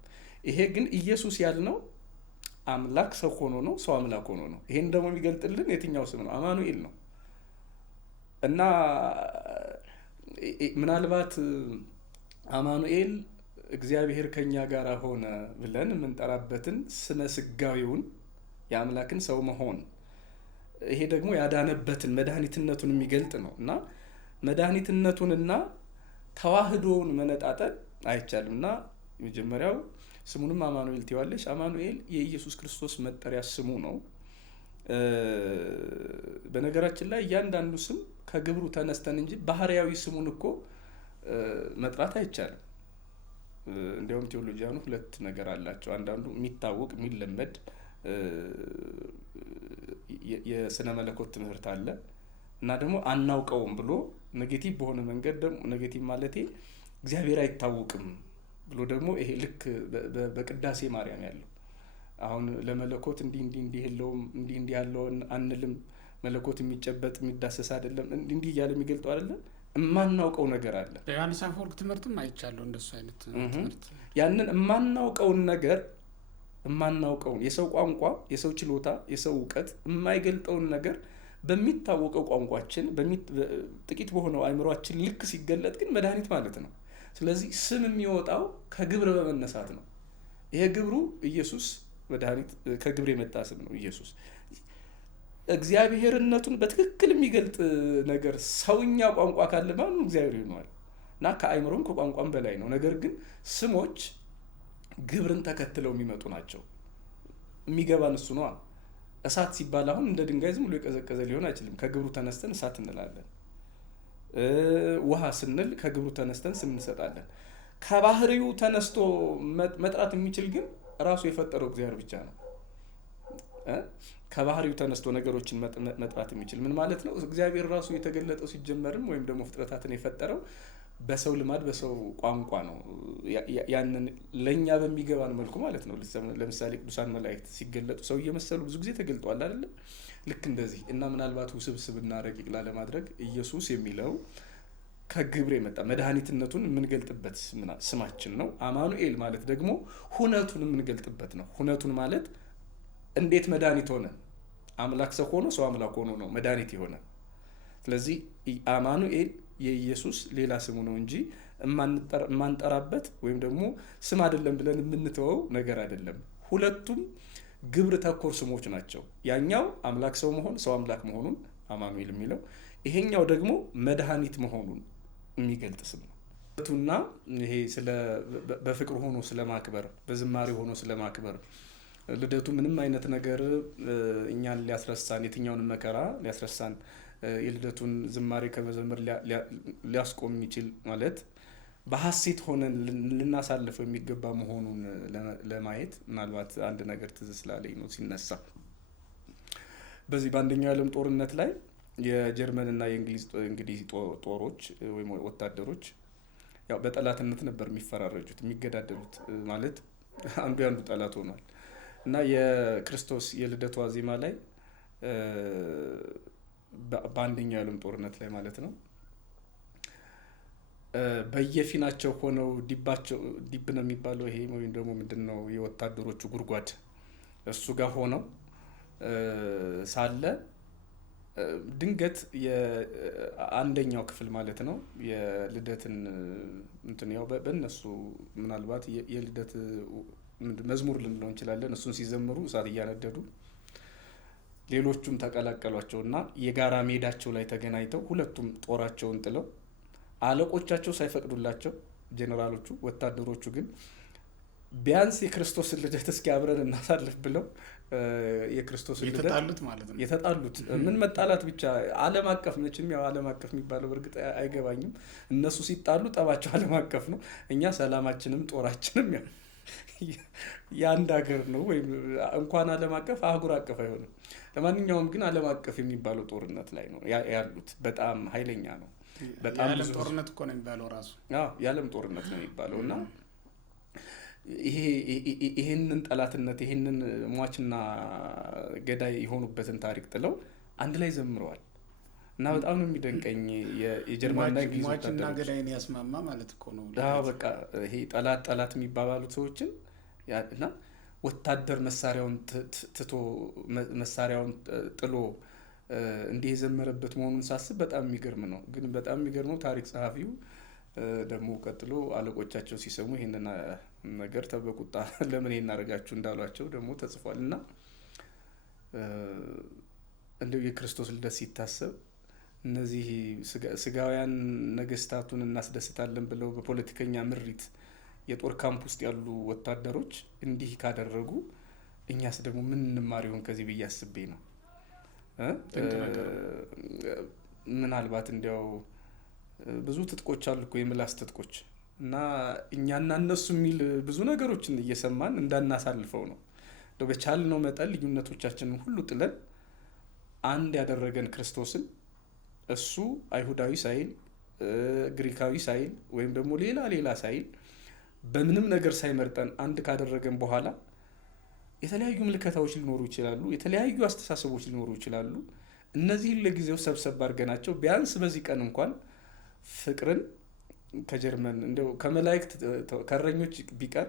ይሄ ግን ኢየሱስ ያልነው አምላክ ሰው ሆኖ ነው፣ ሰው አምላክ ሆኖ ነው። ይሄን ደግሞ የሚገልጥልን የትኛው ስም ነው? አማኑኤል ነው። እና ምናልባት አማኑኤል እግዚአብሔር ከኛ ጋር ሆነ ብለን የምንጠራበትን ስነ ስጋዊውን የአምላክን ሰው መሆን፣ ይሄ ደግሞ ያዳነበትን መድኃኒትነቱን የሚገልጥ ነው። እና መድኃኒትነቱንና ተዋህዶውን መነጣጠል አይቻልም። እና የመጀመሪያው ስሙንም አማኑኤል ትይዋለሽ። አማኑኤል የኢየሱስ ክርስቶስ መጠሪያ ስሙ ነው። በነገራችን ላይ እያንዳንዱ ስም ከግብሩ ተነስተን እንጂ ባህሪያዊ ስሙን እኮ መጥራት አይቻልም። እንዲያውም ቴዎሎጂያኑ ሁለት ነገር አላቸው። አንዳንዱ የሚታወቅ የሚለመድ የስነ መለኮት ትምህርት አለ እና ደግሞ አናውቀውም ብሎ ኔጌቲቭ በሆነ መንገድ ደግሞ ኔጌቲቭ ማለቴ እግዚአብሔር አይታወቅም ብሎ ደግሞ ይሄ ልክ በቅዳሴ ማርያም ያለው አሁን ለመለኮት እንዲህ የለውም እንዲህ ያለው አንልም፣ መለኮት የሚጨበጥ የሚዳሰስ አይደለም እንዲህ እያለ የሚገልጠው አይደለም። የማናውቀው ነገር አለ። በዮሐንስ አፈወርቅ ትምህርትም አይቻለሁ እንደሱ አይነት ትምህርት። ያንን የማናውቀውን ነገር የሰው ቋንቋ፣ የሰው ችሎታ፣ የሰው እውቀት የማይገልጠውን ነገር በሚታወቀው ቋንቋችን ጥቂት በሆነው አእምሯችን ልክ ሲገለጥ ግን መድኃኒት ማለት ነው። ስለዚህ ስም የሚወጣው ከግብር በመነሳት ነው። ይሄ ግብሩ ኢየሱስ መድኃኒት ከግብር የመጣ ስም ነው ኢየሱስ። እግዚአብሔርነቱን በትክክል የሚገልጥ ነገር ሰውኛ ቋንቋ ካለ ማን እግዚአብሔር ይሆናል እና ከአይምሮም ከቋንቋም በላይ ነው። ነገር ግን ስሞች ግብርን ተከትለው የሚመጡ ናቸው። የሚገባን እሱ ነው። እሳት ሲባል አሁን እንደ ድንጋይ ዝም ብሎ የቀዘቀዘ ሊሆን አይችልም። ከግብሩ ተነስተን እሳት እንላለን። ውሃ ስንል ከግብሩ ተነስተን ስም እንሰጣለን። ከባህሪው ተነስቶ መጥራት የሚችል ግን ራሱ የፈጠረው እግዚአብሔር ብቻ ነው። ከባህሪው ተነስቶ ነገሮችን መጥራት የሚችል ምን ማለት ነው? እግዚአብሔር ራሱ የተገለጠው ሲጀመርም ወይም ደግሞ ፍጥረታትን የፈጠረው በሰው ልማድ በሰው ቋንቋ ነው። ያንን ለእኛ በሚገባን መልኩ ማለት ነው። ለምሳሌ ቅዱሳን መላእክት ሲገለጡ ሰው እየመሰሉ ብዙ ጊዜ ተገልጧል አይደለም? ልክ እንደዚህ እና ምናልባት ውስብስብና ረቂቅ ላለማድረግ ኢየሱስ የሚለው ከግብር የመጣ መድኃኒትነቱን የምንገልጥበት ስማችን ነው። አማኑኤል ማለት ደግሞ ሁነቱን የምንገልጥበት ነው። ሁነቱን ማለት እንዴት መድኃኒት ሆነ? አምላክ ሰው ሆኖ ሰው አምላክ ሆኖ ነው መድኃኒት የሆነ። ስለዚህ አማኑኤል የኢየሱስ ሌላ ስሙ ነው እንጂ የማንጠራበት ወይም ደግሞ ስም አይደለም ብለን የምንተወው ነገር አይደለም። ሁለቱም ግብር ተኮር ስሞች ናቸው። ያኛው አምላክ ሰው መሆን ሰው አምላክ መሆኑን አማኑኤል የሚለው፣ ይሄኛው ደግሞ መድኃኒት መሆኑን የሚገልጥ ስም ነው። ቱና ይሄ በፍቅር ሆኖ ስለማክበር በዝማሬ ሆኖ ስለማክበር ልደቱ ምንም አይነት ነገር እኛን ሊያስረሳን የትኛውንም መከራ ሊያስረሳን የልደቱን ዝማሬ ከመዘመር ሊያስቆም የሚችል ማለት በሐሴት ሆነን ልናሳልፈው የሚገባ መሆኑን ለማየት ምናልባት አንድ ነገር ትዝ ስላለኝ ነው ሲነሳ። በዚህ በአንደኛው የዓለም ጦርነት ላይ የጀርመንና የእንግሊዝ ጦሮች ወይም ወታደሮች ያው በጠላትነት ነበር የሚፈራረጁት የሚገዳደሉት፣ ማለት አንዱ ያንዱ ጠላት ሆኗል። እና የክርስቶስ የልደቱ ዋዜማ ላይ በአንደኛው የዓለም ጦርነት ላይ ማለት ነው በየፊናቸው ሆነው ዲብ ነው የሚባለው ይሄ ወይም ደግሞ ምንድን ነው የወታደሮቹ ጉድጓድ እሱ ጋር ሆነው ሳለ ድንገት የአንደኛው ክፍል ማለት ነው የልደትን እንትን ያው በእነሱ ምናልባት የልደት መዝሙር ልንለው እንችላለን። እሱን ሲዘምሩ እሳት እያነደዱ ሌሎቹም ተቀላቀሏቸውና የጋራ ሜዳቸው ላይ ተገናኝተው ሁለቱም ጦራቸውን ጥለው አለቆቻቸው ሳይፈቅዱላቸው ጄኔራሎቹ፣ ወታደሮቹ ግን ቢያንስ የክርስቶስን ልደት እስኪ አብረን እናሳልፍ ብለው የክርስቶስን ልደት የተጣሉት ማለት ነው። የተጣሉት ምን መጣላት ብቻ ዓለም አቀፍ መቼም ያው ዓለም አቀፍ የሚባለው በእርግጥ አይገባኝም። እነሱ ሲጣሉ ጠባቸው ዓለም አቀፍ ነው። እኛ ሰላማችንም ጦራችንም ያው የአንድ ሀገር ነው። ወይም እንኳን ዓለም አቀፍ አህጉር አቀፍ አይሆንም። ለማንኛውም ግን ዓለም አቀፍ የሚባለው ጦርነት ላይ ነው ያሉት። በጣም ኃይለኛ ነው። በጣም የዓለም ጦርነት እኮ ነው የሚባለው ራሱ። አዎ የዓለም ጦርነት ነው የሚባለው እና ይሄንን ጠላትነት ይሄንን ሟችና ገዳይ የሆኑበትን ታሪክ ጥለው አንድ ላይ ዘምረዋል እና በጣም ነው የሚደንቀኝ። የጀርመንና እንግሊዝ ሟችና ገዳይን ያስማማ ማለት እኮ ነው። አዎ በቃ ይሄ ጠላት የሚባባሉት ሰዎችን እና ወታደር መሳሪያውን ትቶ መሳሪያውን ጥሎ እንዲህ የዘመረበት መሆኑን ሳስብ በጣም የሚገርም ነው። ግን በጣም የሚገርመው ታሪክ ጸሐፊው ደግሞ ቀጥሎ አለቆቻቸው ሲሰሙ ይሄንን ነገር በቁጣ ለምን እናደርጋችሁ እንዳሏቸው ደግሞ ተጽፏል። እና እንደው የክርስቶስ ልደት ሲታሰብ እነዚህ ስጋውያን ነገስታቱን እናስደስታለን ብለው በፖለቲከኛ ምሪት የጦር ካምፕ ውስጥ ያሉ ወታደሮች እንዲህ ካደረጉ እኛስ ደግሞ ምን እንማር ይሆን ከዚህ ብዬ አስቤ ነው። ምናልባት እንዲያው ብዙ ትጥቆች አሉ እኮ የምላስ ትጥቆች እና እኛና እነሱ የሚል ብዙ ነገሮችን እየሰማን እንዳናሳልፈው ነው። በቻልነው መጠን ልዩነቶቻችንን ሁሉ ጥለን አንድ ያደረገን ክርስቶስን እሱ አይሁዳዊ ሳይል ግሪካዊ ሳይል ወይም ደግሞ ሌላ ሳይል በምንም ነገር ሳይመርጠን አንድ ካደረገን በኋላ የተለያዩ ምልከታዎች ሊኖሩ ይችላሉ፣ የተለያዩ አስተሳሰቦች ሊኖሩ ይችላሉ። እነዚህን ለጊዜው ሰብሰብ አድርገናቸው ቢያንስ በዚህ ቀን እንኳን ፍቅርን ከጀርመን እንደው ከመላእክት ከእረኞች ቢቀር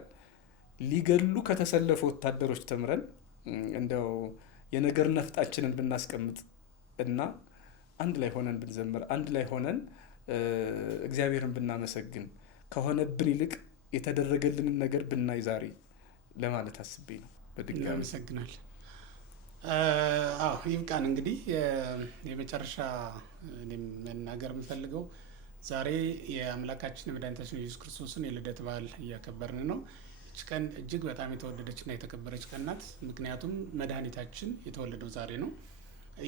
ሊገሉ ከተሰለፉ ወታደሮች ተምረን እንደው የነገር ነፍጣችንን ብናስቀምጥ እና አንድ ላይ ሆነን ብንዘምር፣ አንድ ላይ ሆነን እግዚአብሔርን ብናመሰግን ከሆነብን ይልቅ የተደረገልንን ነገር ብናይ ዛሬ ለማለት አስቤ ነው። በድጋሚ አመሰግናለሁ። አዎ ይብቃን። እንግዲህ የመጨረሻ እኔም መናገር የምፈልገው ዛሬ የአምላካችን የመድኃኒታችን ኢየሱስ ክርስቶስን የልደት በዓል እያከበርን ነው። ይች ቀን እጅግ በጣም የተወደደችና የተከበረች ቀን ናት። ምክንያቱም መድኃኒታችን የተወለደው ዛሬ ነው።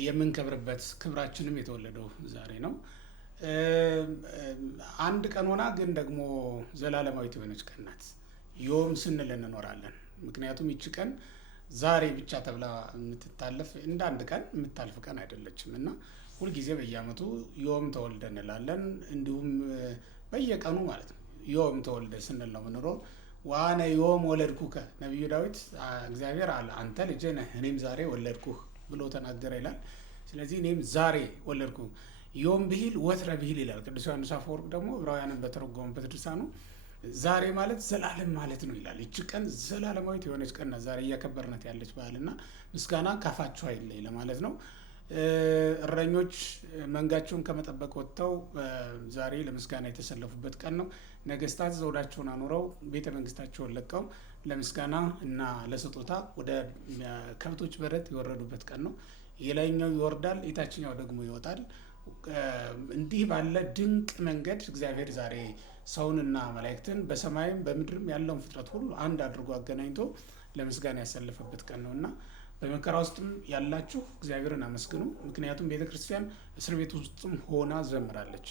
የምንከብርበት ክብራችንም የተወለደው ዛሬ ነው። አንድ ቀን ሆና ግን ደግሞ ዘላለማዊት የሆነች ቀን ናት። ዮም ስንል እንኖራለን። ምክንያቱም ይቺ ቀን ዛሬ ብቻ ተብላ የምትታለፍ እንደ አንድ ቀን የምታልፍ ቀን አይደለችም እና ሁልጊዜ በየዓመቱ ዮም ተወልደ እንላለን። እንዲሁም በየቀኑ ማለት ነው ዮም ተወልደ ስንል ነው የምንኖረው። ዋነ ዮም ወለድኩከ ነቢዩ ዳዊት እግዚአብሔር አለ አንተ ልጄ ነህ እኔም ዛሬ ወለድኩህ ብሎ ተናገረ ይላል። ስለዚህ እኔም ዛሬ ወለድኩ ዮም ብሂል ወትረ ብሂል ይላል ቅዱስ ዮሐንስ አፈወርቅ ደግሞ ዕብራውያንን በተረጎመበት ድርሳኑ ዛሬ ማለት ዘላለም ማለት ነው ይላል። ይቺ ቀን ዘላለማዊት የሆነች ቀን ናት። ዛሬ እያከበርናት ያለች በዓልና ምስጋና ካፋችሁ አይለይ ለማለት ነው። እረኞች መንጋቸውን ከመጠበቅ ወጥተው ዛሬ ለምስጋና የተሰለፉበት ቀን ነው። ነገስታት ዘውዳቸውን አኑረው ቤተ መንግስታቸውን ለቀው ለምስጋና እና ለስጦታ ወደ ከብቶች በረት የወረዱበት ቀን ነው። የላይኛው ይወርዳል፣ የታችኛው ደግሞ ይወጣል። እንዲህ ባለ ድንቅ መንገድ እግዚአብሔር ዛሬ ሰውንና መላእክትን በሰማይም በምድርም ያለውን ፍጥረት ሁሉ አንድ አድርጎ አገናኝቶ ለምስጋና ያሰለፈበት ቀን ነው እና በመከራ ውስጥም ያላችሁ እግዚአብሔርን አመስግኑ። ምክንያቱም ቤተ ክርስቲያን እስር ቤት ውስጥም ሆና ዘምራለች።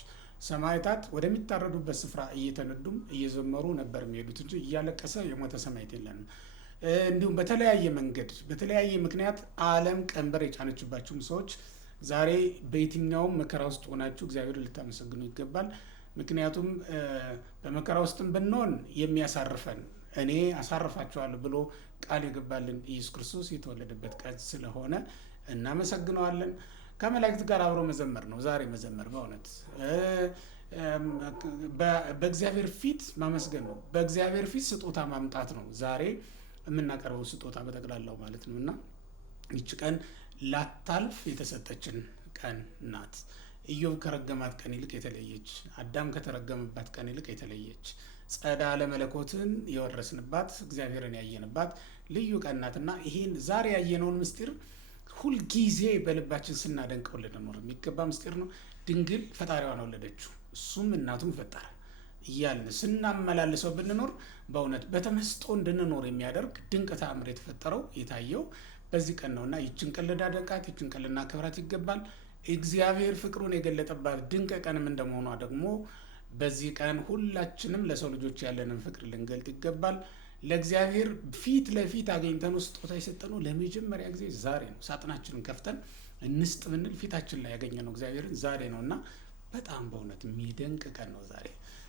ሰማዕታት ወደሚታረዱበት ስፍራ እየተነዱም እየዘመሩ ነበር የሚሄዱት እንጂ እያለቀሰ የሞተ ሰማዕት የለንም። እንዲሁም በተለያየ መንገድ በተለያየ ምክንያት ዓለም ቀንበር የጫነችባቸውም ሰዎች ዛሬ በየትኛውም መከራ ውስጥ ሆናችሁ እግዚአብሔርን ልታመሰግኑ ይገባል። ምክንያቱም በመከራ ውስጥም ብንሆን የሚያሳርፈን እኔ አሳርፋችኋለሁ ብሎ ቃል የገባልን ኢየሱስ ክርስቶስ የተወለደበት ቀን ስለሆነ እናመሰግነዋለን። ከመላእክት ጋር አብሮ መዘመር ነው ዛሬ መዘመር። በእውነት በእግዚአብሔር ፊት ማመስገን ነው። በእግዚአብሔር ፊት ስጦታ ማምጣት ነው ዛሬ የምናቀርበው ስጦታ በጠቅላላው ማለት ነው እና ይች ቀን ላታልፍ የተሰጠችን ቀን ናት። ኢዮብ ከረገማት ቀን ይልቅ የተለየች፣ አዳም ከተረገመባት ቀን ይልቅ የተለየች፣ ጸዳለ መለኮትን የወረስንባት እግዚአብሔርን ያየንባት ልዩ ቀን ናትና ይሄን ዛሬ ያየነውን ምስጢር ሁልጊዜ በልባችን ስናደንቀው ልንኖር የሚገባ ምስጢር ነው። ድንግል ፈጣሪዋን ወለደችው እሱም እናቱም ፈጠረ እያልን ስናመላልሰው ብንኖር በእውነት በተመስጦ እንድንኖር የሚያደርግ ድንቅ ተአምር የተፈጠረው የታየው በዚህ ቀን ነውና ይችን ቀን ልናደንቃት፣ ይችን ቀን ልናከብራት ይገባል። እግዚአብሔር ፍቅሩን የገለጠባት ድንቅ ቀንም እንደመሆኗ ደግሞ በዚህ ቀን ሁላችንም ለሰው ልጆች ያለንን ፍቅር ልንገልጥ ይገባል። ለእግዚአብሔር ፊት ለፊት አገኝተን ስጦታ የሰጠነው ለመጀመሪያ ጊዜ ዛሬ ነው። ሳጥናችንን ከፍተን እንስጥ ብንል ፊታችን ላይ ያገኘነው እግዚአብሔርን ዛሬ ነው እና በጣም በእውነት የሚደንቅ ቀን ነው ዛሬ።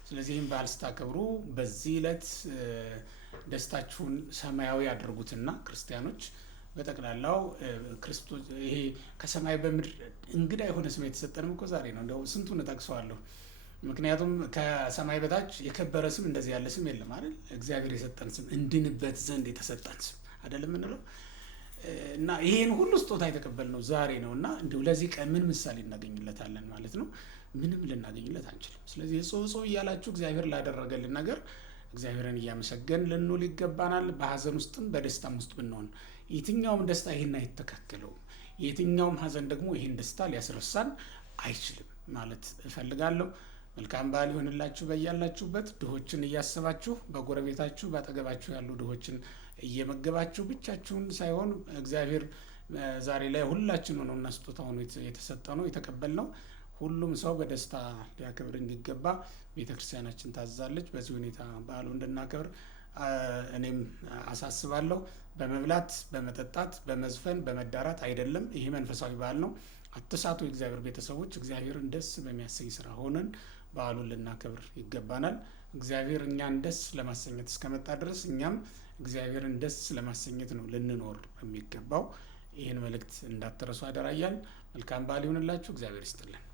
ስለዚህም በዓል ስታከብሩ በዚህ ዕለት ደስታችሁን ሰማያዊ አድርጉትና ክርስቲያኖች በጠቅላላው ክርስቶስ ይሄ ከሰማይ በምድር እንግዳ የሆነ ስም የተሰጠንም እኮ ዛሬ ነው። እንደው ስንቱን እጠቅሰዋለሁ። ምክንያቱም ከሰማይ በታች የከበረ ስም እንደዚህ ያለ ስም የለም አይደል? እግዚአብሔር የሰጠን ስም እንድንበት ዘንድ የተሰጠን ስም አይደለም የምንለው እና ይሄን ሁሉ ስጦታ የተቀበልነው ዛሬ ነው እና እንዲሁ ለዚህ ቀን ምን ምሳሌ እናገኝለታለን ማለት ነው? ምንም ልናገኝለት አንችልም። ስለዚህ ጾጾ እያላችሁ እግዚአብሔር ላደረገልን ነገር እግዚአብሔርን እያመሰገን ልንውል ይገባናል። በሀዘን ውስጥም በደስታም ውስጥ ብንሆን የትኛውም ደስታ ይሄን አይተካከለውም። የትኛውም ሀዘን ደግሞ ይሄን ደስታ ሊያስረሳን አይችልም ማለት እፈልጋለሁ። መልካም በዓል ይሆንላችሁ በያላችሁበት። ድሆችን እያሰባችሁ በጎረቤታችሁ ባጠገባችሁ ያሉ ድሆችን እየመገባችሁ ብቻችሁን ሳይሆን እግዚአብሔር ዛሬ ላይ ሁላችን ሆነው እና ስጦታ ሆኖ የተሰጠ ነው የተቀበልነው ሁሉም ሰው በደስታ ሊያከብር እንዲገባ ቤተክርስቲያናችን ታዛለች። በዚህ ሁኔታ በዓሉ እንድናከብር እኔም አሳስባለሁ። በመብላት በመጠጣት በመዝፈን በመዳራት አይደለም። ይሄ መንፈሳዊ በዓል ነው። አትሳቱ የእግዚአብሔር ቤተሰቦች። እግዚአብሔርን ደስ በሚያሰኝ ስራ ሆነን በዓሉን ልናከብር ይገባናል። እግዚአብሔር እኛን ደስ ለማሰኘት እስከመጣ ድረስ እኛም እግዚአብሔርን ደስ ለማሰኘት ነው ልንኖር የሚገባው። ይህን መልእክት እንዳትረሱ አደራያል። መልካም በዓል ይሁንላችሁ። እግዚአብሔር ይስጥልን።